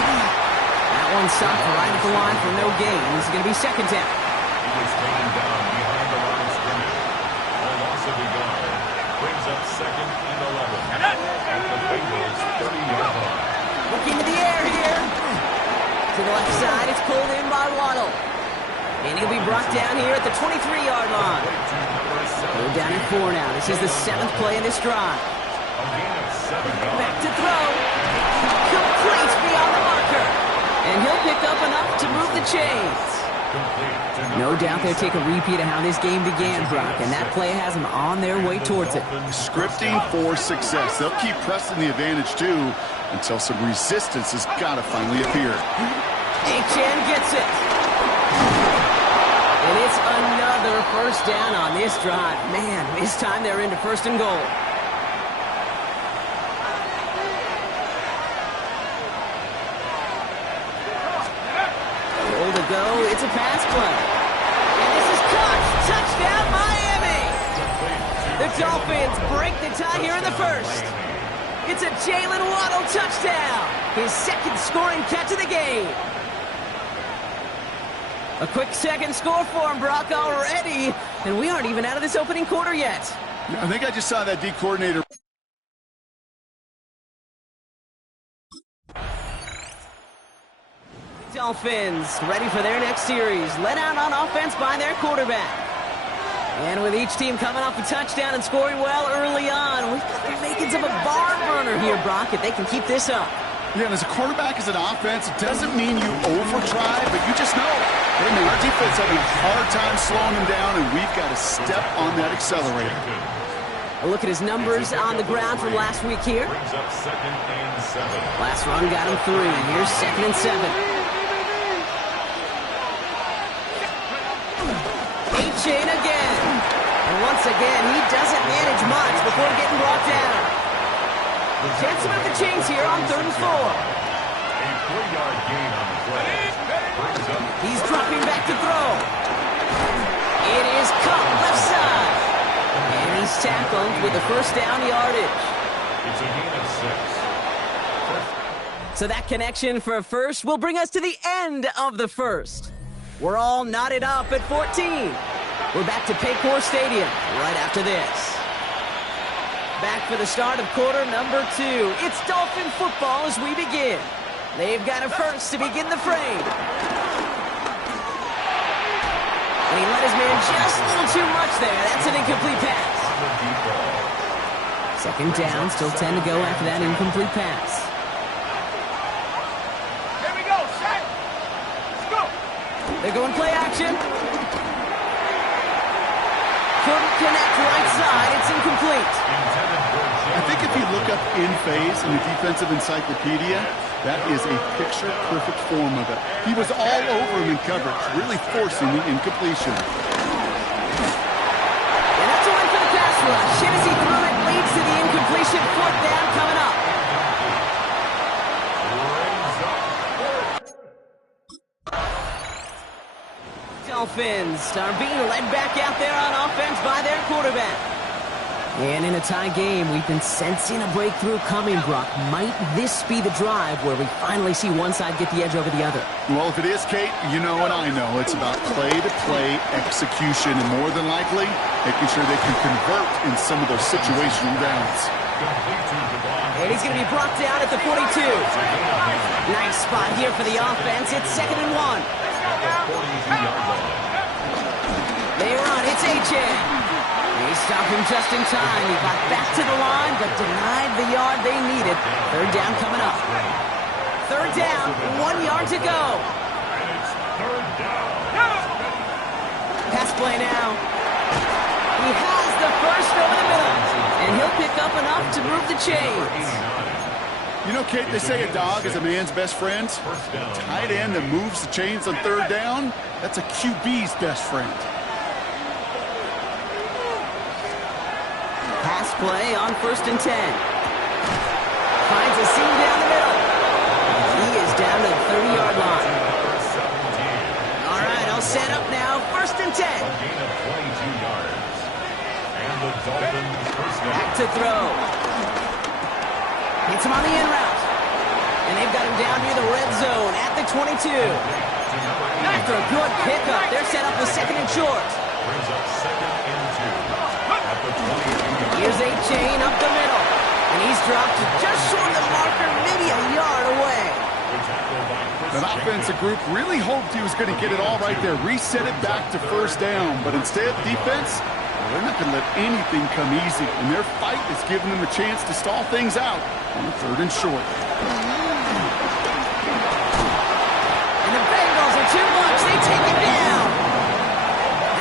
That one stopped right at the line for no gain. This is going to be second down. He was taken down behind the line of scrimmage. A loss of a yard brings up second and 11 at the Bengals' 30-yard line. Looking to the air here. To the left side, it's pulled in by Waddle. And he'll be brought down here at the 23-yard line. They're down at 4 now. This is the 7th play in this drive. Back to throw. Complete beyond the marker. And he'll pick up enough to move the chains. No doubt they'll take a repeat of how this game began, Brock, and that play has them on their way towards it. Scripting for success. They'll keep pressing the advantage, too, until some resistance has got to finally appear. HN gets it. And it's another first down on this drive. Man, this time they're into first and goal. Goal to go. It's a pass play. And this is caught. Touchdown, Miami. The Dolphins break the tie here in the first. It's a Jalen Waddle touchdown. His second scoring catch of the game. A quick second score for him, Brock, already. And we aren't even out of this opening quarter yet. I think I just saw that D coordinator. Dolphins ready for their next series. Let out on offense by their quarterback. And with each team coming off a touchdown and scoring well early on, we've got the makings of a barn burner here, Brock, if they can keep this up. Yeah, and as a quarterback, as an offense, it doesn't mean you over-try, but you just know, hey, man, our defense having a hard time slowing them down, and we've got to step on that accelerator. A look at his numbers on the ground from last week here. Brings up second and 7. Last run got him 3. Here's second and 7. Chain again. And once again, he doesn't manage much before getting brought down. Chance to move the chains here on 3rd and 4. A 3-yard gain on the play. Brings up. He's dropping back to throw. It is caught left side. And he's tackled with the first down yardage. It's a gain of 6. So that connection for a first will bring us to the end of the first. We're all knotted up at 14. We're back to Paycor Stadium right after this. Back for the start of quarter number 2. It's Dolphin football as we begin. They've got a first to begin the frame. And he let his man just a little too much there. That's an incomplete pass. Second down, still 10 to go after that incomplete pass. Here we go, set. Let's go. They're going play action. Couldn't connect right side. It's incomplete. I think if you look up in phase in the defensive encyclopedia, that is a picture-perfect form of it. He was all over him in coverage, really forcing the incompletion. And that's a win for the pass rush. As he threw it, leads to the incompletion. 4th down coming up. Dolphins are being led back out there on offense by their quarterback. And in a tie game, we've been sensing a breakthrough coming, Brock. Might this be the drive where we finally see one side get the edge over the other? Well, if it is, Kate, you know and I know it's about play-to-play execution, and more than likely, making sure they can convert in some of those situational downs. And he's going to be brought down at the 42. Nice spot here for the offense. It's 2nd and 1. They run. It's HN. They stop him just in time. He got back to the line, but denied the yard they needed. 3rd down coming up. 3rd down, 1 yard to go. Pass play now. He has the first over the middle, and he'll pick up enough to move the chains. You know, Kate, they say a dog is a man's best friend. A tight end that moves the chains on third down, that's a QB's best friend. Pass play on 1st and 10. Finds a seam down the middle. He is down to the 30-yard line. All right, all set up now. 1st and 10. Gain of 22 yards. And the Dolphins first down. Back to throw. Hits him on the in route. And they've got him down near the red zone at the 22. After a good pickup, they're set up with 2nd and short. Brings up 2nd and 2. At the 22. Here's a chain up the middle. And he's dropped just short of the marker, maybe a yard away. That offensive group really hoped he was going to get it all right there, reset it back to 1st down. But instead, defense, they're not going to let anything come easy. And their fight is giving them a chance to stall things out on 3rd and short. And the Bengals are too much. They take it down.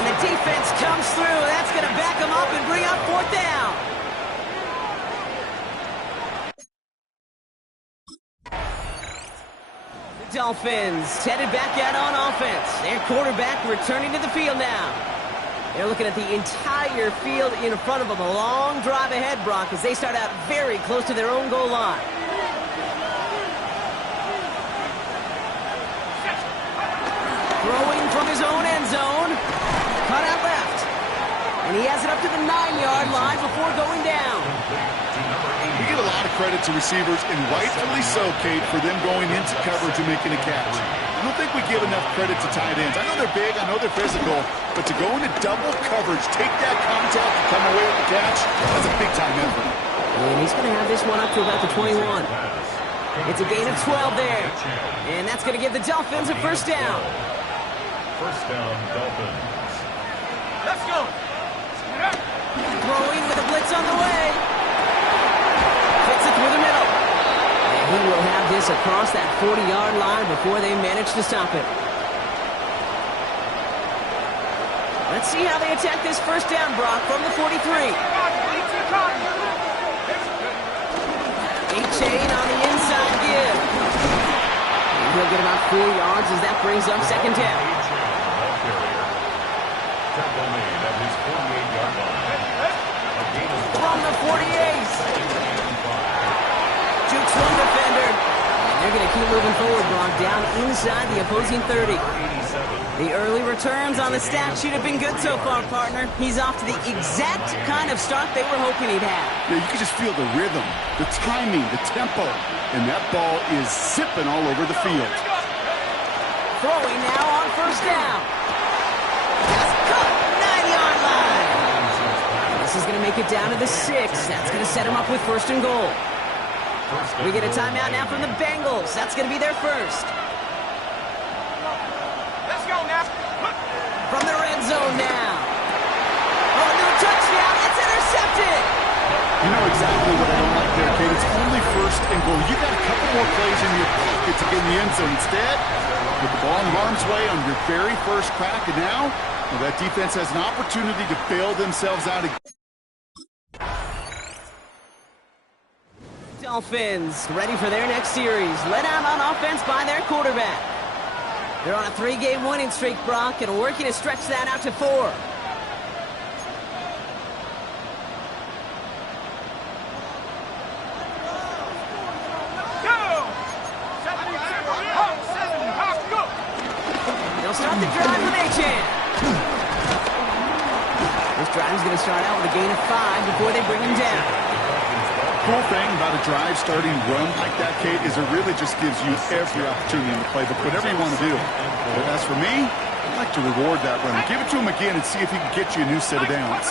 And the defense comes through. That's going to back them up and bring up 4th down. The Dolphins headed back out on offense. Their quarterback returning to the field now. They're looking at the entire field in front of them. A long drive ahead, Brock, as they start out very close to their own goal line. Throwing from his own end zone. Cut out left. And he has it up to the 9-yard line before going down. We get a lot of credit to receivers, and rightfully so, Kate, for them going into coverage and making a catch. I don't think we give enough credit to tight ends. I know they're big, I know they're physical, but to go into double coverage, take that contact and come away with the catch, that's a big-time effort. And he's going to have this one up to about the 21. It's a gain of 12 there. And that's going to give the Dolphins a 1st down. 1st down, Dolphins. Let's go. Throwing with a blitz on the way. Fits it through the middle. And he will have this across that 40-yard line before they manage to stop it. Let's see how they attack this 1st down, Brock, from the 43. A chain on the inside give. And he'll get about 4 yards as that brings up 2nd down. From the 48. Jukes one defender. And they're going to keep moving forward, Brock, down inside the opposing 30. The early returns on the stat sheet have been good so far, partner. He's off to the exact kind of start they were hoping he'd have. Yeah, you can just feel the rhythm, the timing, the tempo, and that ball is zipping all over the field. Throwing now on 1st down. Just cut, 9-yard line. This is going to make it down to the 6. That's going to set him up with 1st and goal. We get a timeout now from the Bengals. That's going to be their first. Let's go now. From the red zone now. Oh, no touchdown. It's intercepted. You know exactly what I don't like there, Kate. It's only 1st and goal. You got a couple more plays in your pocket to get in the end zone. Instead, with the ball in harm's way on your very first crack, and now that defense has an opportunity to bail themselves out again. Dolphins ready for their next series. Led out on offense by their quarterback. They're on a 3-game winning streak, Brock, and working to stretch that out to 4. They'll start the drive with A-Chan. This drive is going to start out with a gain of 5 before they bring him down. Cool thing about a drive starting run like that, Kate, is it really just gives you every opportunity in the playbook, whatever you want to do. But as for me, I'd like to reward that run. Give it to him again and see if he can get you a new set of downs.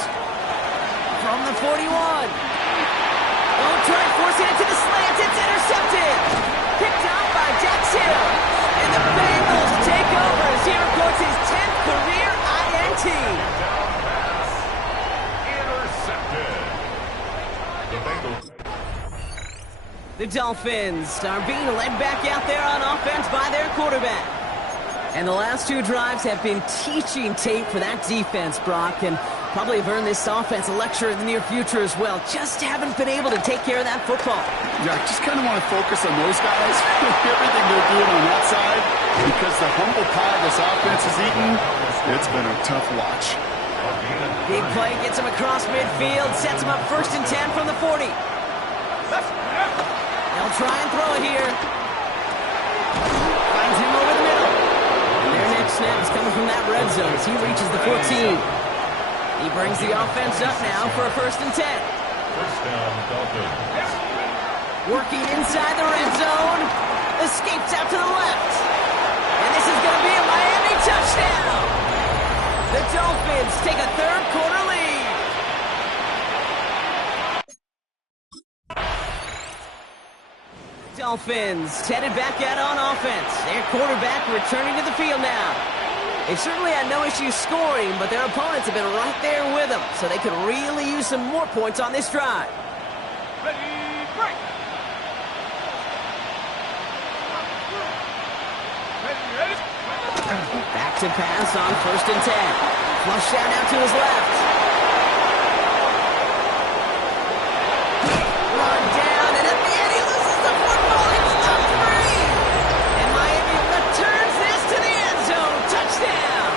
From the 41. Oh, try forcing it to the slant. It's intercepted. Picked out by Dax Hill. And the Bengals take over as he records his 10th career INT. Intercepted. The Bengals. The Dolphins are being led back out there on offense by their quarterback. And the last 2 drives have been teaching tape for that defense, Brock. And Probably have earned this offense a lecture in the near future as well. Just haven't been able to take care of that football. Yeah, I just kind of want to focus on those guys, everything they're doing on that side, because the humble pie this offense has eaten, it's been a tough watch. Big play gets him across midfield, sets him up 1st and 10 from the 40. They'll try and throw it here. Finds him over the middle. And their next snap is coming from that red zone as he reaches the 14. He brings the offense up now for a 1st and 10. First down, Dolphins. Working inside the red zone. Escapes out to the left. And this is going to be a Miami touchdown. The Dolphins take a 3rd quarter lead. Dolphins headed back out on offense. Their quarterback returning to the field now. They've certainly had no issues scoring, but their opponents have been right there with them, so they could really use some more points on this drive. Ready, break. Ready. Back to pass on 1st and 10. Flush down out to his left. Run down, and at the end he loses the football. He will not free. And Miami returns this to the end zone. Touchdown.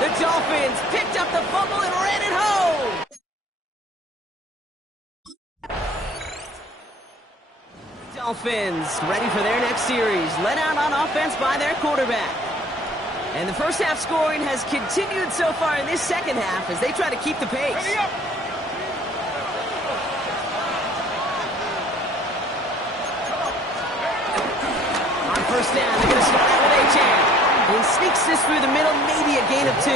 The Dolphins picked up the fumble and ran it home. Dolphins ready for their next series. Led out on offense by their quarterback. And the first half scoring has continued so far in this second half as they try to keep the pace. Ready up. On 1st down, they're going to start out with A-Chan. He sneaks this through the middle, maybe a gain of 2.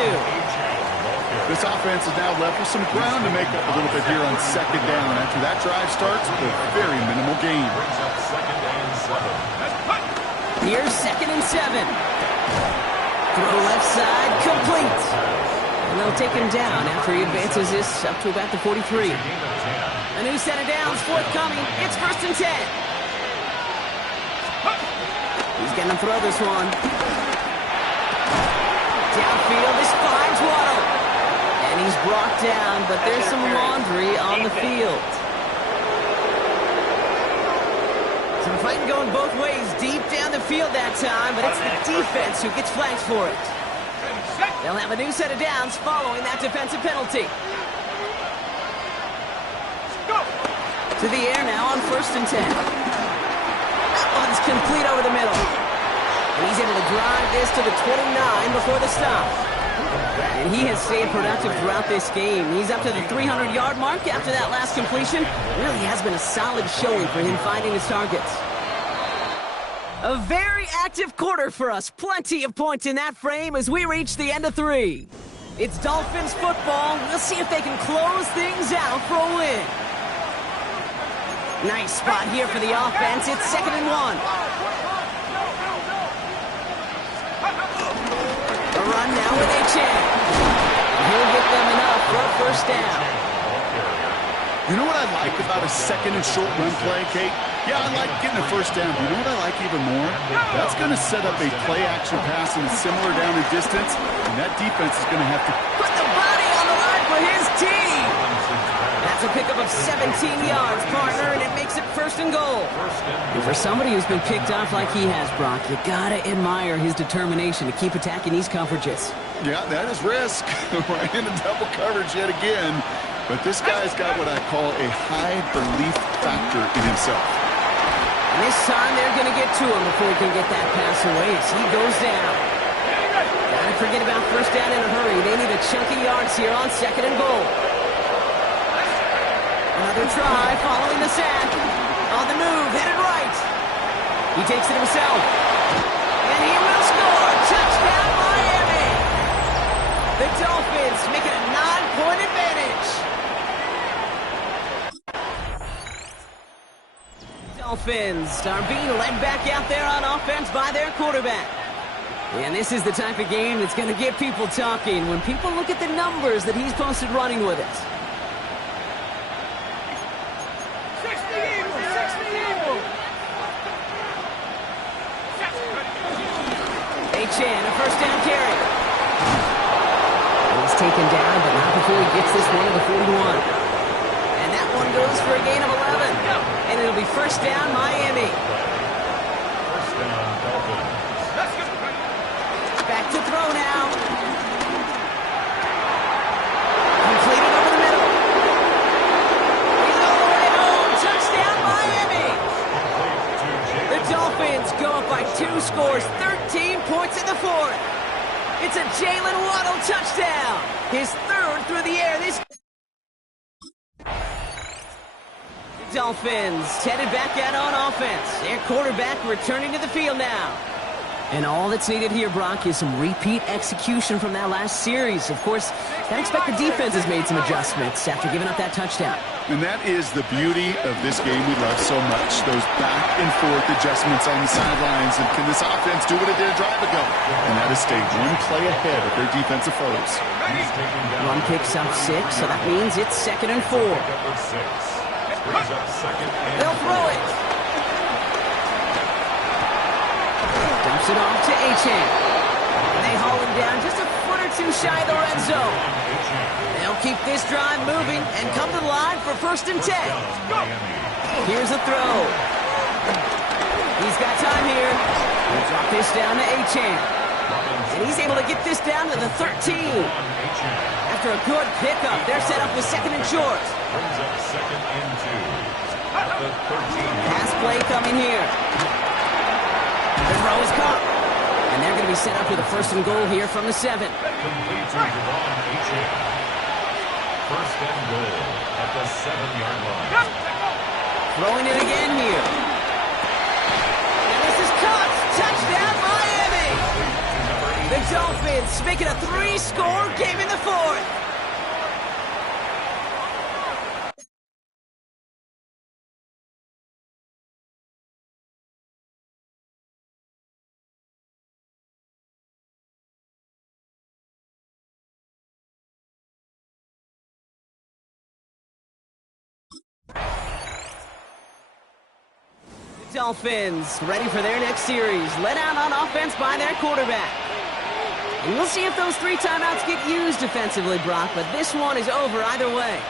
This offense is now left with some ground to make up a little bit here on 2nd down after that drive starts with a very minimal gain. Brings up 2nd and 7. Here's 2nd and 7. Throw left side, complete. And they'll take him down after he advances this up to about the 43. A new set of downs forthcoming. It's 1st and 10. He's going to throw this one. Downfield, this finds Waddle. And he's brought down, but there's some laundry on the field. Some fighting going both ways deep down the field that time, but it's the defense who gets flags for it. They'll have a new set of downs following that defensive penalty. To the air now on 1st and 10. That one's complete over the middle. And he's able to drive this to the 29 before the stop. And he has stayed productive throughout this game. He's up to the 300-yard mark after that last completion. Really has been a solid showing for him finding his targets. A very active quarter for us. Plenty of points in that frame as we reach the end of 3. It's Dolphins football. We'll see if they can close things out for a win. Nice spot here for the offense. It's 2nd and 1. A run now with A-Chan. He'll get them enough for a 1st down. You know what I like about a 2nd and short run play, Kate? Yeah, I like getting a 1st down. You know what I like even more? That's going to set up a play-action pass in a similar down and distance, and that defense is going to have to put the body on the line for his team. That's a pickup of 17 yards, partner, and it makes it 1st and goal. And for somebody who's been picked off like he has, Brock, you gotta admire his determination to keep attacking these coverages. Yeah, that is risk. Right into double coverage yet again. But this guy's got what I call a high belief factor in himself. And this time they're going to get to him before he can get that pass away as he goes down. Gotta forget about 1st down in a hurry. They need a chunky yards here on 2nd and goal. Another try following the sack. On the move, headed right. He takes it himself. And he will score. Touchdown, Miami. The Dolphins make it a 9-point advantage. Dolphins are being led back out there on offense by their quarterback. And this is the type of game that's going to get people talking when people look at the numbers that he's posted running with it. 60 Eagles! A-Chan, a 1st down carry. He's taken down, but not before he gets this one to the 41. And that one goes for a gain of 11. And it'll be first down, Miami. First down, Dolphins. Back to throw now. Completed over the middle. He's all the way home. Touchdown, Miami. The Dolphins go up by 2 scores, 13 points in the fourth. It's a Jalen Waddle touchdown. His third through the air. This Dolphins headed back out on offense. Their quarterback returning to the field now. And all that's needed here, Brock, is some repeat execution from that last series. Of course, I expect the defense has made some adjustments after giving up that touchdown. And that is the beauty of this game we love so much. Those back and forth adjustments on the sidelines. And can this offense do what it did a drive ago? And that is stay one play ahead of their defensive foes. Run kicks out 6, so that means it's 2nd and 4. They'll throw it. Dumps it off to Achane. And they haul him down just a foot or two shy of the red zone. They'll keep this drive moving and come to the line for 1st and 10. Here's a throw. He's got time here. He'll drop this down to Achane. And he's able to get this down to the 13. After a good pickup, they're set up with 2nd and short. Brings up 2nd and 2. At the 13. Pass play coming here. The throw is caught. And they're going to be set up with a 1st and goal here from the 7. Complete to Devon Achane. 1st and goal at the 7-yard line. Throwing it again here. And this is caught. Touchdown, Miami. The Dolphins making a 3-score game in the fourth. Dolphins ready for their next series, led out on offense by their quarterback. And we'll see if those 3 timeouts get used defensively, Brock, but this one is over either way.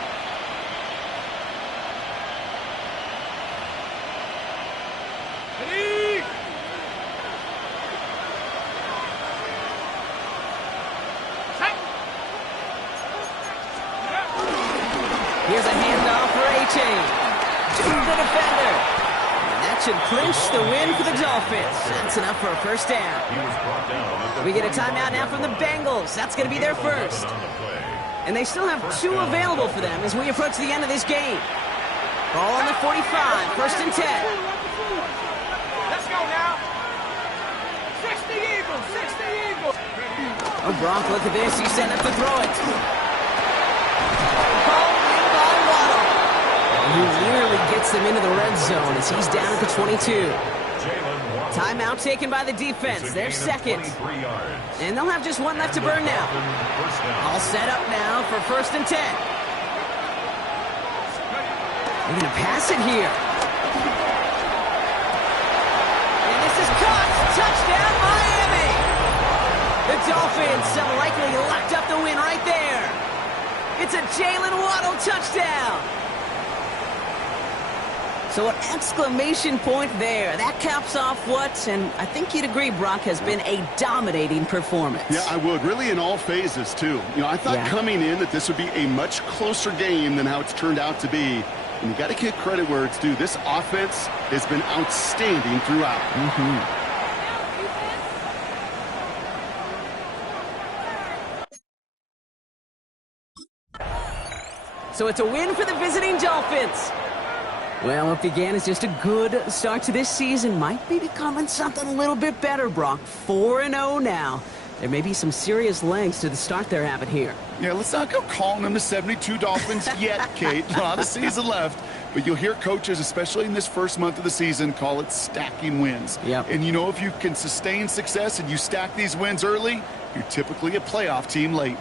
Here's a handoff for Achane. To the defender. Should clinch the win for the Dolphins. That's enough for a 1st down. We get a timeout now from the Bengals. That's going to be their first. And they still have 2 available for them as we approach the end of this game. Ball on the 45, 1st and 10. Let's go now. 60 Eagles, 60 Eagles. Oh, Brock, look at this. He's setting up to throw it. He nearly gets them into the red zone as he's down at the 22. Timeout taken by the defense. They're 2nd. And they'll have just 1 left to burn now. All set up now for 1st and 10. They're going to pass it here. And this is caught. Touchdown, Miami. The Dolphins have likely locked up the win right there. It's a Jalen Waddle touchdown. So an exclamation point there. That caps off what, and I think you'd agree, Brock, has been a dominating performance. Yeah, I would. Really in all phases, too. You know, I thought coming in that this would be a much closer game than how it's turned out to be. And you got to give credit where it's due. This offense has been outstanding throughout. So it's a win for the visiting Dolphins. Well, what began as just a good start to this season might be becoming something a little bit better, Brock. 4-0 now. There may be some serious lengths to the start they're having here. Yeah, let's not go calling them the 72 Dolphins yet, Kate. A lot of season left. But you'll hear coaches, especially in this first month of the season, call it stacking wins. Yep. And you know, if you can sustain success and you stack these wins early, you're typically a playoff team late.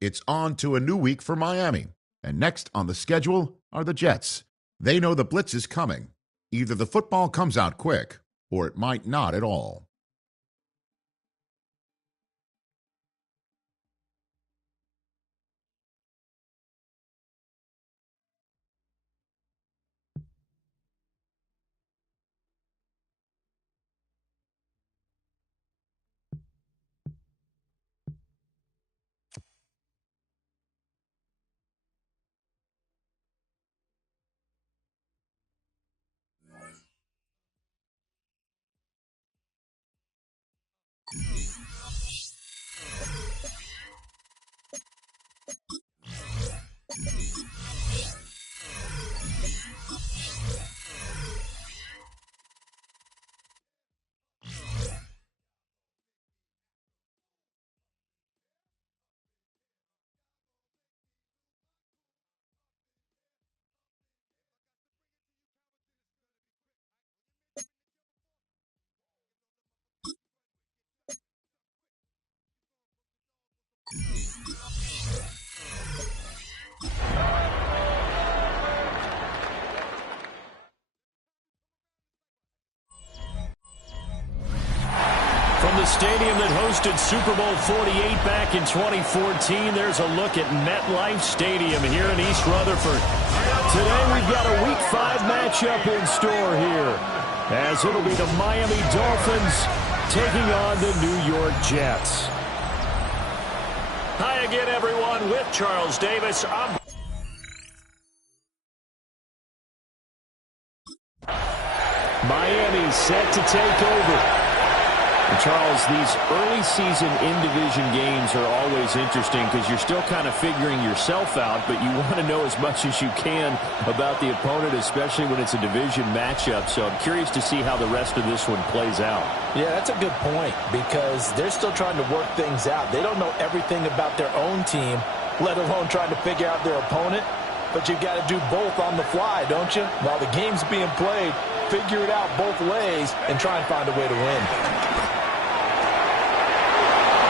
It's on to a new week for Miami. And next on the schedule are the Jets. They know the blitz is coming. Either the football comes out quick, or it might not at all. From the stadium that hosted Super Bowl 48 back in 2014, there's a look at MetLife Stadium here in East Rutherford. Today we've got a Week 5 matchup in store here, as it'll be the Miami Dolphins taking on the New York Jets. Hi again, everyone, with Charles Davis. Miami set to take over. And Charles, these early season in-division games are always interesting because you're still kind of figuring yourself out, but you want to know as much as you can about the opponent, especially when it's a division matchup. So I'm curious to see how the rest of this one plays out. Yeah, that's a good point because they're still trying to work things out. They don't know everything about their own team, let alone trying to figure out their opponent. But you've got to do both on the fly, don't you? While the game's being played, figure it out both ways and try and find a way to win.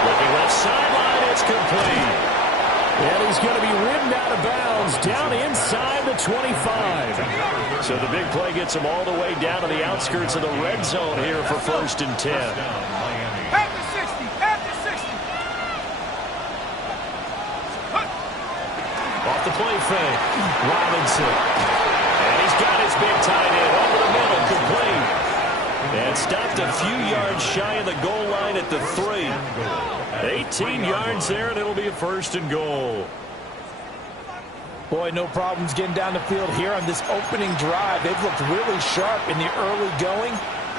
Looking left sideline, it's complete. And he's going to be ridden out of bounds down inside the 25. So the big play gets him all the way down to the outskirts of the red zone here for 1st and 10. At the 60, at the 60. Off the play fake, Robinson. And he's got his big tight end over the middle, complete. And stopped a few yards shy of the goal line at the 3. 18 yards there, and it'll be a 1st and goal. Boy, no problems getting down the field here on this opening drive. They've looked really sharp in the early going,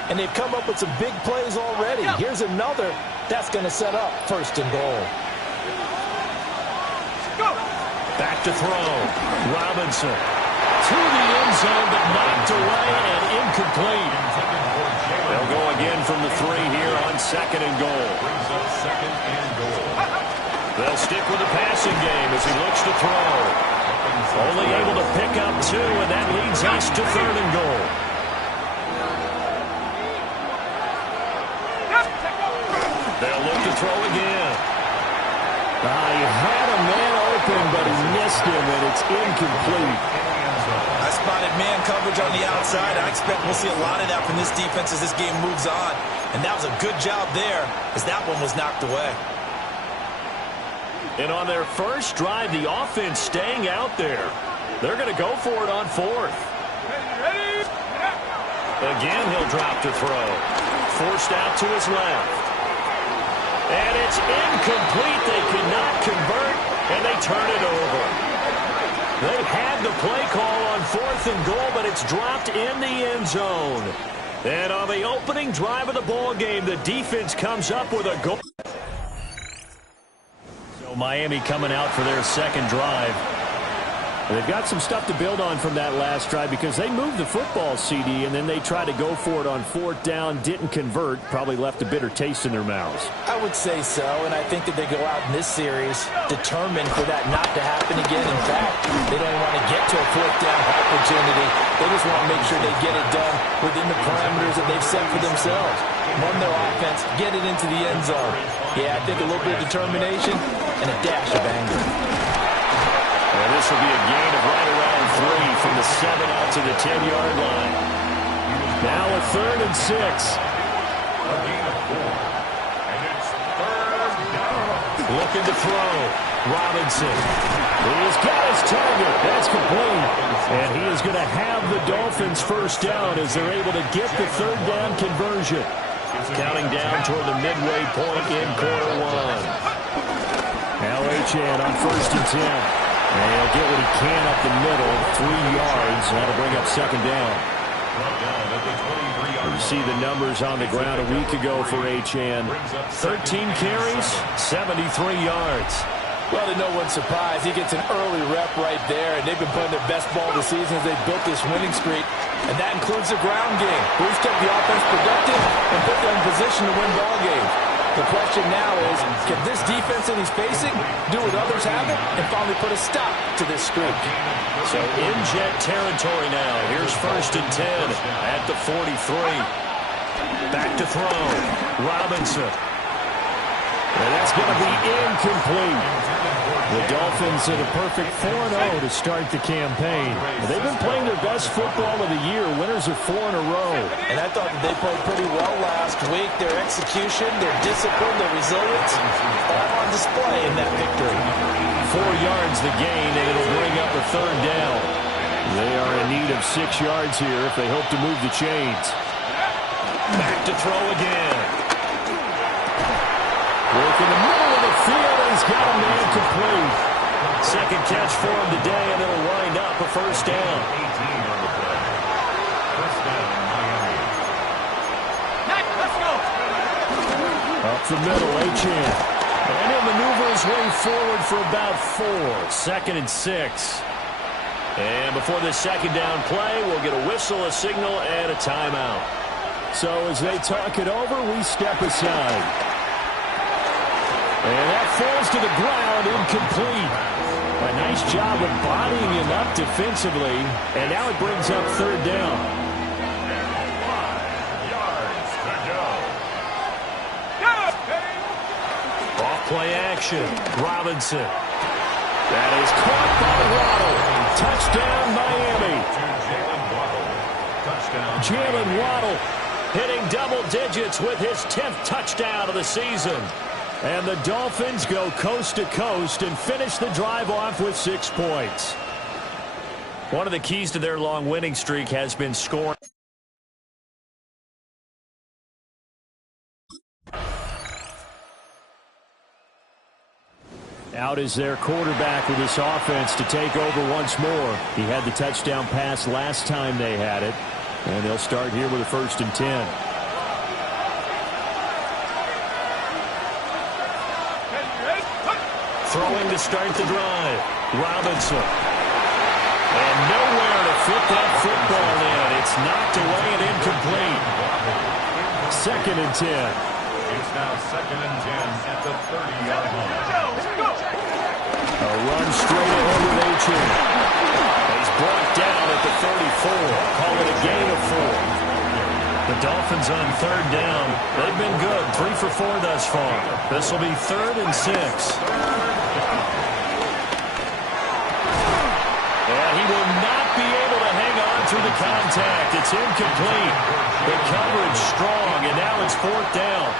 and they've come up with some big plays already. Here's another that's going to set up 1st and goal. Back to throw. Robinson to the end zone, but knocked away and incomplete. They'll go again from the 3 here on 2nd and goal. They'll stick with the passing game as he looks to throw. Only able to pick up 2, and that leads us to 3rd and goal. They'll look to throw again. He had a man open, but he missed him, and it's incomplete. I spotted man coverage on the outside. I expect we'll see a lot of that from this defense as this game moves on. And that was a good job there as that one was knocked away. And on their first drive, the offense staying out there. They're going to go for it on 4th. Again, he'll drop to throw. Forced out to his left. And it's incomplete. They cannot convert, and they turn it over. They had the play call on 4th and goal, but it's dropped in the end zone. And on the opening drive of the ball game, the defense comes up with a goal. Miami coming out for their second drive. They've got some stuff to build on from that last drive because they moved the football, CD, and then they tried to go for it on fourth down, didn't convert, probably left a bitter taste in their mouths. I would say so, and I think that they go out in this series determined for that not to happen again. In fact, they don't want to get to a fourth down opportunity. They just want to make sure they get it done within the parameters that they've set for themselves. Run their offense, get it into the end zone. Yeah, I think a little bit of determination and a dash of anger. And this will be a gain of right around 3 from the 7 out to the 10-yard line. Now a 3rd and 6. A gain of 4. And it's 3rd down. Looking to throw. Robinson. He's got his target. That's complete. And he is going to have the Dolphins first down as they're able to get the 3rd down conversion. Counting down toward the midway point in quarter 1. Now Achane on 1st and 10. And he'll get what he can up the middle, 3 yards. That'll bring up 2nd down. You see the numbers on the ground a week ago for Achane. 13 carries, 73 yards. Well, to no one's surprise, he gets an early rep right there, and they've been playing their best ball this season as they've built this winning streak, and that includes the ground game. Bruce kept the offense productive and put them in position to win ball games. The question now is, can this defense that he's facing do what others haven't and finally put a stop to this streak? So in jet territory now. Here's 1st and 10 at the 43. Back to throw. Robinson. And that's going to be incomplete. The Dolphins at a perfect 4-0 to start the campaign. They've been playing their best football of the year. Winners of 4 in a row. And I thought that they played pretty well last week. Their execution, their discipline, their resilience, all on display in that victory. 4 yards the gain, and it'll bring up a 3rd down. They are in need of 6 yards here if they hope to move the chains. Back to throw again. Work in the middle of the field, and he's got a man complete. Second catch for him today, and it'll wind up a 1st down. 18 on the play. 1st down, Miami. Let's go. Up the middle, Achane. And he'll maneuver his way forward for about 4. 2nd and 6. And before this 2nd down play, we'll get a whistle, a signal, and a timeout. So as they talk it over, we step aside. And that falls to the ground, incomplete. A nice job of bodying him up defensively. And now it brings up 3rd down. 5 yards to go. Off play action. Robinson. That is caught by Waddle. Touchdown, Miami. Jalen Waddle. Jalen Waddle hitting double digits with his 10th touchdown of the season. And the Dolphins go coast to coast and finish the drive off with 6 points. One of the keys to their long winning streak has been scoring. Out is their quarterback with this offense to take over once more. He had the touchdown pass last time they had it. And they'll start here with a 1st and 10. Throwing to start the drive. Robinson. And nowhere to fit that football in. It's knocked away and incomplete. 2nd and 10. It's now 2nd and 10 at the 30-yard line. A run straight ahead with Achane. He's brought down at the 34. Call it a gain of 4. The Dolphins on 3rd down. They've been good. 3 for 4 thus far. This will be 3rd and 6. And he will not be able to hang on through the contact. It's incomplete. The coverage strong, and now it's 4th down.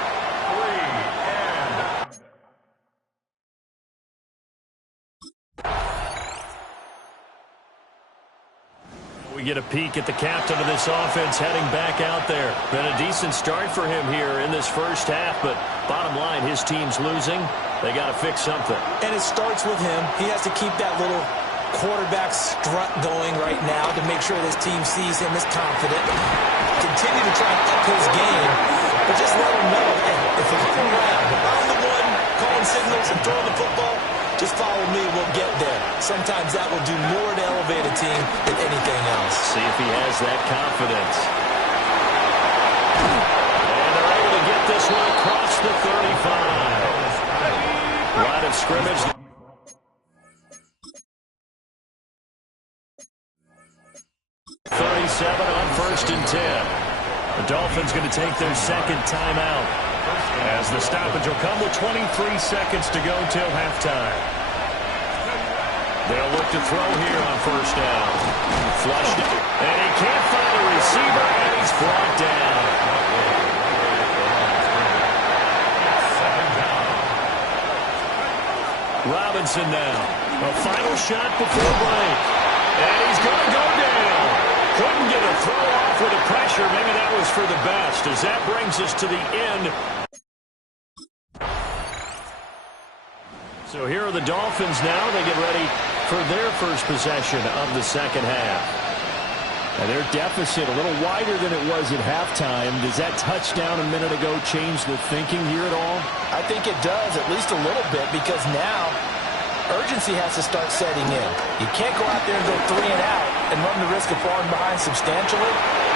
We get a peek at the captain of this offense heading back out there. Been a decent start for him here in this first half, but bottom line, his team's losing. They got to fix something. And it starts with him. He has to keep that little quarterback strut going right now to make sure this team sees him as confident. Continue to try and up his game, but just let him know, hey, if it's around, I'm the one calling hand signals and throwing the football, just follow me, we'll get there. Sometimes that will do more to elevate a team than anything else. See if he has that confidence. And they're able to get this one across the 35. Line of scrimmage. 37 on 1st and 10. The Dolphins going to take their second timeout as the stoppage will come with 23 seconds to go till halftime. They'll look to throw here on 1st down. Flushed it, and he can't find a receiver, and he's brought down. Robinson now. A final shot before break. And he's going to go down. Couldn't get a throw off with the pressure. Maybe that was for the best, as that brings us to the end. So here are the Dolphins now. They get ready for their first possession of the second half. And their deficit a little wider than it was at halftime. Does that touchdown a minute ago change the thinking here at all? I think it does, at least a little bit, because now urgency has to start setting in. You can't go out there and go 3 and out and run the risk of falling behind substantially,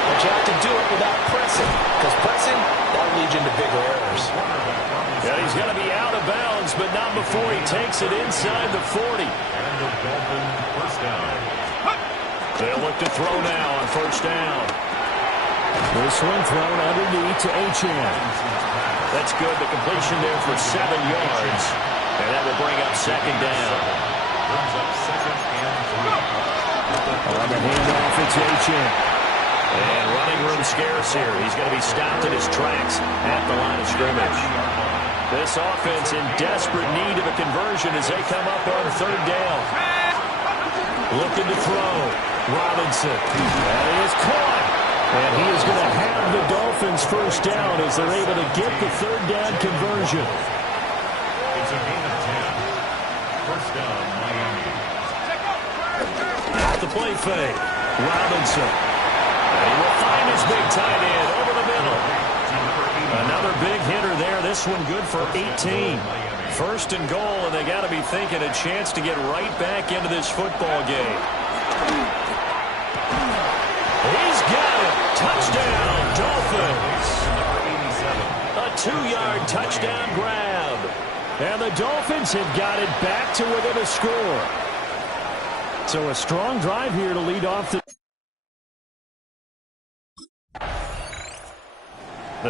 but you have to do it without pressing, because pressing, that'll lead you into bigger errors. Yeah, he's going to be out of bounds, but not before he takes it inside the 40. And the Dolphin first down. They'll look to throw now on 1st down. This one thrown underneath to Achane. That's good. The completion there for 7 yards. And that will bring up 2nd down. Brings up 2nd and 3. On the handoff, it's Achane. And running room scarce here. He's going to be stopped in his tracks at the line of scrimmage. This offense in desperate need of a conversion as they come up on 3rd down. Looking to throw. Robinson. That is caught. And he is going to have the Dolphins first down as they're able to get the 3rd down conversion. It's a gain of 10. First down, Miami. At the play fake. Robinson. And he will find his big tight end over the middle. Another big hitter there. This one good for 18. 1st and goal, and they got to be thinking a chance to get right back into this football game. He's got it. Touchdown, Dolphins. A 2-yard touchdown grab. And the Dolphins have got it back to within a score. So a strong drive here to lead off the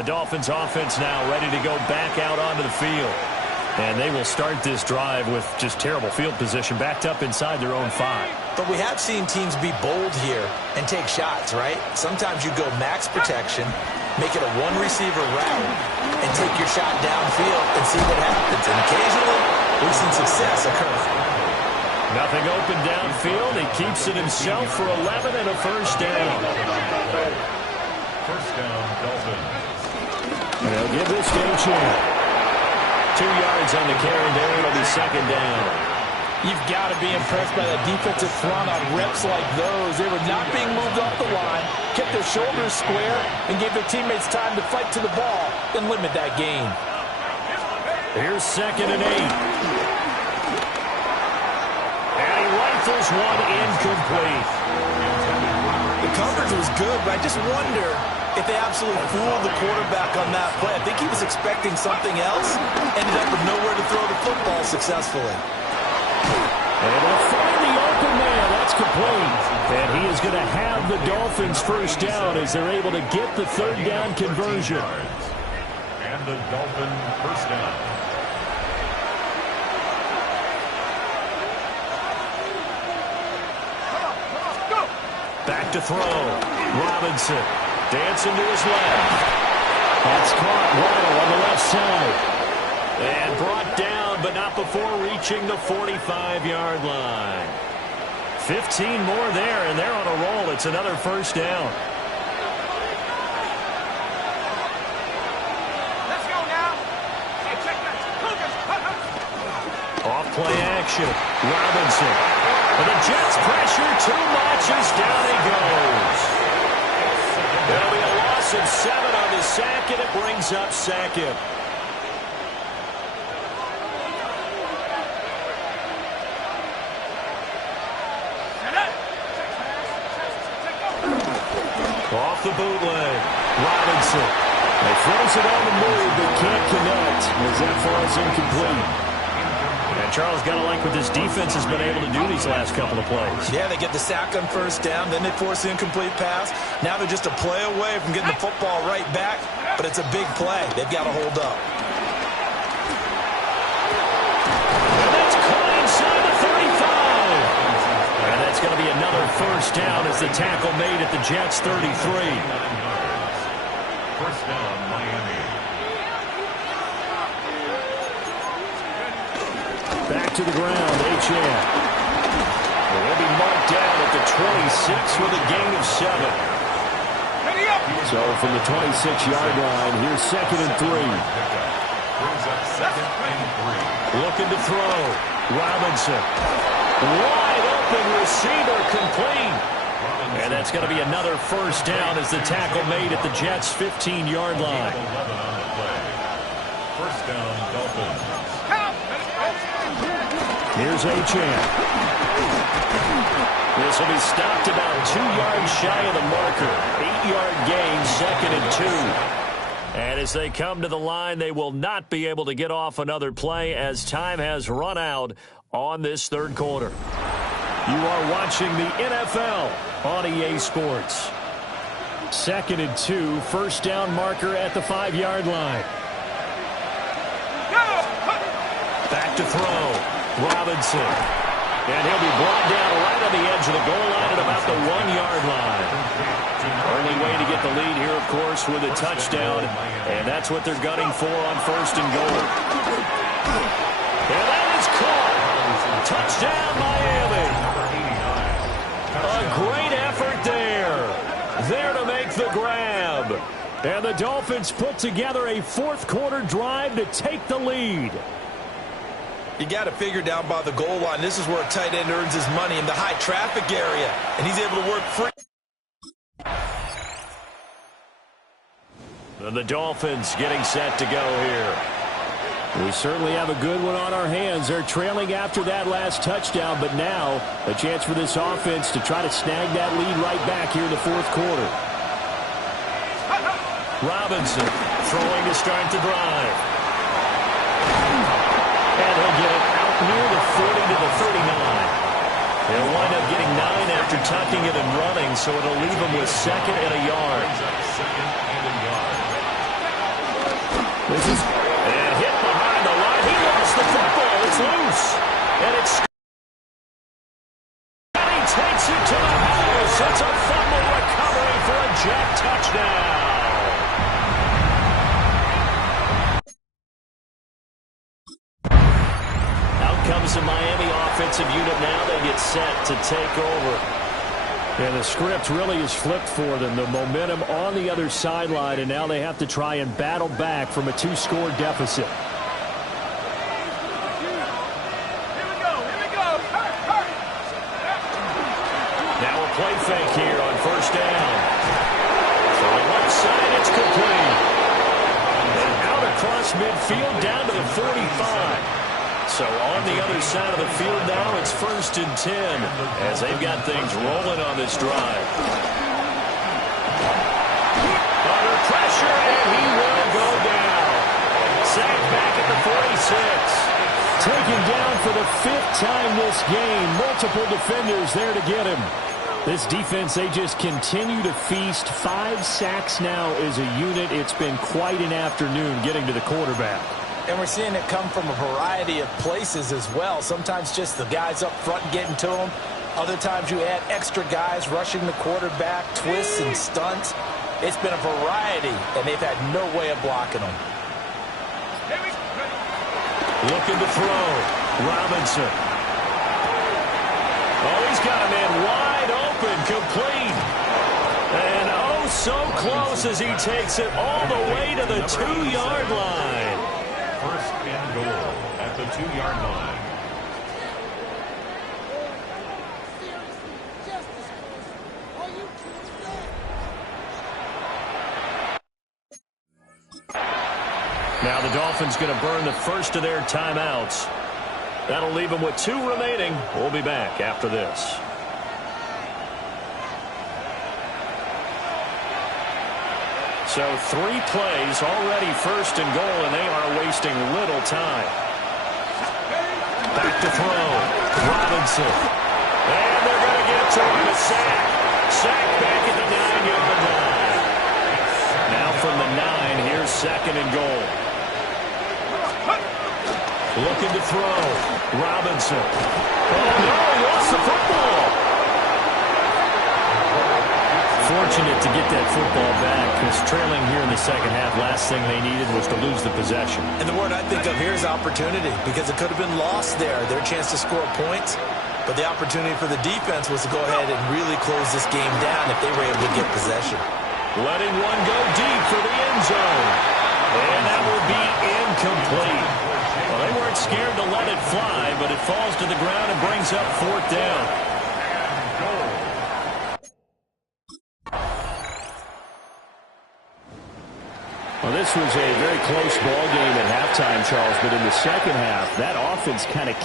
Dolphins offense now ready to go back out onto the field. And they will start this drive with just terrible field position, backed up inside their own 5. But we have seen teams be bold here and take shots, right? Sometimes you go max protection, make it a one-receiver route, and take your shot downfield and see what happens. And occasionally, we've seen success occur. Nothing open downfield. He keeps it himself for 11 and a first down. First down, Dolphins. And they'll give this to Achane. 2 yards on the carry there. It'll be 2nd down. You've got to be impressed by the defensive front on reps like those. They were not being moved off the line, kept their shoulders square, and gave their teammates time to fight to the ball and limit that gain. Here's 2nd and 8. And he rifles one incomplete. The coverage was good, but I just wonder if they absolutely fooled the quarterback on that play. I think he was expecting something else, ended up with nowhere to throw the football successfully. Able to find the open man. That's complete. And he is going to have the Dolphins first down as they're able to get the 3rd down conversion. And the Dolphin first down. Back to throw. Robinson dancing to his left. That's caught. Waddle on the left side. And brought down, but not before reaching the 45-yard line. 15 more there, and they're on a roll. It's another first down. Let's go now. Hey, check that. Off play action. Robinson. And the Jets pressure too much as down he goes. There'll be a loss of 7 on the sack, and it brings up 2nd. the bootleg. Robinson. He throws it on the move, but can't connect as that falls incomplete. And Charles, got to like what this defense has been able to do these last couple of plays. Yeah, they get the sack on first down, then they force the incomplete pass. Now they're just a play away from getting the football right back, but it's a big play. They've got to hold up. And that's caught inside the 35. And that's going to be another first down as the tackle made at the Jets' 33. First down, Miami. Back to the ground, Achane. They'll be marked down at the 26 with a gain of 7. So from the 26-yard line, here's 2nd and 3. Brings up 2nd and 3. Looking to throw. Robinson. Wide open receiver complete. And that's going to be another first down as the tackle made at the Jets' 15-yard line. 11 on the play. First down, Dolphins. Here's Achane. This will be stopped about 2 yards shy of the marker. 8-yard gain, 2nd and 2. And as they come to the line, they will not be able to get off another play as time has run out on this third quarter. You are watching the NFL on EA Sports. 2nd and 2, first down marker at the 5-yard line. Back to throw. Robinson. And he'll be brought down right on the edge of the goal line at about the 1-yard line. Only way to get the lead here, of course, with a touchdown. And that's what they're gunning for on first and goal. And that is caught. Touchdown, Miami. A great effort there. There to make the grab. And the Dolphins put together a fourth-quarter drive to take the lead. You got to figure down by the goal line. This is where a tight end earns his money, in the high traffic area, and he's able to work free. And the Dolphins getting set to go here. We certainly have a good one on our hands. They're trailing after that last touchdown, but now a chance for this offense to try to snag that lead right back here in the fourth quarter. Robinson throwing to start the drive. And he'll get it out near the 40 to the 39. He'll wind up getting 9 after tucking it and running, so it'll leave him with 2nd and a yard. This is and hit behind the line. He lost the football. It's loose. And it's and he takes it to the house. It's a fumble recovery for a Jet touchdown. Comes the Miami offensive unit now. They get set to take over. And the script really is flipped for them. The momentum on the other sideline, and now they have to try and battle back from a 2-score deficit. Now a play fake here on first down. To the left side, it's complete. And out across midfield down to the 45. So on the other side of the field now, it's 1st and 10 as they've got things rolling on this drive. Under pressure, and he will go down. Sacked back at the 46. Taken down for the 5th time this game. Multiple defenders there to get him. This defense, they just continue to feast. 5 sacks now as a unit. It's been quite an afternoon getting to the quarterback. And we're seeing it come from a variety of places as well. Sometimes just the guys up front getting to him. Other times you add extra guys rushing the quarterback, twists and stunts. It's been a variety, and they've had no way of blocking them. Looking to throw. Robinson. Oh, he's got a man wide open, complete. And oh, so close as he takes it all the way to the 2-yard line. First and goal at the 2-yard line. Now the Dolphins going to burn the first of their timeouts. That'll leave them with 2 remaining. We'll be back after this. So 3 plays already first and goal, and they are wasting little time. Back to throw. Robinson. And they're going to get to him. A sack. Sack back at the 9-yard line. Now from the 9, here's second and goal. Looking to throw. Robinson. Oh, no, he lost the football. Fortunate to get that football back, because trailing here in the second half, last thing they needed was to lose the possession. And the word I think of here is opportunity, because it could have been lost there, their chance to score points. But the opportunity for the defense was to go ahead and really close this game down if they were able to get possession. Letting one go deep for the end zone. And that will be incomplete. Well, they weren't scared to let it fly, but it falls to the ground and brings up 4th down. Well, this was a very close ball game at halftime, Charles, but in the second half, that offense kind of...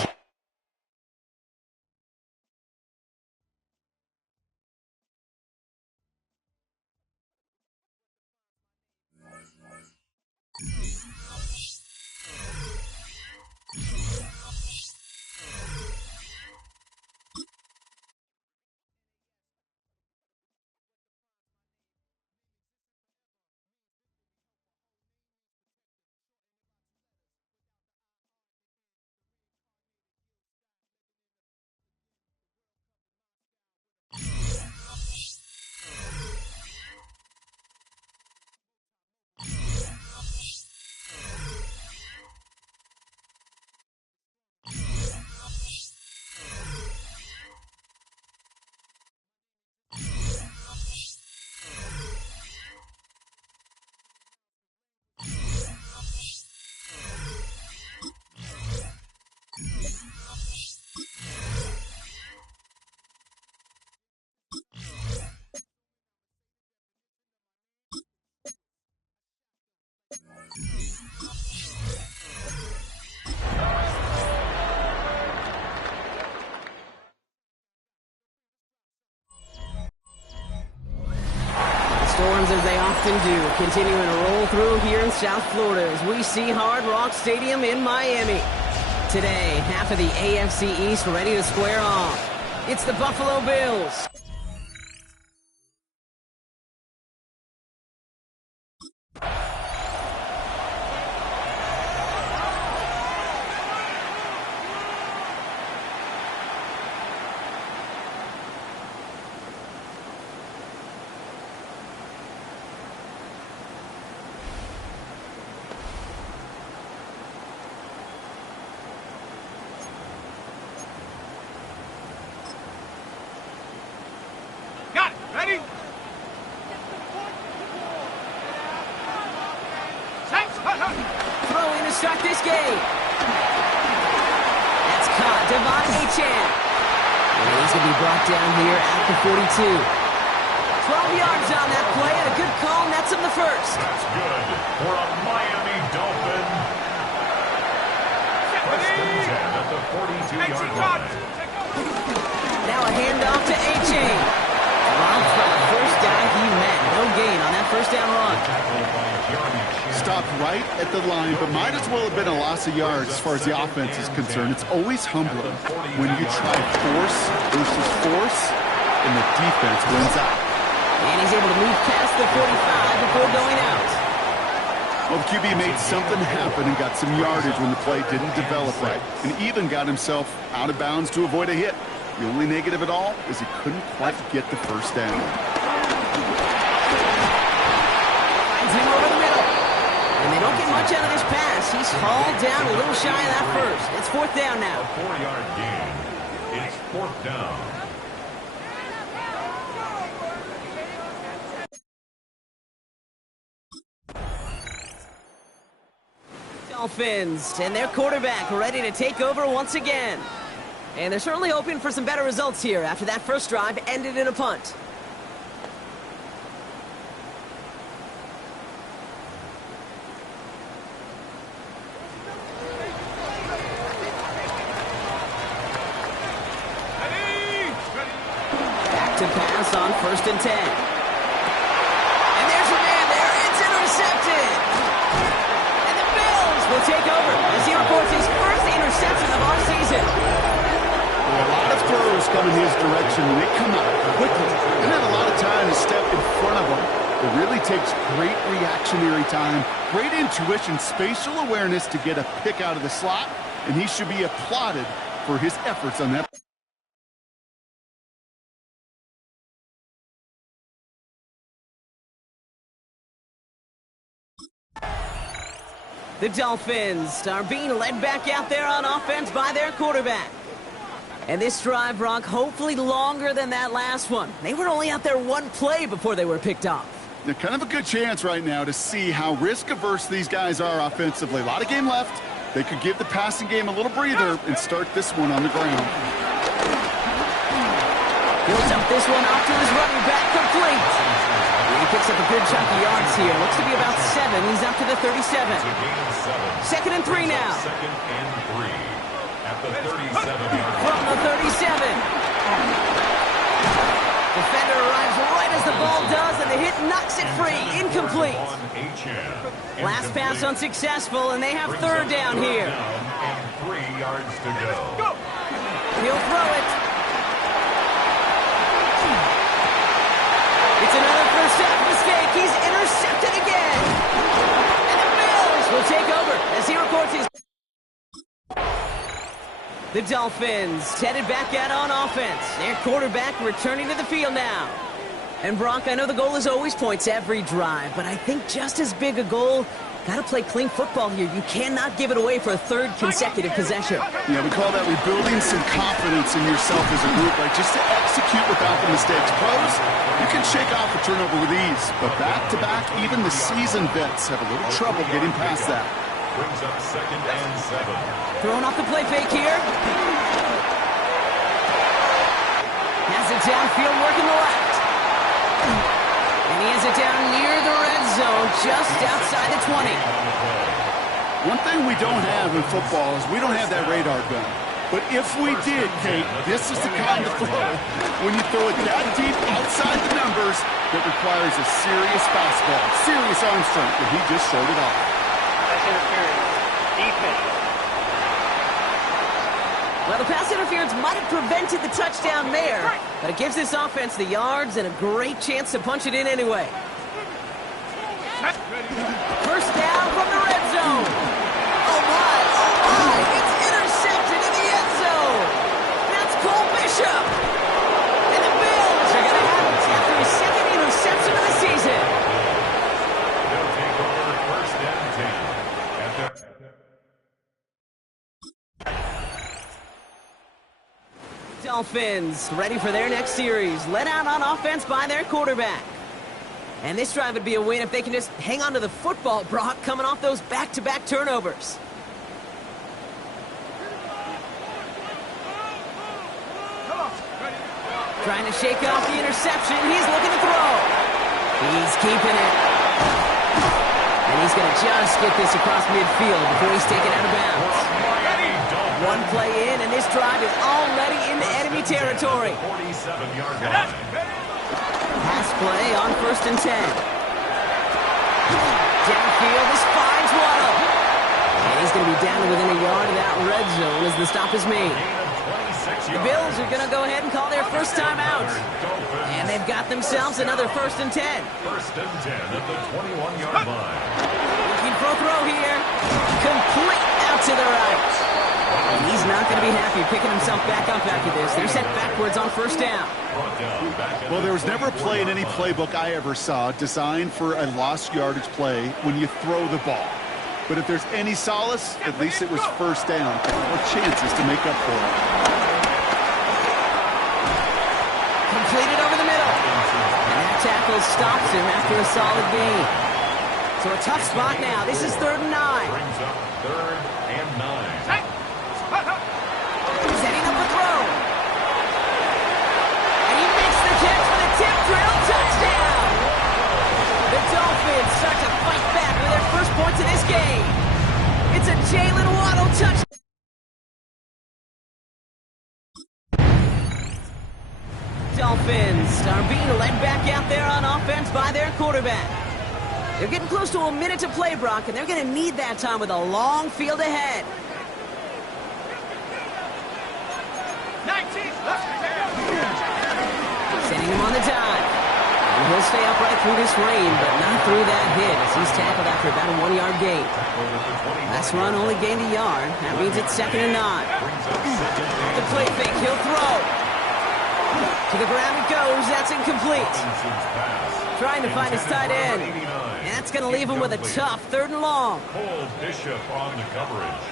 Storms, as they often do, continuing to roll through here in South Florida as we see Hard Rock Stadium in Miami. Today, half of the AFC East ready to square off. It's the Buffalo Bills. Ready? Throw in to start this game. That's caught. Devon Achane. And he's going to be brought down here at the 42. 12 yards on that play, and a good call nets him the first. That's good for a Miami Dolphin. First and 10 at the 42-yard line. Now a handoff to Achane. Dropped for the first guy he met. No gain on that first down run. Stopped right at the line, but might as well have been a loss of yards as far as the offense is concerned. It's always humbling when you try force versus force, and the defense wins out. And he's able to move past the 45 before going out. Well, the QB made something happen and got some yardage when the play didn't develop right, and even got himself out of bounds to avoid a hit. The only negative at all is he couldn't quite get the first down. Finds him over the middle. And they don't get much out of this pass. He's hauled down a little shy of that first. It's 4th down now. A 4-yard gain. It's 4th down. Dolphins and their quarterback ready to take over once again. And they're certainly hoping for some better results here after that first drive ended in a punt. Back to pass on 1st and 10. And there's a man there. It's coming his direction, and they come out quickly. They don't have a lot of time to step in front of them. It really takes great reactionary time, great intuition, spatial awareness to get a pick out of the slot, and he should be applauded for his efforts on that. The Dolphins are being led back out there on offense by their quarterback. And this drive, Brock, hopefully longer than that last one. They were only out there one play before they were picked off. They're kind of a good chance right now to see how risk-averse these guys are offensively. A lot of game left. They could give the passing game a little breather and start this one on the ground. Builds up this one off to his running back, complete. He picks up a good chunk of yards here. Looks to be about 7. He's up to the 37. 2nd and 3 now. 2nd and 3 at the 37-yard line. From the 37. Defender arrives right as the ball does, and the hit knocks it free. Incomplete. Last pass unsuccessful, and they have 3rd down here. And 3 yards to go. He'll throw it. It's another first half mistake. He's intercepted again. And the Bills will take over as he records his... The Dolphins headed back out on offense. Their quarterback returning to the field now. And Brock, I know the goal is always points every drive, but I think just as big a goal, got to play clean football here. You cannot give it away for a 3rd consecutive possession. Yeah, we call that rebuilding some confidence in yourself as a group, like just to execute without the mistakes. Pros, you can shake off a turnover with ease, but back-to-back, even the seasoned vets have a little trouble getting past that. Brings up 2nd and 7. Throwing off the play fake here. Has it downfield, working the left. And he has it down near the red zone, just outside the 20. One thing we don't have in football is we don't have that radar gun. But if we did, Kate, this is the kind of throw, when you throw it that deep outside the numbers, that requires a serious fastball, serious arm strength, and he just showed it off. Pass interference. Defense. Well, the pass interference might have prevented the touchdown there, but it gives this offense the yards and a great chance to punch it in anyway. First down from the red zone. Oh, my. It's intercepted in the end zone. That's Cole Bishop. And the Bills are going to have it after his 2nd interception of the season. They'll take over 1st and 10. Dolphins ready for their next series. Led out on offense by their quarterback. And this drive would be a win if they can just hang on to the football, Brock, coming off those back-to-back turnovers. Trying to shake off the interception. He's looking to throw. He's keeping it. And he's going to just get this across midfield before he's taken out of bounds. One play in, and this drive is already into enemy territory. 47-yard line. Pass play on 1st and 10. Downfield, this finds Waddle. And he's going to be down within a yard of that red zone as the stop is made. The Bills are going to go ahead and call their first time out. And they've got themselves another 1st and 10. 1st and 10 at the 21-yard line. Looking for a throw here. Complete out to the right. And he's not going to be happy picking himself back up after this. They're set backwards on 1st down. Well, there was never a play in any playbook I ever saw designed for a lost yardage play when you throw the ball. But if there's any solace, at least it was 1st down. More chances to make up for it. Completed over the middle. And that tackle stops him after a solid gain. So a tough spot now. This is 3rd and 9. Brings up 3rd and 9. Setting up a throw. And he makes the catch for the tip drill touchdown. The Dolphins start to fight back with their first points of this game. It's a Jalen Waddle touchdown. Dolphins are being led back out there on offense by their quarterback. They're getting close to a minute to play, Brock, and they're going to need that time with a long field ahead. Sending him on the dive. And he'll stay upright through this rain, but not through that hit as he's tackled after about a 1-yard gain. Last run only gained a yard. That means it's 2nd and 9. The play fake, he'll throw. To the ground it goes. That's incomplete. Trying to find his tight end. And that's going to leave him with a tough 3rd and long. Cole Bishop on the coverage.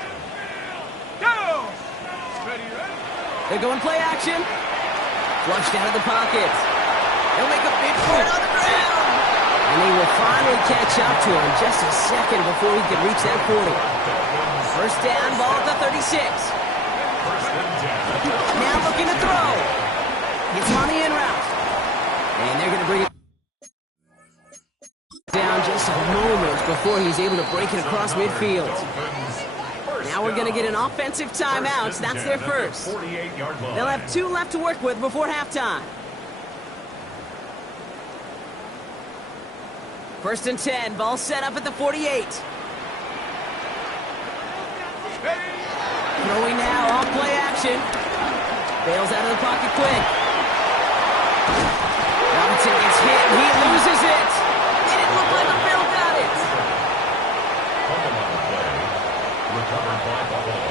They're going play action. Flushed out of the pocket. He'll make a big for it on the ground. And he will finally catch up to him just a second before he can reach that 40. First down, ball at the 36. Now looking to throw. Gets him on the in route. And they're going to bring it down just a moment before he's able to break it across midfield. Now we're going to get an offensive timeout. That's their first. They'll have 2 left to work with before halftime. 1st and 10. Ball set up at the 48. Throwing now off play action. Bails out of the pocket quick. Robinson gets hit. He loses it. It didn't look like a Bill got it. Recovered by Buffalo.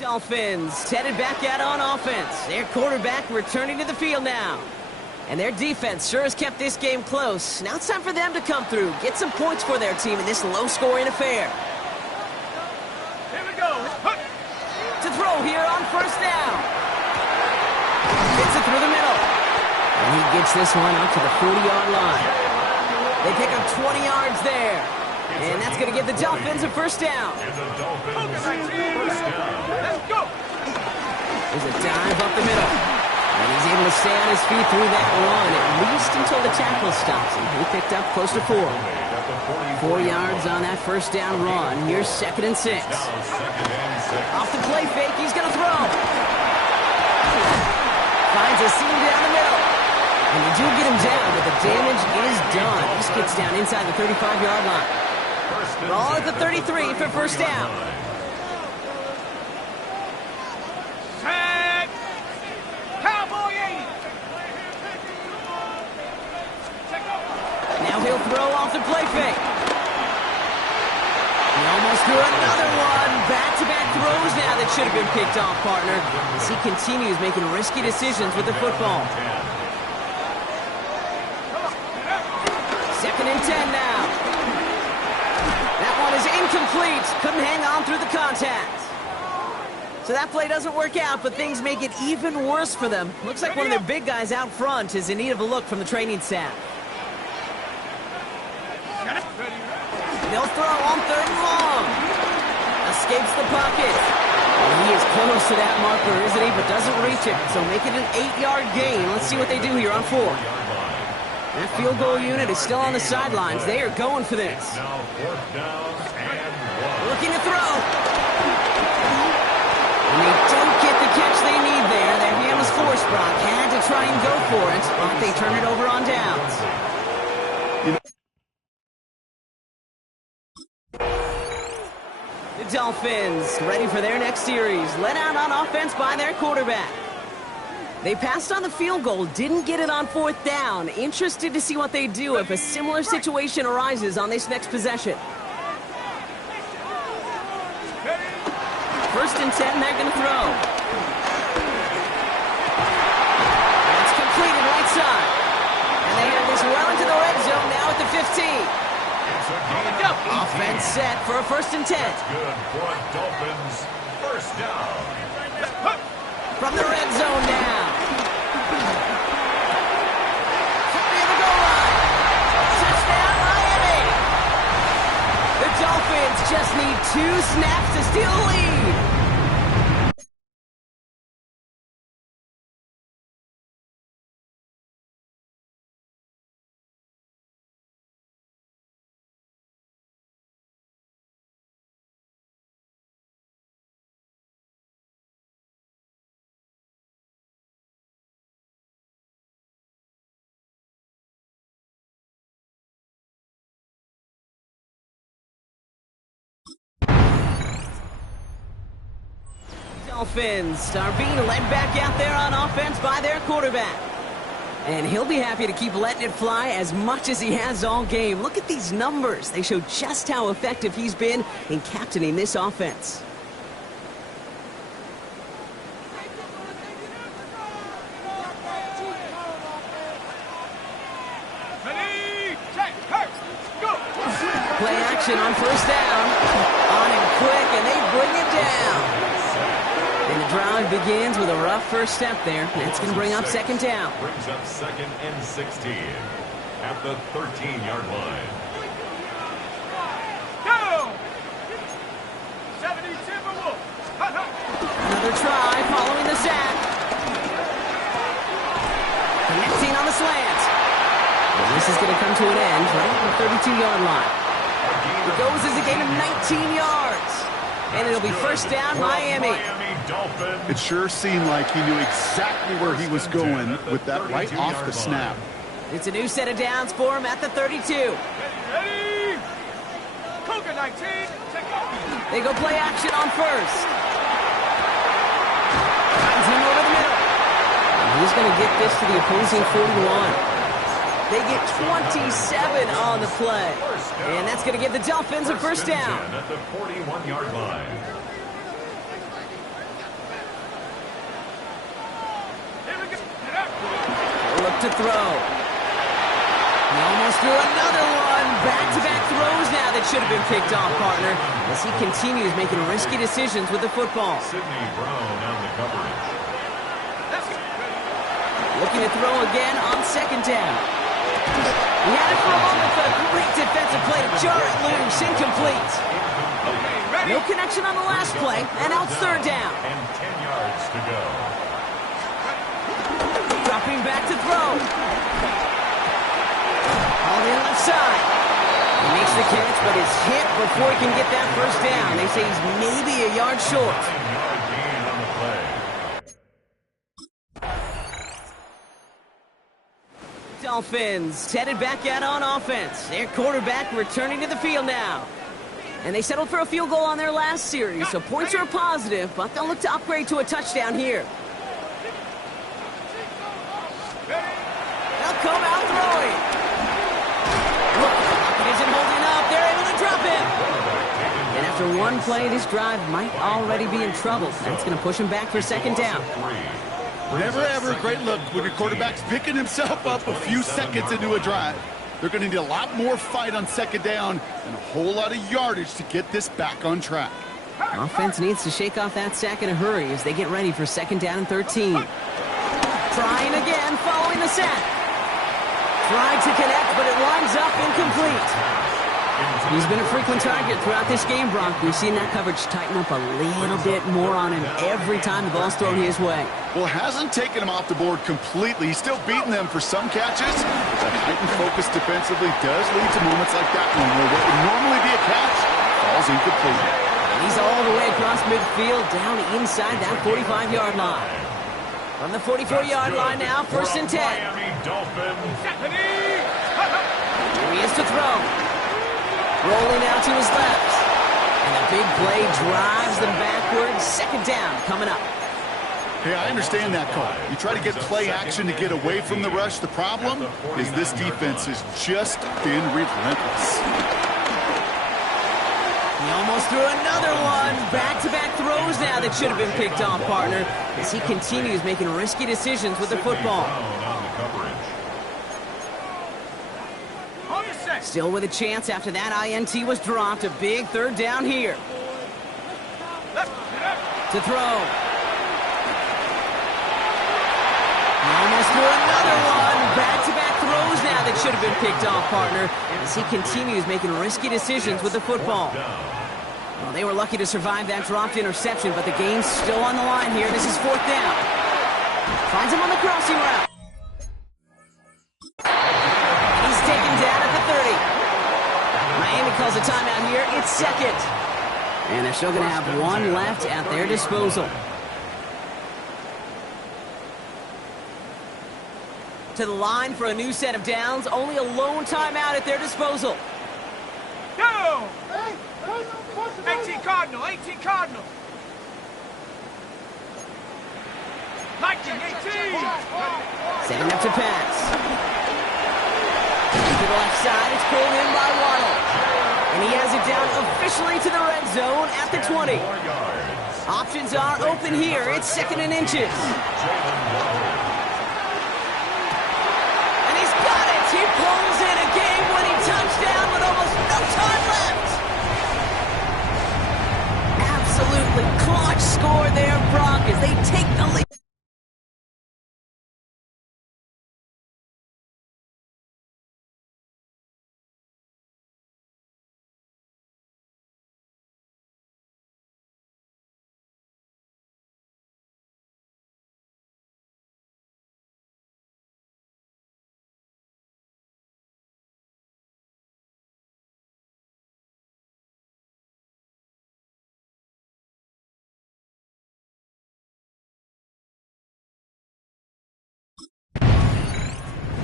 Dolphins headed back out on offense. Their quarterback returning to the field now. And their defense sure has kept this game close. Now it's time for them to come through, get some points for their team in this low-scoring affair. Here we go. To throw here on 1st down. Hits it through the middle. And he gets this one up to the 40-yard line. They pick up 20 yards there. And that's going to give the Dolphins a 1st down. Let's go. There's a dive up the middle. And he's able to stay on his feet through that run, at least until the tackle stops him. He picked up close to 4. 4 yards on that 1st down run. Here's 2nd and 6. Off the play fake, he's going to throw. Finds a seam down the middle. And they do get him down, but the damage is done. This gets down inside the 35-yard line. Ball at the 33 for 1st down. Set. Cowboy 80. Now he'll throw off the play fake. He almost threw another one. Back-to-back throws now that should have been picked off, partner, as he continues making risky decisions with the football. 2nd and 10 now. That one is incomplete. Couldn't hang on through the contact. So that play doesn't work out, but things make it even worse for them. Looks like one of their big guys out front is in need of a look from the training staff. They'll throw on 3rd and long. Escapes the pocket. And he is close to that marker, isn't he? But doesn't reach it. So make it an 8-yard gain. Let's see what they do here on 4. That field goal unit is still on the sidelines. They are going for this. Looking to throw. And they don't get the catch they need there. Their hand was forced, Brock. Had to try and go for it, but they turn it over on downs. The Dolphins ready for their next series. Led out on offense by their quarterback. They passed on the field goal, didn't get it on 4th down. Interested to see what they do if a similar situation arises on this next possession. 1st and 10, they're going to throw. That's completed right side. And they have this well into the red zone now at the 15. Offense set for a 1st and 10. That's good for a Dolphins 1st down. From the red zone now. Near the goal line. Touchdown, Miami. The Dolphins just need 2 snaps to steal the lead. Dolphins are being led back out there on offense by their quarterback. And he'll be happy to keep letting it fly as much as he has all game. Look at these numbers. They show just how effective he's been in captaining this offense. Play action on first down. On him quick, and they bring it down. And the drive begins with a rough first step there. That's going to bring up second down. Brings up 2nd and 16 at the 13-yard line. Go! 70 Timberwolves. Another try following the sack. Connecting on the slant. And this is going to come to an end right at the 32-yard line. It goes as a gain of 19 yards. And it'll be first down, Miami. It sure seemed like he knew exactly where he was going with that right off the snap. It's a new set of downs for him at the 32. Ready? Cougar 19. They go play action on first. Finds him over the middle. And he's going to get this to the opposing 41. They get 27 on the play. And that's going to give the Dolphins a first down. At the 41-yard line. Look to throw. He almost threw another one. Back-to-back throws now that should have been picked off, partner, as he continues making risky decisions with the football. Sidney Brown on the coverage. Looking to throw again on second down. He had it for a moment, but a great defensive play to jar it loose. Incomplete. No connection on the last play, and now it's third down. And 10 yards to go. Dropping back to throw. All in left side. He makes the catch, but is hit before he can get that first down. They say he's maybe a yard short. 9-yard gain on the play. Dolphins headed back out on offense. Their quarterback returning to the field now. And they settled for a field goal on their last series, so points are a positive, but they'll look to upgrade to a touchdown here. They'll come out throwing. Look, he isn't holding up. They're able to drop him. And after one play, this drive might already be in trouble. That's going to push him back for second down. Never ever a great look when your quarterback's picking himself up a few seconds into a drive. They're going to need a lot more fight on second down and a whole lot of yardage to get this back on track. Offense needs to shake off that sack in a hurry as they get ready for second down and 13. Trying again following the sack. Tried to connect, but it lines up incomplete. He's been a frequent target throughout this game, Brock. We've seen that coverage tighten up a little bit more on him every time the ball's thrown his way. Well, it hasn't taken him off the board completely. He's still beating them for some catches. That heightened focus defensively does lead to moments like that one where what would normally be a catch falls incomplete. And he's all the way across midfield, down inside that 45-yard line. From the 44-yard line now, first and 10. Miami Dolphins. Here he is to throw. Rolling out to his left. And the big play drives them backwards. Second down coming up. Hey, I understand that call. You try to get play action to get away from the rush. The problem is this defense has just been relentless. He almost threw another one. Back-to-back throws now that should have been picked off, partner, as he continues making risky decisions with the football. Still with a chance after that INT was dropped. A big third down here. To throw. He almost threw another one. Back-to-back throws now that should have been picked off, partner, as he continues making risky decisions with the football. Well, they were lucky to survive that dropped interception, but the game's still on the line here. This is fourth down. Finds him on the crossing route. He's taken down at the 30. Miami calls a timeout here. It's second. And they're still going to have one left at their disposal. To the line for a new set of downs. Only a lone timeout at their disposal. Go! 18 Cardinal, 18 Cardinal. Setting up to pass. To the left side, it's pulled in by Waddle. And he has it down officially to the red zone at the 20. Options are open here. It's 2nd and inches. And he's got it. He pulls in a game-winning touchdown with almost no time left. Absolutely clutch score there, Brock, as they take the lead.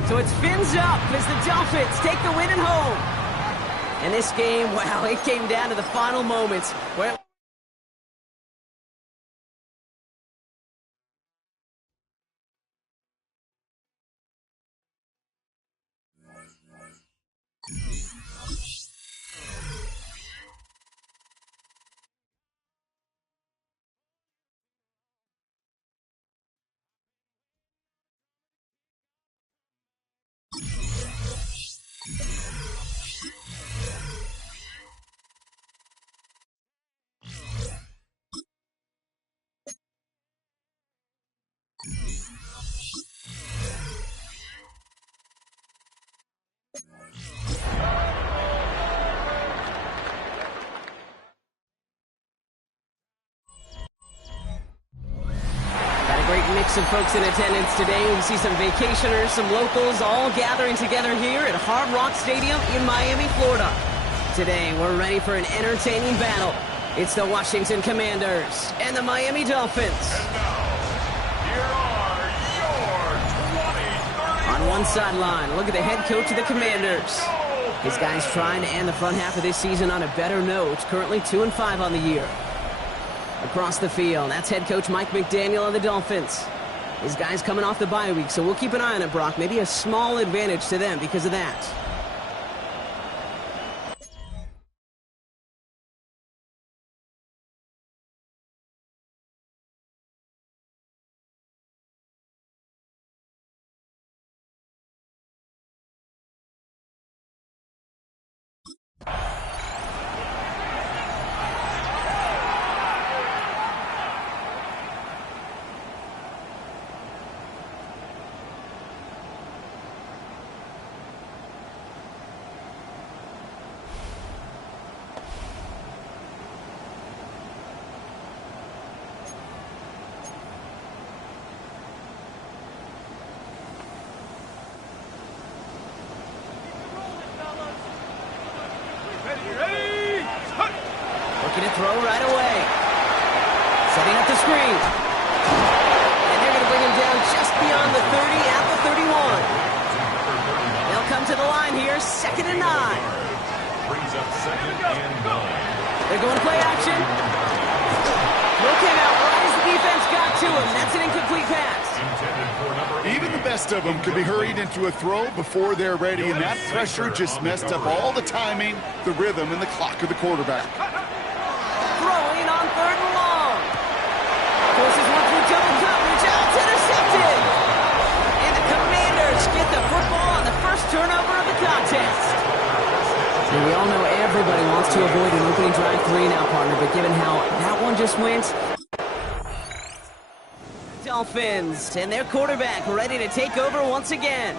So it's fins up as the Dolphins take the win at home. And this game, wow, it came down to the final moments where... Mix of folks in attendance today. We see some vacationers, some locals, all gathering together here at Hard Rock Stadium in Miami, Florida. Today, we're ready for an entertaining battle. It's the Washington Commanders and the Miami Dolphins. And now, here are your 20, 30... On one sideline, look at the head coach of the Commanders. His guys trying to end the front half of this season on a better note. Currently 2-5 on the year. Across the field, that's head coach Mike McDaniel of the Dolphins. His guys coming off the bye week, so we'll keep an eye on it, Brock. Maybe a small advantage to them because of that. Looking to throw right away. Setting up the screen. And they're going to bring him down just beyond the 30 at the 31. They'll come to the line here, 2nd and 9. Brings up 2nd and 9. They're going to play action. No came out right as the defense got to him. That's an incomplete pass. Even the best of them could be hurried into a throw before they're ready, and that pressure just messed up all the timing, the rhythm, and the clock of the quarterback. Throwing on 3rd and long. Forces one through double coverage. It's intercepted. And the Commanders get the football on the first turnover of the contest. And we all know everybody wants to avoid an opening drive 3 now, partner, but given how that one just went... Dolphins and their quarterback ready to take over once again.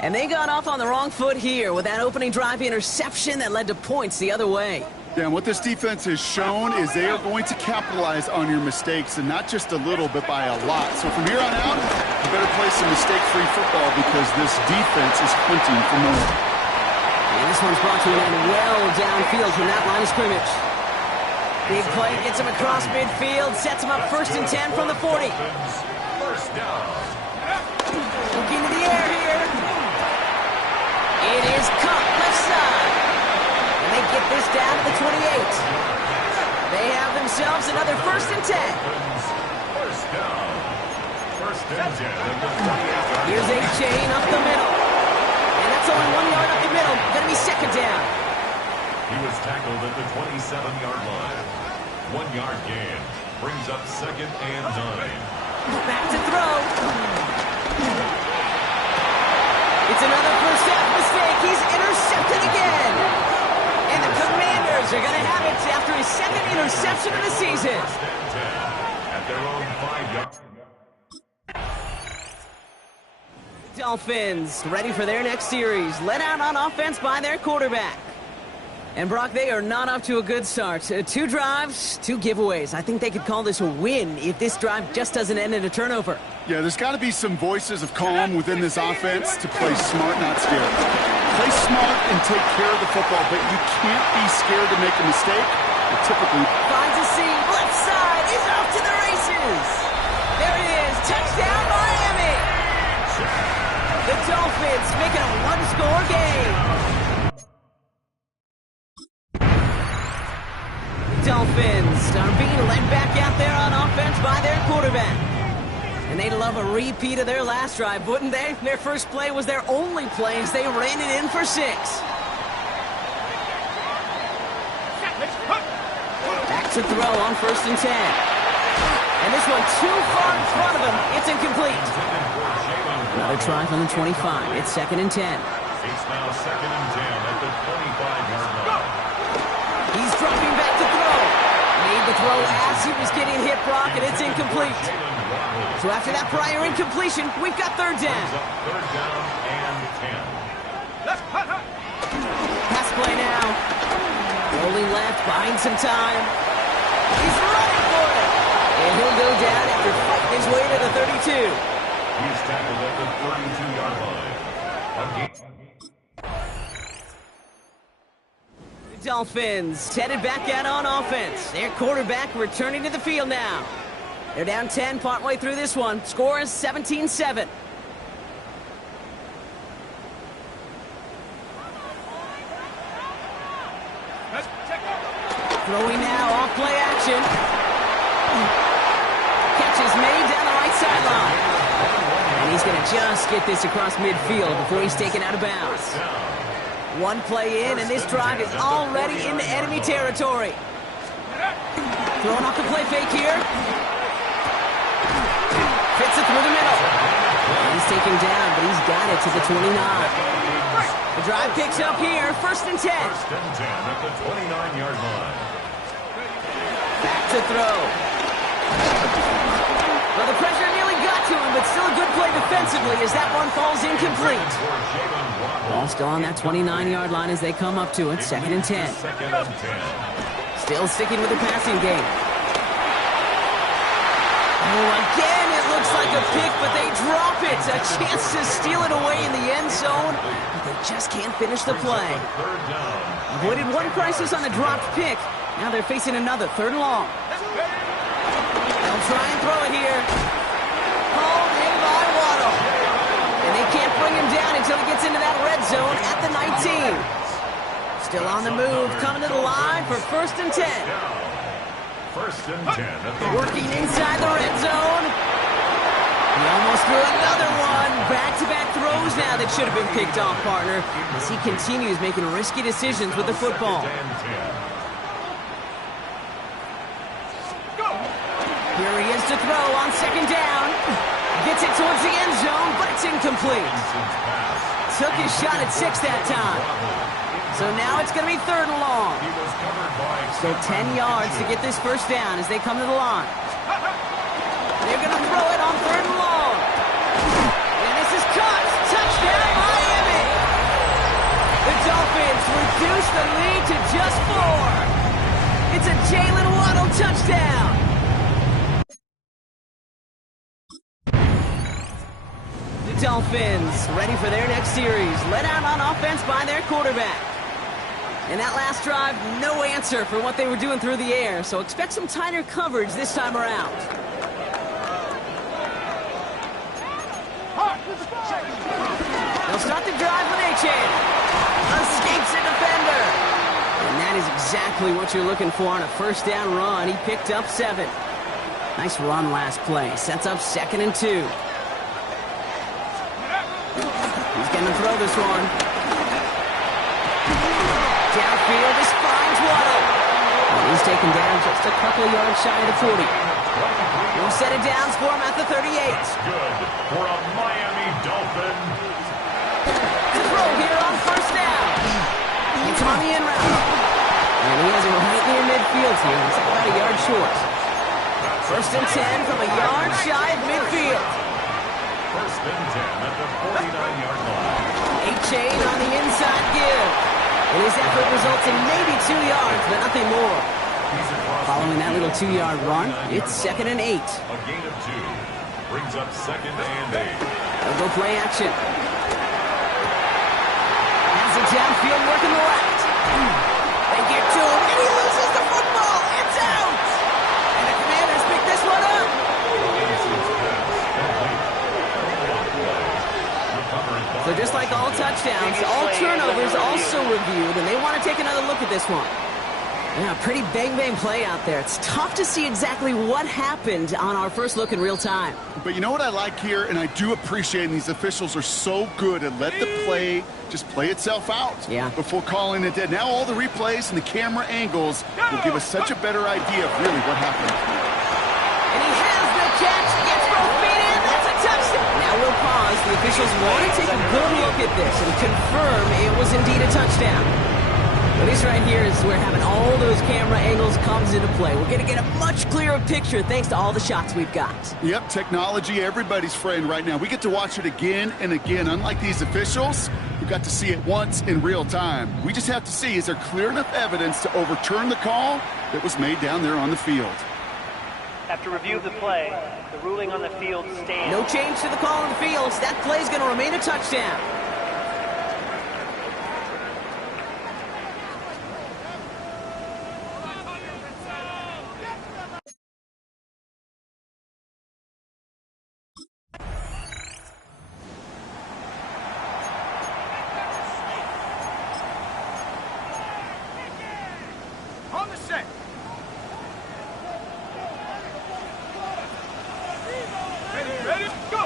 And they got off on the wrong foot here with that opening drive interception that led to points the other way. Yeah, and what this defense has shown is they are going to capitalize on your mistakes, and not just a little, but by a lot. So from here on out, you better play some mistake-free football because this defense is hunting for more. And this one's brought to an end well downfield from that line of scrimmage. Big play gets him across midfield, sets him up 1st and 10 from the 40. First down. Looking to the air here. It is caught left side. And they get this down to the 28. They have themselves another 1st and 10. First down. First and 10 at the 28. Here's a chain up the middle. And that's only 1 yard up the middle. Going to be second down. He was tackled at the 27-yard line. 1 yard gain. Brings up second and 9. Back to throw. It's another first half mistake. He's intercepted again. And the Commanders are going to have it after his second interception of the season. First and 10 at their own 5 yard. Dolphins ready for their next series. Led out on offense by their quarterback. And Brock, they are not off to a good start. 2 drives, 2 giveaways. I think they could call this a win if this drive just doesn't end in a turnover. Yeah, there's got to be some voices of calm within this offense to play smart, not scared. Play smart and take care of the football, but you can't be scared to make a mistake. It typically finds a seam. Left side is off to the races. There it is. Touchdown, Miami. The Dolphins make it a 1-score game. Dolphins are being led back out there on offense by their quarterback. And they'd love a repeat of their last drive, wouldn't they? Their first play was their only play as they ran it in for 6. Back to throw on first and 10. And this one too far in front of him. It's incomplete. Another try from the 25. It's second and 10. It's now second and 10 at the 25-yard line. He's dropping back to throw. Made the throw as he was getting hit, Brock, and it's incomplete. So after that prior incompletion, we've got third down. Third down and 10. Pass play now. Rolling left, buying some time. He's running for it. And he'll go down after fighting his way to the 32. He's tackled at the 32-yard line. Dolphins headed back out on offense. Their quarterback returning to the field now. They're down 10 partway through this one. Score is 17-7. Throwing now, off play action. Catch is made down the right sideline. And he's going to just get this across midfield before he's taken out of bounds. 1 play in, and this drive is already into enemy territory. Throwing off the play fake here. Fits it through the middle. He's taken down, but he's got it to the 29. The drive picks up here, first and 10. First and 10 at the 29-yard line. Back to throw. Well, the pressure nearly got to him, but still a good play defensively as that one falls incomplete. Ball still on that 29-yard line as they come up to it, second and 10. Second and 10. Still sticking with the passing game. Oh, again, it looks like a pick, but they drop it. A chance to steal it away in the end zone, but they just can't finish the play. Avoided one crisis on a dropped pick. Now they're facing another, third and long. They'll try and throw it here. Called in by Waddle. And they can't bring him down until he gets into that red zone at the 19. Still on the move, coming to the line for first and 10. First and 10. Working inside the red zone. He almost threw another one. Back-to-back throws now that should have been picked off, partner, as he continues making risky decisions with the football. Here he is to throw on second down. Gets it towards the end zone, but it's incomplete. Took his shot at 6 that time. So now it's going to be third and long. So 10 yards to get this first down as they come to the line. They're going to throw it on third and long. And this is caught. Touchdown, Miami. The Dolphins reduce the lead to just 4. It's a Jalen Waddle touchdown. The Dolphins ready for their next series. Led out on offense by their quarterback. And that last drive, no answer for what they were doing through the air, so expect some tighter coverage this time around. They'll start the drive with Achane. Escapes a defender. And that is exactly what you're looking for on a first down run. He picked up 7. Nice run last play. Sets up 2nd and 2. He's going to throw this one. Downfield, this finds Waddle. And he's taken down just a couple of yards shy of the 40. We'll set it down for him at the 38. Good for a Miami Dolphin. To throw here on 1st down. It's on the in route. And he has it right near midfield here. He's about a yard short. 1st and 10 from a yard shy of midfield. 1st and 10 at the 49-yard line. 8 chain on the inside give. And his effort results in maybe 2 yards, but nothing more. Following that little 2-yard run, it's 2nd and 8. A gain of 2 brings up 2nd and 8. They'll go play action. Has it downfield, working the left. They get to him, and he loses the football. It's out. And the Commanders pick this one up. So just like all touchdowns, all turnovers also reviewed, and they want to take another look at this one. Yeah, pretty bang-bang play out there. It's tough to see exactly what happened on our first look in real time. But you know what I like here, and I do appreciate, and these officials are so good at let the play just play itself out before calling it dead. Now all the replays and the camera angles will give us such a better idea of really what happened. And he has the catch, gets both feet in, that's a touchdown. Now we'll pause. The officials want to take a good look at this and confirm it was indeed a touchdown. But this right here is where having all those camera angles comes into play. We're going to get a much clearer picture thanks to all the shots we've got. Yep, technology, everybody's friend right now. We get to watch it again and again. Unlike these officials, who got to see it once in real time. We just have to see, is there clear enough evidence to overturn the call that was made down there on the field? After review of the play, the ruling on the field stands. No change to the call on the field. That play is going to remain a touchdown. On the set. Ready, go!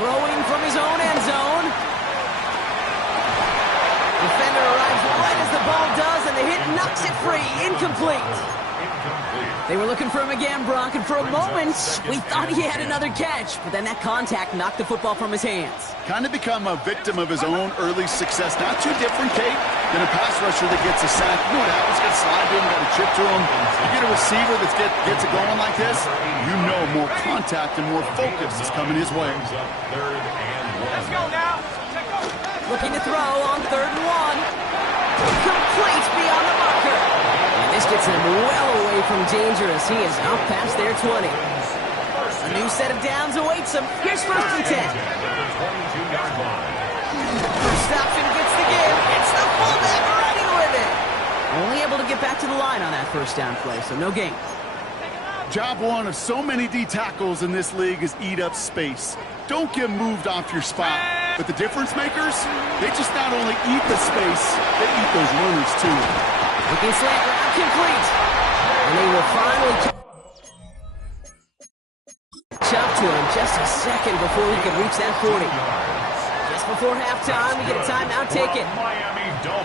Throwing from his own end zone. Defender arrives right as the ball does, and the hit knocks it free. Incomplete. They were looking for him again, Brock, and for a moment, we thought he had another catch, but then that contact knocked the football from his hands. Kind of become a victim of his own early success. Not too different, Kate, than a pass rusher that gets a sack. You know what happens? Got to slide to him, got to chip to him. You get a receiver that gets it going like this, you know more contact and more focus is coming his way. Let's go now. Looking to throw on 3rd and 1. Complete beyond the marker. And this gets him well away from dangerous. He is up past their 20. A new set of downs awaits him. Here's 1st and 10. First option gets the give. It's the fullback running with it. Only able to get back to the line on that 1st down play, so no gain. Job one of so many D tackles in this league is eat up space. Don't get moved off your spot. But the difference makers, they just not only eat the space, they eat those runners too. Looking slant route complete. And they will finally catch up to him just a second before he could reach that 40. Just before halftime, we get a timeout taken.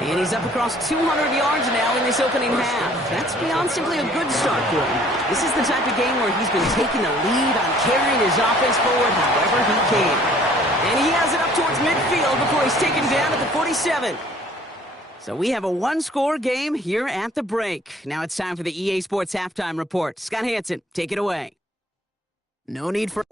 And he's up across 200 yards now in this opening half. That's beyond simply a good start for him. This is the type of game where he's been taking the lead on carrying his offense forward however he can. And he has it up towards midfield before he's taken down at the 47. So we have a one-score game here at the break. Now it's time for the EA Sports Halftime Report. Scott Hansen, take it away. No need for...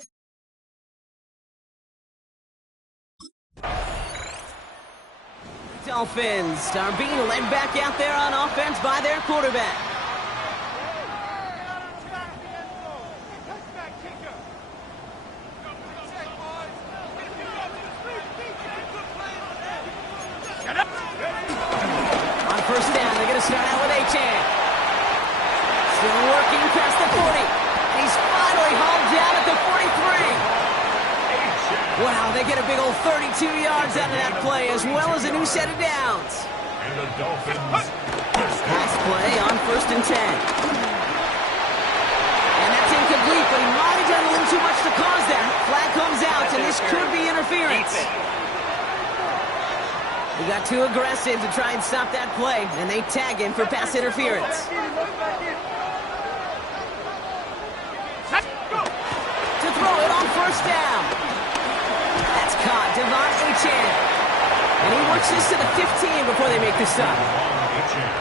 Dolphins are being led back out there on offense by their quarterback. On 1st down, they're going to start out with A-Chan. Still working past the 40. He's finally hauled down at the 43. Wow, they get a big old 32 yards out of that play, as well as a new set of downs. And the Dolphins. Pass play on 1st and 10. And that's incomplete. complete, but he might have done a little too much to cause that. Flag comes out, and this could be interference. He got too aggressive to try and stop that play, and they tag him for pass interference. To throw it on first down. That's caught, Devon Achane. And he works this to the 15 before they make the stop.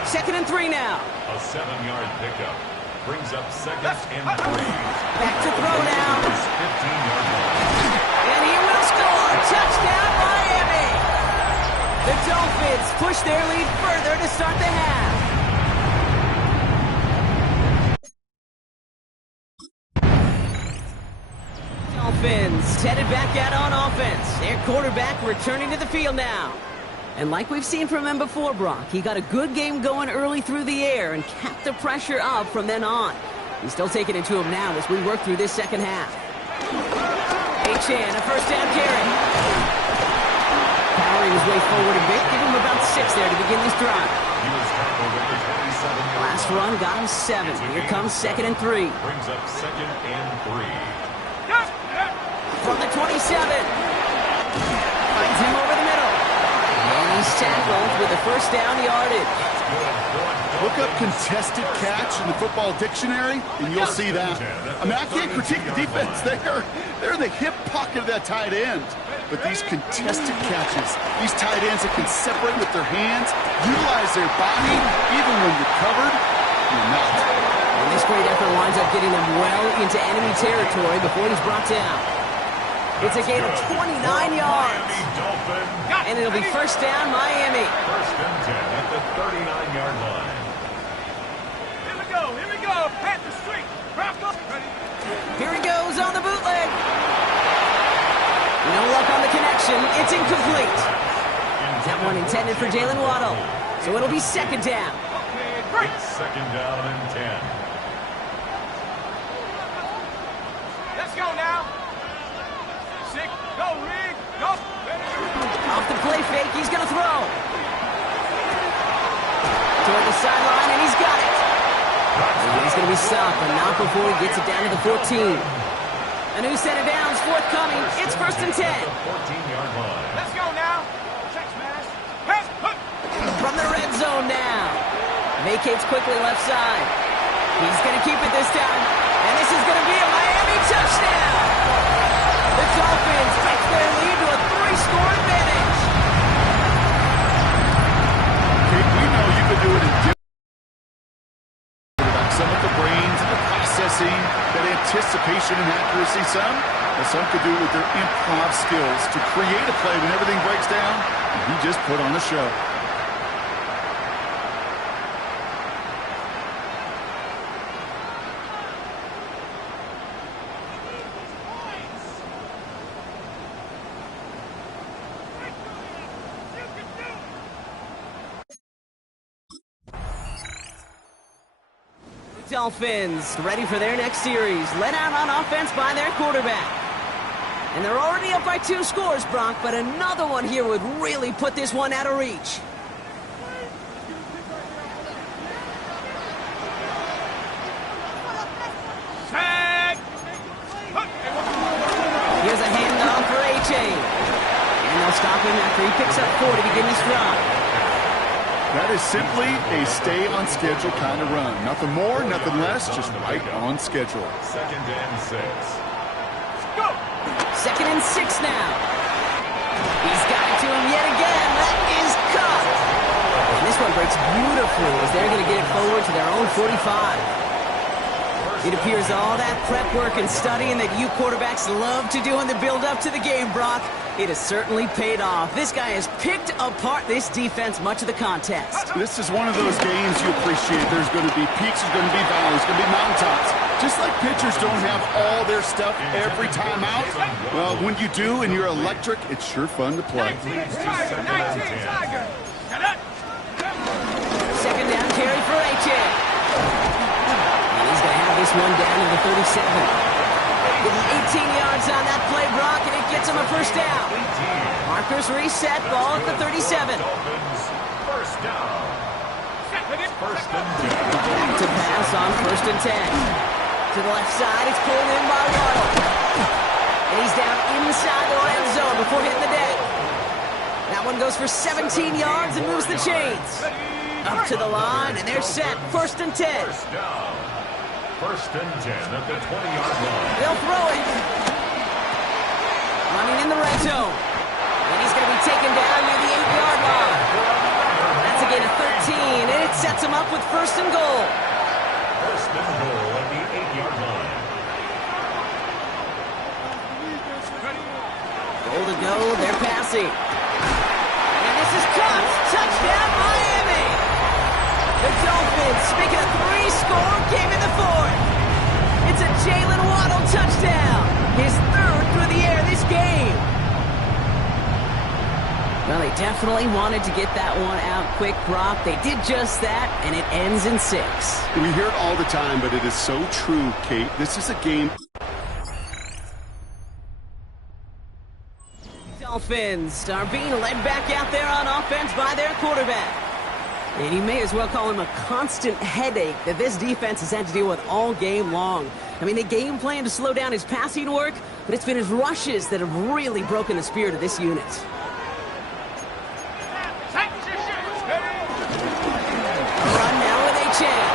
2nd and 3 now. A 7-yard pickup. Brings up 2nd and 3. Back to throw now. 15-yard line. And he will score. Touchdown, Miami. The Dolphins push their lead further to start the half. Dolphins headed back out on offense. Their quarterback returning to the field now. And like we've seen from him before, Brock, he got a good game going early through the air and kept the pressure up from then on. He's still taking it to him now as we work through this second half. Achane, a first down carry. Powering his way forward a bit, give him about 6 there to begin this drive. He was tackled at the 27-yard line. Last run got him 7. Here comes 2nd and 3. Brings up 2nd and 3. From the 27. Finds him over the middle. And he's tackled with a first down yardage. Look up contested catch in the football dictionary, and you'll see that. I mean, I can't critique the defense. They're in the hip pocket of that tight end. But these contested catches, these tight ends that can separate with their hands, utilize their body, even when you're covered, you're not. And this great effort winds up getting them well into enemy territory before he's brought down. It's a gain of 29 yards. And it'll be first down, Miami. First and 10 at the 39-yard line. Here we go. Pat the street. Here he goes on the bootleg. No luck on the connection. It's incomplete. That one intended for Jalen Waddle. So it'll be 2nd down. It's 2nd down and 10. Let's go now. Sick. Go, Rig. Go. Off the play fake, he's going to throw. Toward the sideline, and he's got it. And he's going to be stopped, but not before he gets it down to the 14. A new set of downs forthcoming. It's 1st and 10. 14-yard line. Let's go now. Check smash. From the red zone now. Vacates quickly left side. He's going to keep it this time. And this is going to be a Miami touchdown. The Dolphins take their lead to a 3-score advantage. We know you can do it in different. Some of the brains and the processing, that anticipation and accuracy, some could do it with their improv skills to create a play when everything breaks down, and he just put on a show. Dolphins ready for their next series. Led out on offense by their quarterback. And they're already up by 2 scores, Brock, but another one here would really put this one out of reach. Here's a handoff for Achane. And they'll stop him after he picks up 4 to begin this drive. That is simply a stay-on-schedule kind of run. Nothing more, nothing less, just right on schedule. 2nd and 6. Go. 2nd and 6 now. He's got it to him yet again. That is cut. And this one breaks beautifully as they're going to get it forward to their own 45. It appears all that prep work and studying that you quarterbacks love to do in the build-up to the game, Brock, it has certainly paid off. This guy has picked apart this defense much of the contest. This is one of those games you appreciate. There's going to be peaks, there's going to be valleys, there's going to be mountaintops. Just like pitchers don't have all their stuff every time out, well, when you do and you're electric, it's sure fun to play. 19, Tiger. 2nd down carry for Achane. And he's going to have this one down to the 37. Getting 18 yards on that play, Brock, and it gets him a first down. Markers reset, ball at the 37. First down. First and 10. Back to pass on 1st and 10. To the left side, it's pulled in by Waddle. And he's down inside the red zone before hitting the deck. That one goes for 17 yards and moves the chains. Up to the line, and they're set. 1st and 10. First down. 1st and 10 at the 20-yard line. They'll throw it. Running in the red zone. And he's going to be taken down near the 8-yard line. That's a gain of 13, and it sets him up with 1st and goal. 1st and goal at the 8-yard line. Goal to go, they're passing. And this is caught. Touchdown, Miami. The Dolphins making a 3-score game in the 4th. It's a Jalen Waddle touchdown. His 3rd through the air this game. Well, they definitely wanted to get that one out quick, Brock. They did just that, and it ends in 6. We hear it all the time, but it is so true, Kate. This is a game. Dolphins are being led back out there on offense by their quarterback. And you may as well call him a constant headache that this defense has had to deal with all game long. I mean, they game plan to slow down his passing work, but it's been his rushes that have really broken the spirit of this unit. Run now with A-Chain.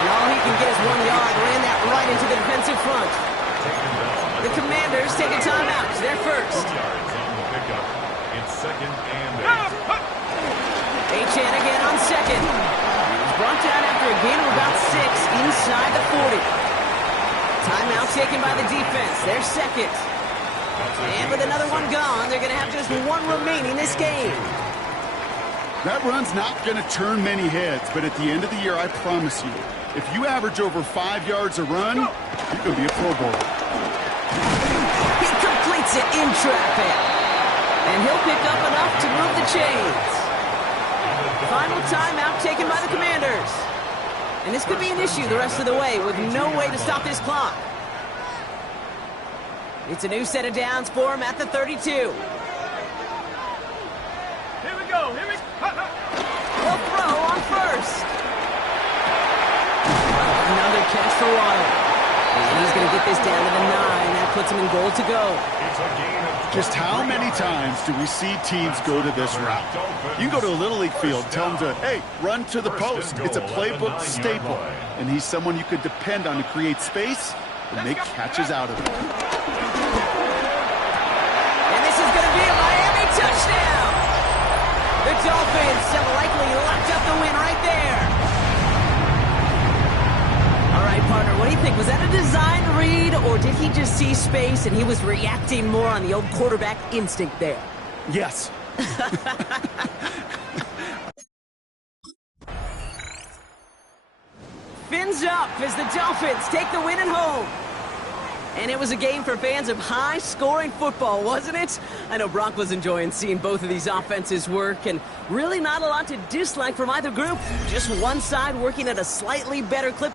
And all he can get is 1 yard. Ran that right into the defensive front. The Commanders take a timeout. They're first. It's 2nd and 8. A-Chan again on 2nd. He's brought down after a gain of about 6 inside the 40. Timeout taken by the defense. They're 2nd. And with another one gone, they're going to have just 1 remaining this game. That run's not going to turn many heads, but at the end of the year, I promise you, if you average over 5 yards a run, you can be a Pro Bowler. He completes it in traffic. And he'll pick up enough to move the chains. Final timeout taken by the Commanders. And this could be an issue the rest of the way with no way to stop this clock. It's a new set of downs for him at the 32. Here we go. He'll throw on 1st. Another catch for Waddle. And he's going to get this down to the 9. That puts him in goal to go. Just how many times do we see teams go to this route? You go to a Little League field, tell them to, hey, run to the post. It's a playbook staple. And he's someone you could depend on to create space and make catches out of it. And this is going to be a Miami touchdown. The Dolphins have likely locked up the win right there. All right, partner, what do you think? Was that a design read, or did he just see space and he was reacting more on the old quarterback instinct there? Yes. Fins up as the Dolphins take the win at home. And it was a game for fans of high-scoring football, wasn't it? I know Brock was enjoying seeing both of these offenses work, and really not a lot to dislike from either group. Just one side working at a slightly better clip.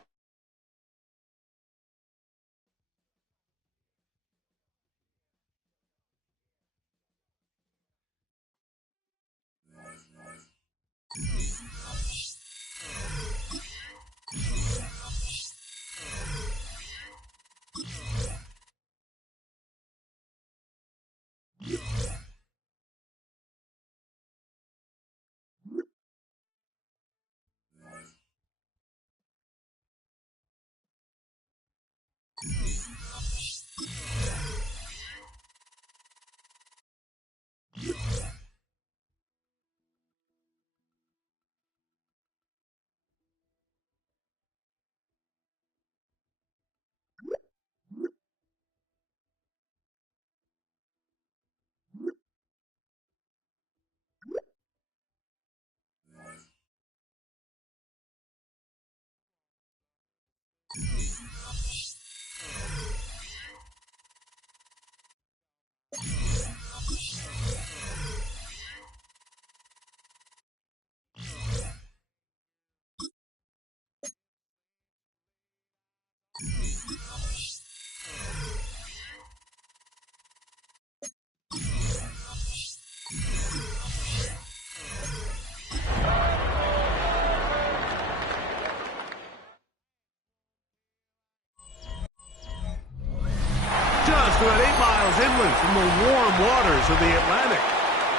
to about 8 miles inland from the warm waters of the Atlantic.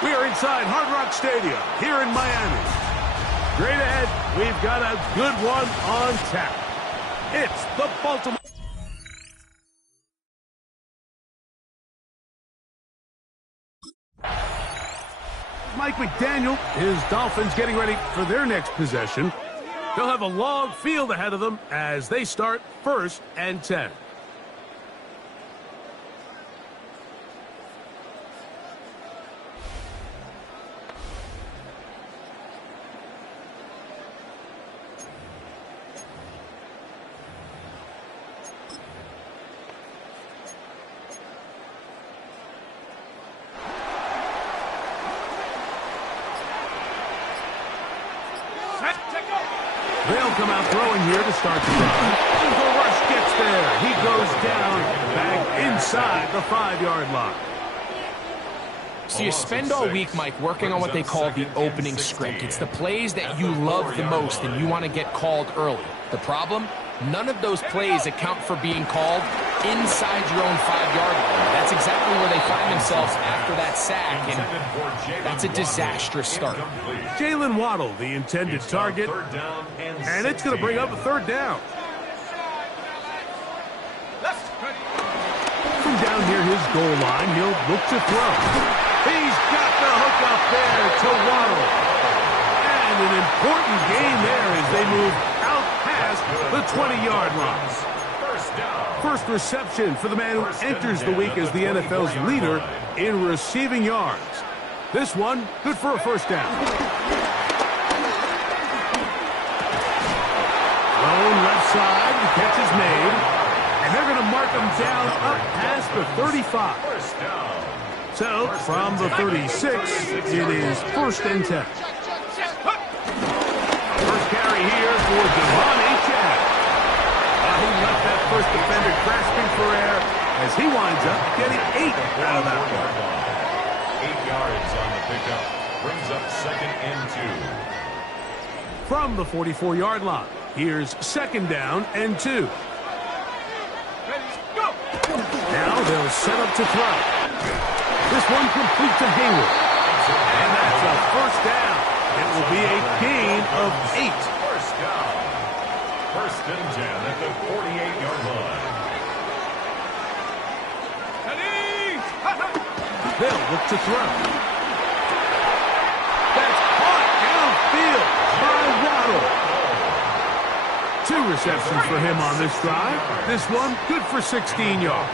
We are inside Hard Rock Stadium here in Miami. Straight ahead, we've got a good one on tap. It's the Baltimore. Mike McDaniel, his Dolphins getting ready for their next possession. They'll have a long field ahead of them as they start 1st and 10. They'll come out throwing here to start the drive. The rush gets there. He goes down back inside the 5-yard line. So you spend all week, Mike, working on what they call the opening script. It's the plays that you love the most and you want to get called early. The problem? None of those plays account for being called inside your own 5-yard line. That's exactly where they find themselves after that sack, and that's a disastrous start. Jalen Waddle, the intended target, and it's going to bring up a 3rd down. From down near his goal line, he'll look to throw. He's got the hook up there to Waddle. And an important gain there as they move out past the 20-yard line. First reception for the man who enters the week as the NFL's leader in receiving yards. This one, good for a 1st down. Lone left side, the catch is made. And they're going to mark him down up past the 35. So, from the 36, it is 1st and 10. First carry here for Devon Achane. He left that first defender grasping for air as he winds up getting 8 out of that one. 8 yards on the pickup. Brings up 2nd and 2. From the 44-yard line, here's 2nd down and 2. Now they'll set up to throw. This one complete to Hayward. And that's a 1st down. It will be a gain of 8. 1st down. 1st and 10 at the 48-yard line. They'll look to throw. That's caught downfield by Waddle. 2 receptions for him on this drive. This one good for 16 yards.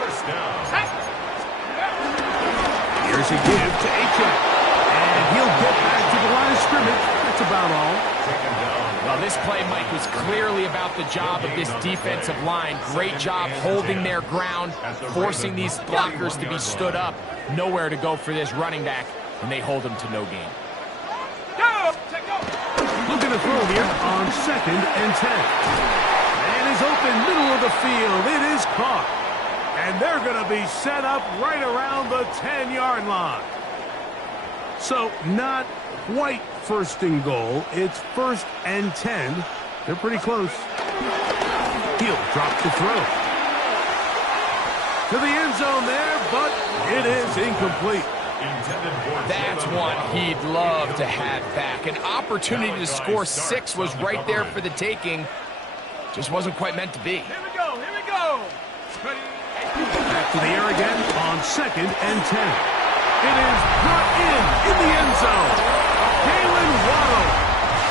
1st down. Here's a give to Achane. And he'll get back to the line of scrimmage. That's about all. Well, this play, Mike, was clearly about the job of this defensive line. Great job holding their ground, forcing these blockers to be stood up. Nowhere to go for this running back, and they hold him to no gain. Looking to throw here on 2nd and 10. And is open middle of the field. It is caught. And they're going to be set up right around the 10-yard line. So not quite 1st and goal. It's 1st and 10. They're pretty close. He'll drop to throw. To the end zone there, but it is incomplete. That's one he'd love to have back. An opportunity to score 6 was right there for the taking. Just wasn't quite meant to be. Here we go, here we go. Back to the air again on 2nd and 10. It is brought in the end zone. Jalen Waddle.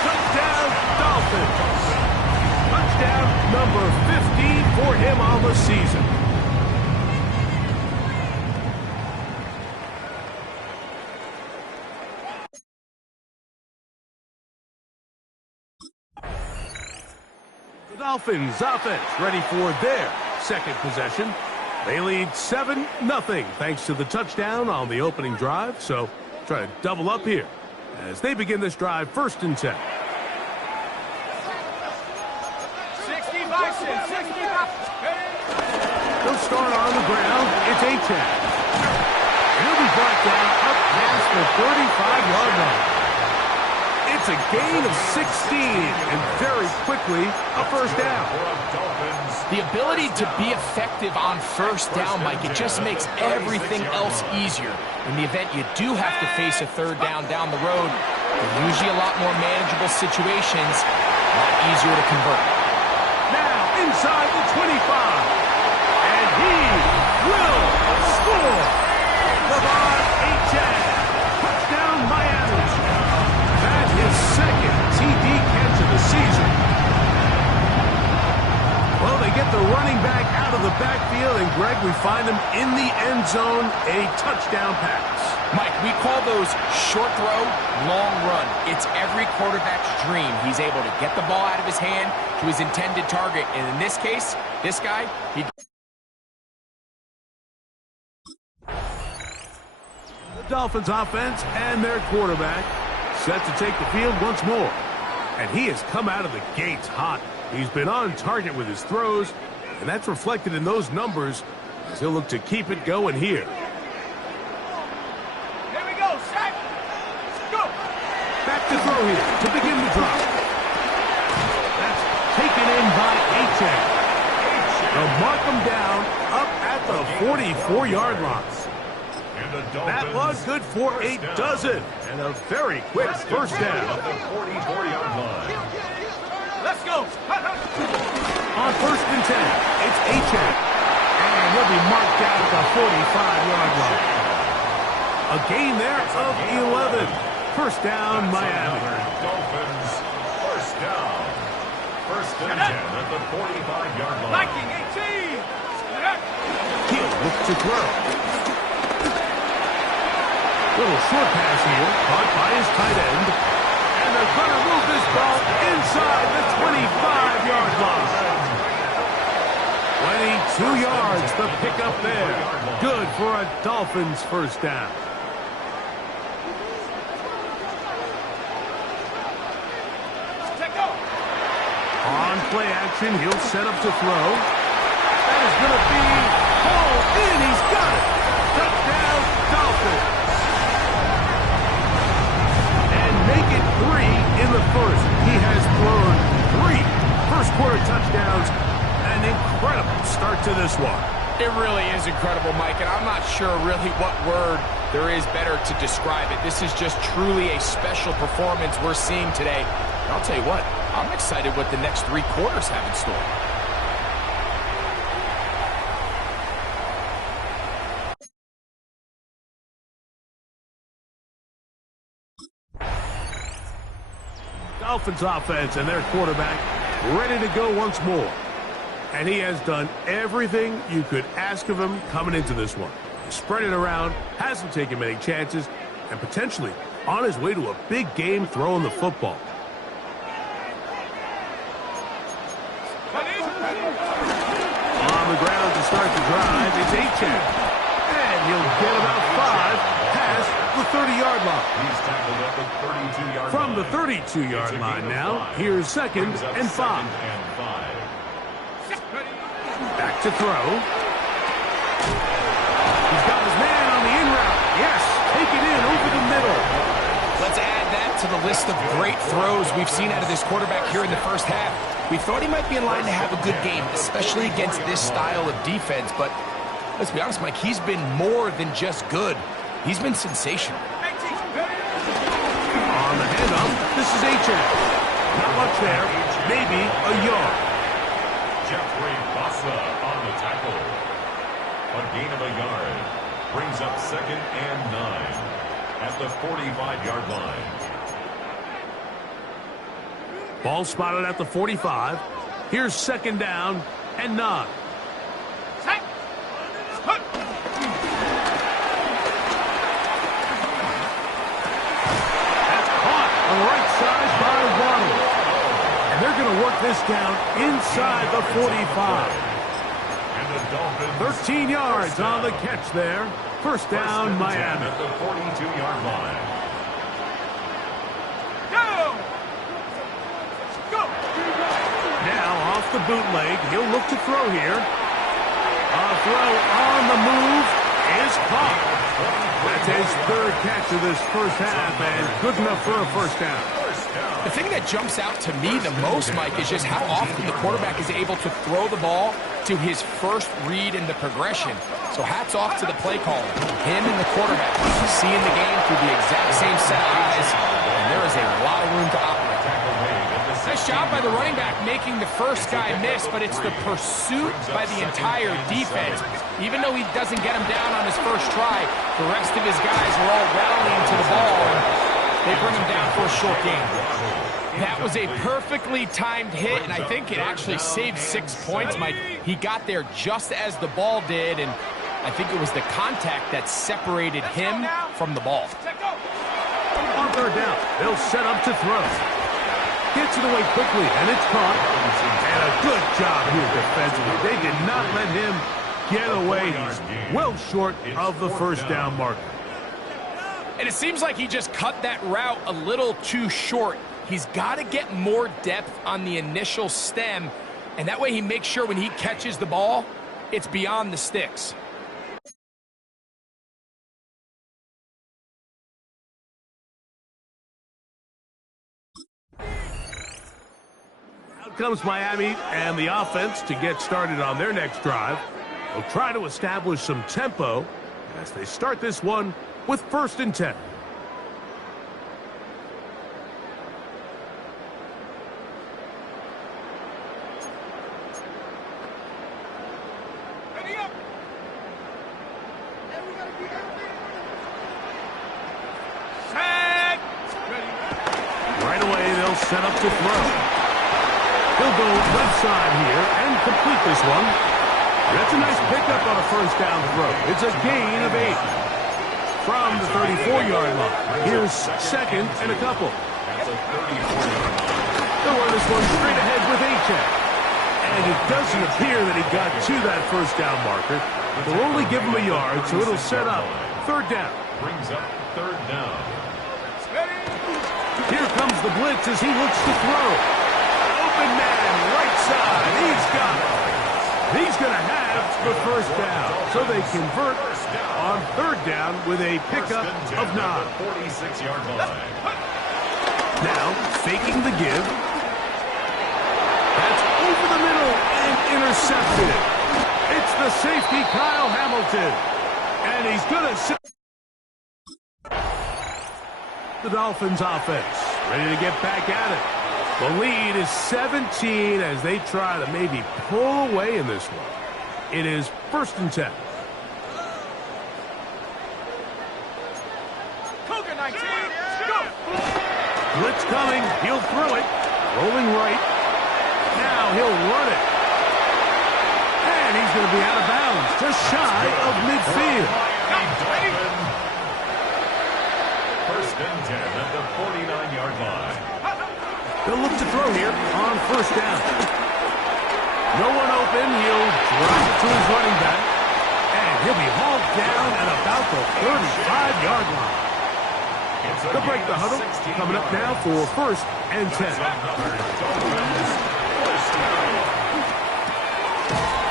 Touchdown, Dolphins. Touchdown number 15 for him on the season. The Dolphins offense ready for their 2nd possession. They lead 7-0 thanks to the touchdown on the opening drive. So try to double up here as they begin this drive 1st and 10. 65, 65. They'll start on the ground. It's Achane. He'll be brought down up past the 35-yard line. It's That's a gain of 16, and very quickly, a first down. The ability to be effective on first down, Mike, it just makes everything else easier. In the event you do have to face a third down the road, they're usually a lot more manageable situations, a lot easier to convert. Now inside the 25, and he will score. Lavon Achan, touchdown Miami. That's his second TD catch of the season. Well, they get the running back out of the backfield, and Greg, we find him in the end zone, a touchdown pass. Mike, we call those short throw, long run. It's every quarterback's dream. He's able to get the ball out of his hand to his intended target, and in this case, this guy, he... The Dolphins offense and their quarterback set to take the field once more. And he has come out of the gates hot. He's been on target with his throws, and that's reflected in those numbers as he'll look to keep it going here. Here we go, sack. Go. Back to throw here to begin the drive. That's taken in by Achan. They'll mark him down up at the 44-yard line. That was good for a dozen, and a very quick first down. Let's go. On first and 10, it's Achan, and he'll be marked down at the 45-yard line. A gain there of 11. First down, Miami. Dolphins, first down. First and 10 at the 45-yard line. Liking 18. He'll look to throw. Little short pass here, caught by his tight end. And they're going to move this ball inside the 25-yard line. 22 yards, the pickup there. Good for a Dolphins first down. On play action, he'll set up to throw. That is going to be hauled in. He's got it. Touchdown, Dolphins. Make it 3 in the first. He has thrown 3 first-quarter touchdowns. An incredible start to this one. It really is incredible, Mike, and I'm not sure really what word there is better to describe it. This is just truly a special performance we're seeing today. And I'll tell you what, I'm excited what the next 3 quarters have in store. Dolphins offense and their quarterback ready to go once more. And he has done everything you could ask of him coming into this one. Spread it around, hasn't taken many chances, and potentially on his way to a big game throwing the football. On the ground to start the drive, it's Achan. And he'll get about 5 past the 30-yard line. He's tackled at the 32-yard line. From the 32-yard line now, here's second and 5. Back to throw. He's got his man on the in route. Yes, take it in over the middle. Let's add that to the list of great throws we've seen out of this quarterback here in the first half. We thought he might be in line to have a good game, especially against this style of defense. But let's be honest, Mike, he's been more than just good. He's been sensational. On the handoff, this is Achan. Not much there, maybe a yard. Jeffrey Bossa on the tackle. A gain of a yard. Brings up second and 9 at the 45-yard line. Ball spotted at the 45. Here's second down and 9. They're going to work this down inside the 45. 13 yards on the catch there. First down, Miami. At the 42-yard line. Go! Now off the bootleg. He'll look to throw here. A throw on the move is caught. That's his 3rd catch of this first half, and good enough for a first down. The thing that jumps out to me the most, Mike, is just how often the quarterback is able to throw the ball to his first read in the progression. So hats off to the play caller. Him and the quarterback seeing the game through the exact same set of eyes, and there is a lot of room to operate. Nice job by the running back making the first guy miss, but it's the pursuit by the entire defense. Even though he doesn't get him down on his first try, the rest of his guys are all rallying to the ball, and they bring him down for a short gain. That was a perfectly timed hit, and I think it actually saved 6 points, Mike. He got there just as the ball did, and I think it was the contact that separated him from the ball. On third down, they'll set up to throw. Gets it away quickly, and it's caught. And a good job here defensively. They did not let him get away. He's well short of the first down marker. And it seems like he just cut that route a little too short. He's got to get more depth on the initial stem, and that way he makes sure when he catches the ball, it's beyond the sticks. Out comes Miami and the offense to get started on their next drive. They'll try to establish some tempo as they start this one with 1st and 10. Right away, they'll set up to throw. He'll go left side here and complete this one. That's a nice pickup on a first down throw. It's a gain of 8. From the 34-yard line. Here's 2nd and a couple. They'll run this one straight ahead with A-check. And it doesn't appear that he got to that first down marker. They'll only give him a yard, so it'll set up 3rd down. Brings up 3rd down. Here comes the blitz as he looks to throw. Open man, right side. He's got it. He's going to have the first down. So they convert on 3rd down with a pickup of 9. 46-yard line. Now, faking the give. That's over the middle and intercepted. It's the safety, Kyle Hamilton. And he's going to sit. The Dolphins offense ready to get back at it. The lead is 17 as they try to maybe pull away in this one. It is 1st and 10. Blitz coming. He'll throw it. Rolling right. Now he'll run it. And he's going to be out of bounds. Just shy of midfield. 1st and 10 at the 49-yard line. They'll look to throw here on 1st down. No one open. He'll drop it to his running back. And he'll be hauled down at about the 35-yard line. They'll break the huddle. Coming up now for 1st and 10.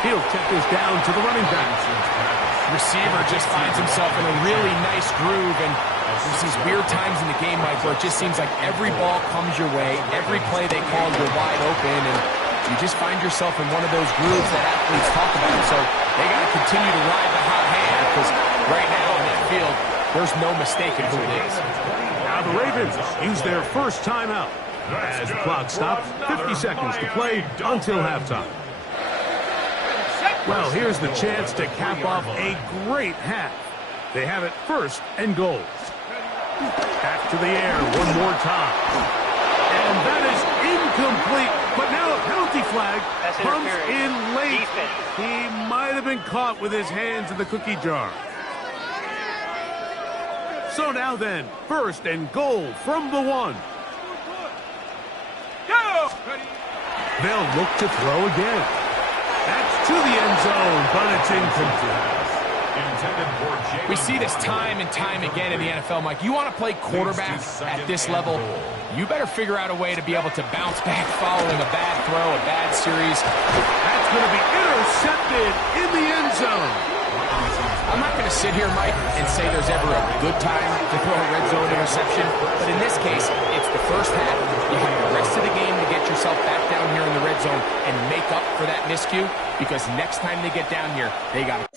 He'll check this down to the running back. Receiver just finds himself in a really nice groove, and there's these weird times in the game, Mike, where it just seems like every ball comes your way, every play they call, you're wide open, and you just find yourself in one of those grooves that athletes talk about. So they got to continue to ride the hot hand, because right now in that field, there's no mistaking who it is. Now the Ravens use their first timeout as the clock stops. 50 seconds to play until halftime. Well, here's the chance to cap off a great half. They have it 1st and goal. Back to the air one more time. And that is incomplete. But now a penalty flag comes in late. He might have been caught with his hands in the cookie jar. So now then, 1st and goal from the 1. Go! They'll look to throw again. That's to the end zone, but it's incomplete. We see this time and time again in the NFL, Mike. You want to play quarterback at this level, you better figure out a way to be able to bounce back following a bad throw, a bad series. That's going to be intercepted in the end zone. I'm not going to sit here, Mike, and say there's ever a good time to throw a red zone interception, but in this case, it's the first half red zone and make up for that miscue, because next time they get down here, they got to.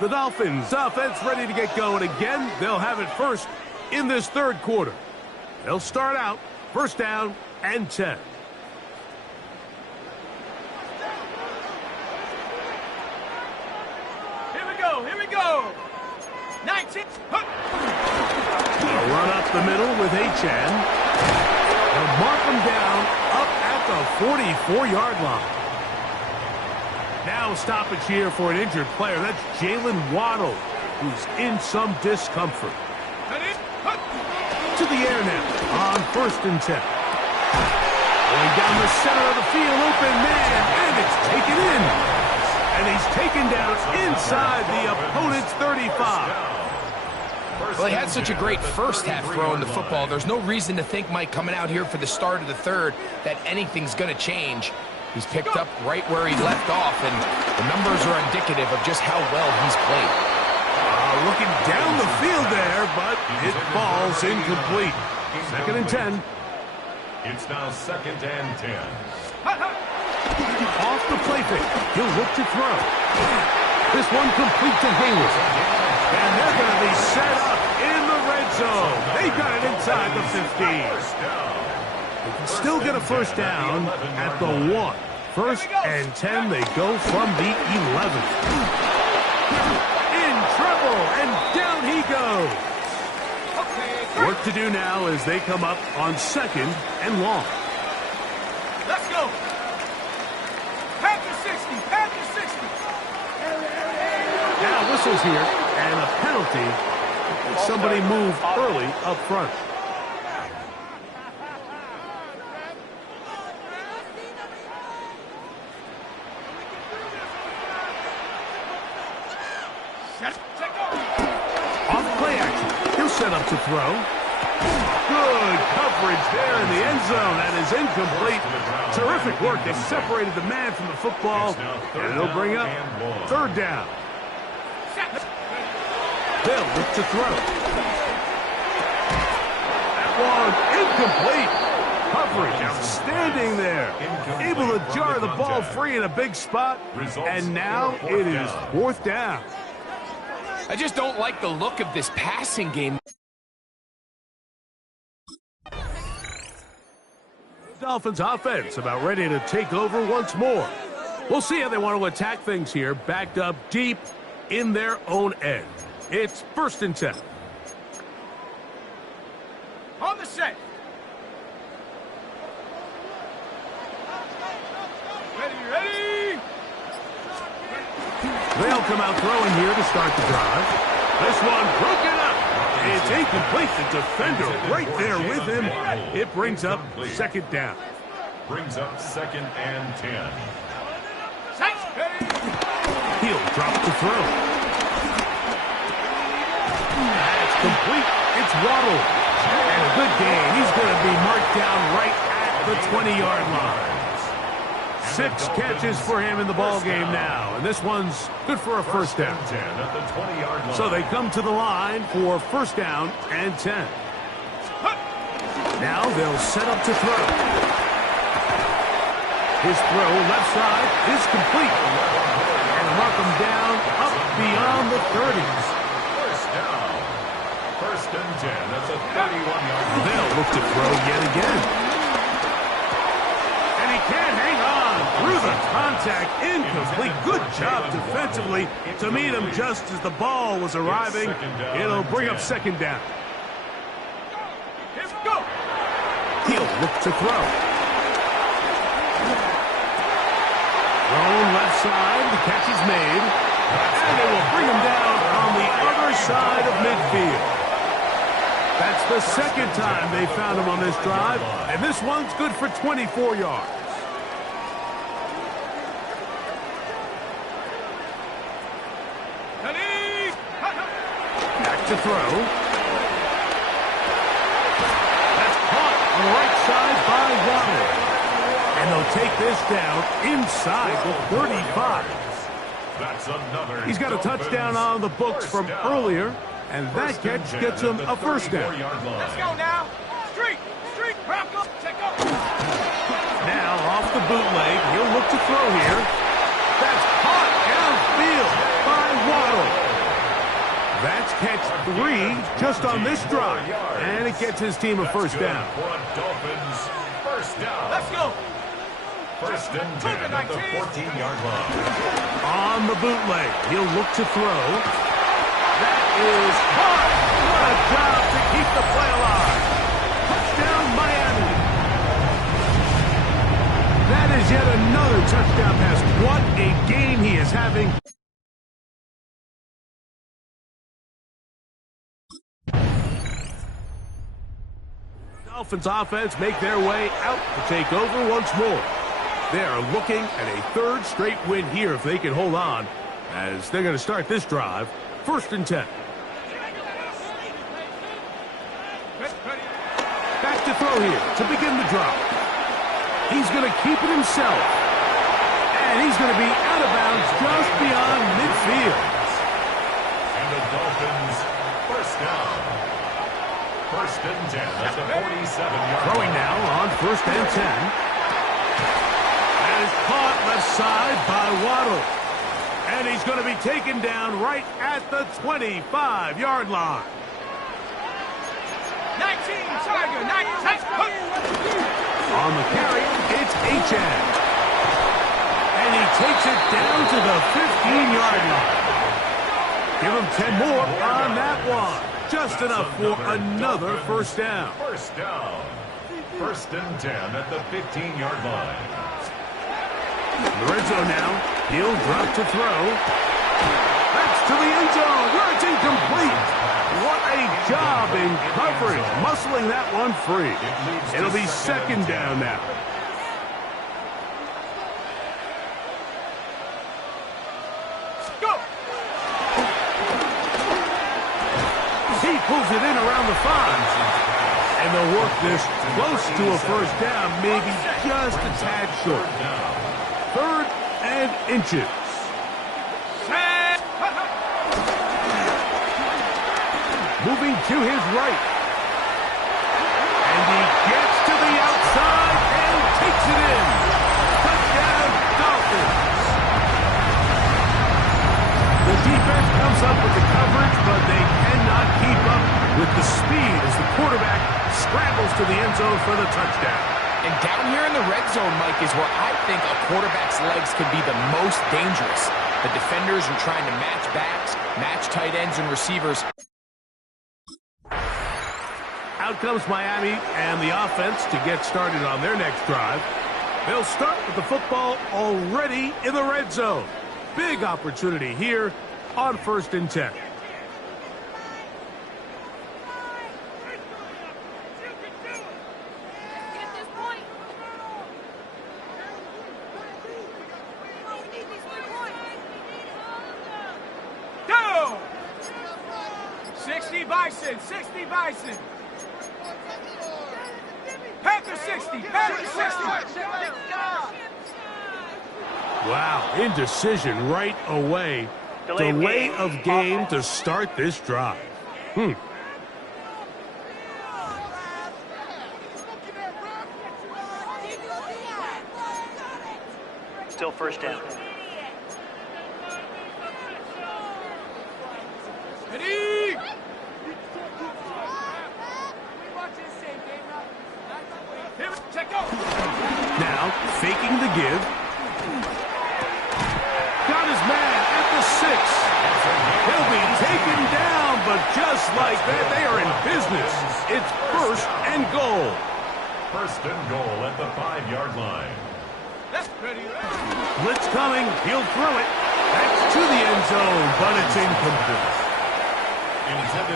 The Dolphins offense ready to get going again. They'll have it first in this third quarter. They'll start out first down and 10. Here we go. 19. They'll run up the middle with Achane. They'll mark them down up at the 44-yard line. Now a stoppage here for an injured player. That's Jalen Waddle, who's in some discomfort. To the air now on first and 10. Going down the center of the field, open man, and it's taken in. And he's taken down inside the opponent's 35. Well, he had such a great first half throwing the football. There's no reason to think, Mike, coming out here for the start of the third, that anything's going to change. He's picked up right where he left off, and the numbers are indicative of just how well he's played. Looking down the field there, but it falls incomplete. Second and 10. It's now second and 10. Off the play fake. He'll look to throw. This one complete to Hayward. And they're going to be set up in the red zone. They got it inside the 15. They can still get a first down at the 1. First and 10, they go from the 11. In trouble, and down he goes. Work to do now as they come up on second and long. Let's go. Pack the 60. Pack the 60. Now whistles here, and a penalty. Somebody moved early up front. Off play action. He'll set up to throw. Good coverage there in the end zone. That is incomplete. Terrific work. They separated the man from the football. And they'll bring up third down. They'll look to throw. That one incomplete. Coverage outstanding there. Able to jar the ball free in a big spot. And now it is fourth down. I just don't like the look of this passing game. Dolphins offense about ready to take over once more. We'll see how they want to attack things here, backed up deep in their own end. It's first and 10. On the set. Ready. They'll come out throwing here to start the drive. This one broken up. It's incomplete. The defender right there with him. It brings up second down. Brings up second and 10. He'll drop to throw. That's complete. It's Waddle. And a good gain. He's going to be marked down right at the 20-yard line. 6 catches for him in the ball game now. And this one's good for a first down. So they come to the line for first down and 10. Now they'll set up to throw. His throw left side is complete. And mark him down up beyond the 30s. First down. First and 10. That's a 31-yard line. They'll look to throw yet again. And he can't hang on through the contact. Incomplete. Good job defensively to meet him just as the ball was arriving. It'll bring up second down. Here we go. He'll look to throw. Thrown left side. The catch is made. And they will bring him down on the other side of midfield. That's the second time they found him on this drive. And this one's good for 24 yards. Back to throw. That's caught on the right side by Waddle. And they'll take this down inside the 35. That's another. He's got a touchdown on the books from earlier, and that catch gets him a first down. Let's go now. Streak, rock up, check up. bootleg. He'll look to throw here. That's caught downfield by Waddle. That's catch 3 just on this drive. And it gets his team a first down. Dolphins, first down. Let's go. First and 10 at the 14-yard line. On the bootleg, he'll look to throw. That is caught. What a job to keep the play alive. Touchdown, Miami. That is yet another touchdown pass. What a game he is having. Dolphins offense make their way out to take over once more. They are looking at a third straight win here if they can hold on, as they're going to start this drive. First and 10. Back to throw here to begin the drive. He's going to keep it himself. And he's going to be out of bounds just beyond midfield. And the Dolphins, first down. First and 10 at the 47-yard line. Throwing now on first and 10. And is caught left side by Waddle. And he's going to be taken down right at the 25-yard line. 19, Tiger, 19. On the carry, it's Achane. And he takes it down to the 15-yard line. Give him 10 more on that one. Just enough for another first down. First down. First and 10 at the 15-yard line. The red zone now. He'll drop to throw. That's to the end zone where it's incomplete. What a job in coverage, muscling that one free. It'll be second down now. Go! He pulls it in around the 5. And they'll work this close to a first down, maybe just a tad short. Third and inches. Moving to his right. And he gets to the outside and takes it in. Touchdown, Dolphins. The defense comes up with the coverage, but they cannot keep up with the speed as the quarterback scrambles to the end zone for the touchdown. And down here in the red zone, Mike, is where I think a quarterback's legs can be the most dangerous. The defenders are trying to match backs, match tight ends and receivers. Out comes Miami and the offense to get started on their next drive. They'll start with the football already in the red zone. Big opportunity here on first and 10. Go! 60 Bison, 60 Bison. Panther 60, Panther 60. Wow, indecision right away. Delay of game to start this drive. Still first down. Now, faking the give. Got his man at the 6. He'll be taken down, but just like that, they are in business. It's first and goal. First and goal at the 5-yard line. Blitz coming. He'll throw it. That's to the end zone, but it's incomplete.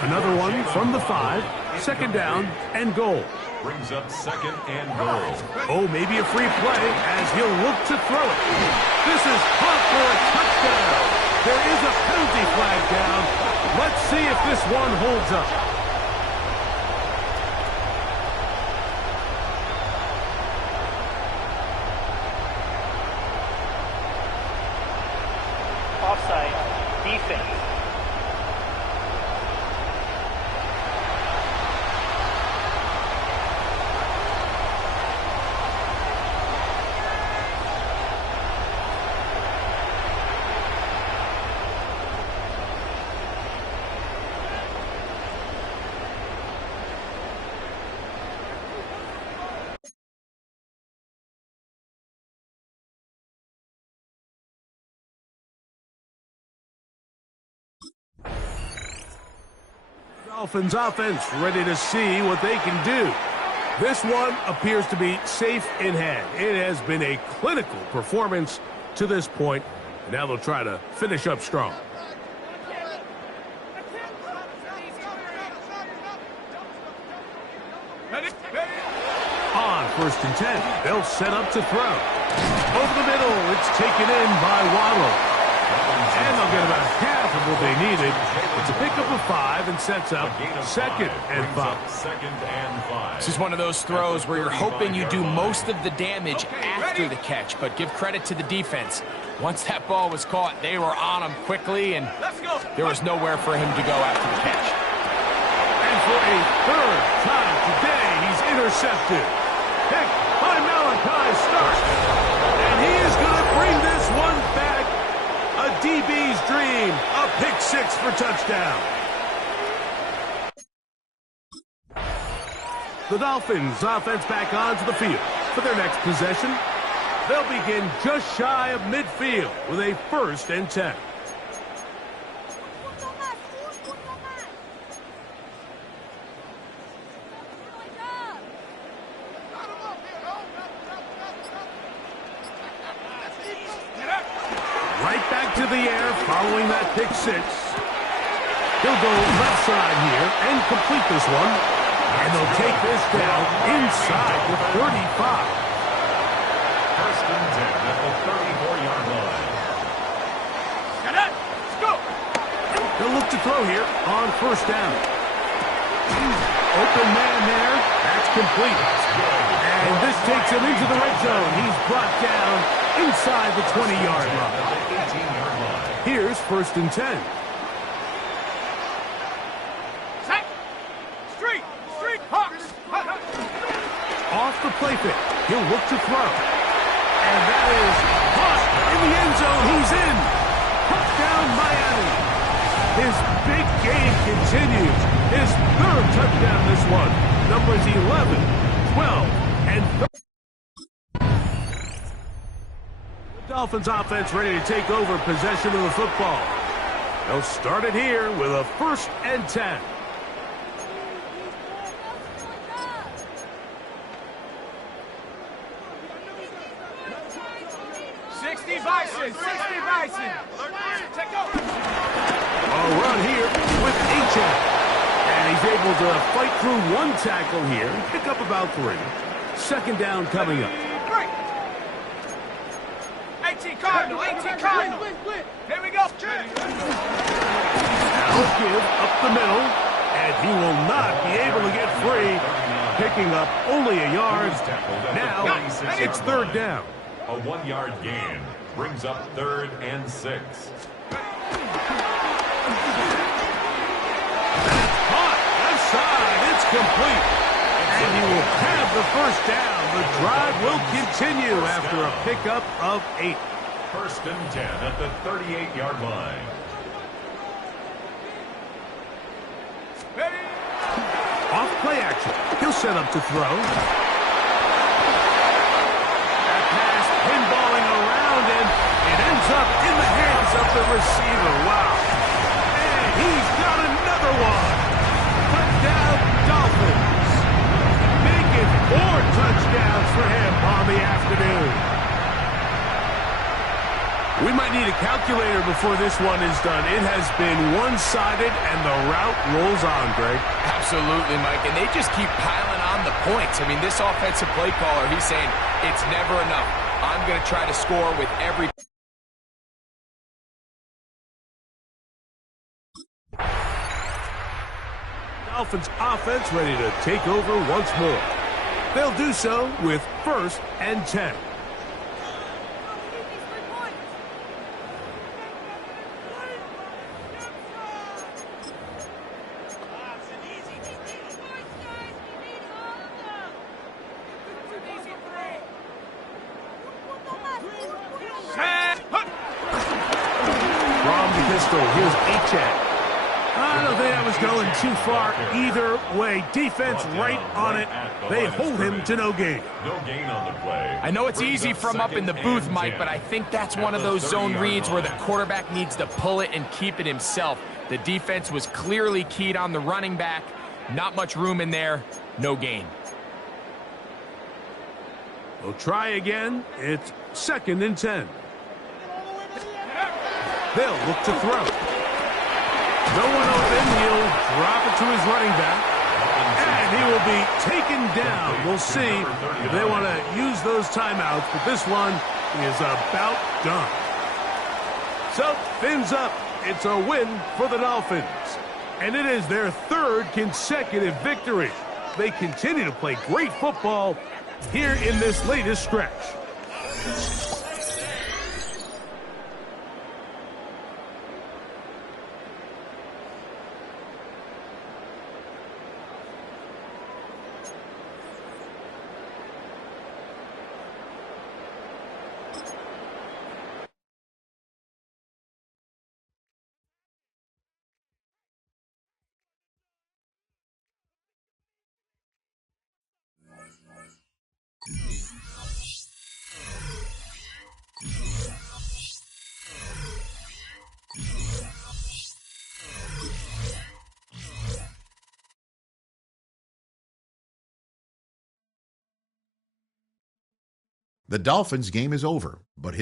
Another one from the 5. Second down and goal. Brings up second and goal. Oh, maybe a free play as he'll look to throw it. This is caught for a touchdown. There is a penalty flag down. Let's see if this one holds up. Offside. Defense. Dolphins offense ready to see what they can do. This one appears to be safe in hand. It has been a clinical performance to this point. Now they'll try to finish up strong. On 1st and 10, they'll set up to throw. Over the middle, it's taken in by Waddle. And they'll get about half of what they needed. It's a pickup of 5 and sets up 2nd and 5. This is one of those throws where you're hoping you do most of the damage after the catch, but give credit to the defense. Once that ball was caught, they were on him quickly, and there was nowhere for him to go after the catch. And for a 3rd time today, he's intercepted. Picked by Malachi Stark. And he is going to bring this one back. A DB's dream, a pick 6 for touchdown. The Dolphins offense back onto the field for their next possession. They'll begin just shy of midfield with a 1st and 10. Right back to the air following that pick 6. He'll go left side here and complete this one. And they'll take this down inside the 35. 1st and 10 at the 34-yard line. Let's go. They'll look to throw here on 1st down. Open man there. That's complete. And this takes him into the red zone. He's brought down inside the 20-yard line. Here's 1st and 10. Street, Hawks. Off the play fake. He'll look to throw. And that is caught in the end zone. He's in. Touchdown, Miami. His big game continues. His 3rd touchdown this one. Numbers 11, 12, and 13. Dolphins offense ready to take over possession of the football. They'll start it here with a 1st and 10. Bison. Take over. A run here with H.A. And he's able to fight through one tackle here and pick up about 3. 2nd down coming up. 18 Cardinal. Here we go. Now give up the middle, and he will not be able to get free, picking up only a yard. Now it's 3rd down. A 1-yard gain brings up 3rd and 6. Caught left side. It's complete. And he will have the 1st down. The drive will continue after a pickup of 8. 1st and 10 at the 38-yard line. Off play action. He'll set up to throw. That pass pinballing around, and it ends up in the hands of the receiver. Wow. And he's got another one. Touchdown, Dolphins. Making 4 touchdowns for him on the afternoon. We might need a calculator before this one is done. It has been one-sided, and the route rolls on, Greg. Absolutely, Mike, and they just keep piling on the points. I mean, this offensive play caller, he's saying, it's never enough. I'm going to try to score with every... Dolphins offense ready to take over once more. They'll do so with 1st and 10. From the pistol, here's H.A. I don't think I was going too far either way. Defense right on it. They hold him to no gain. No gain on the play. I know it's easy from up in the booth, Mike, but I think that's one of those zone reads where the quarterback needs to pull it and keep it himself. The defense was clearly keyed on the running back. Not much room in there. No gain. We'll try again. It's 2nd and 10. They'll look to throw. No one open. He'll drop it to his running back. And he will be taken down. We'll see if they want to use those timeouts, but this one is about done. So, fins up. It's a win for the Dolphins. And it is their 3rd consecutive victory. They continue to play great football here in this latest stretch. The Dolphins game is over, but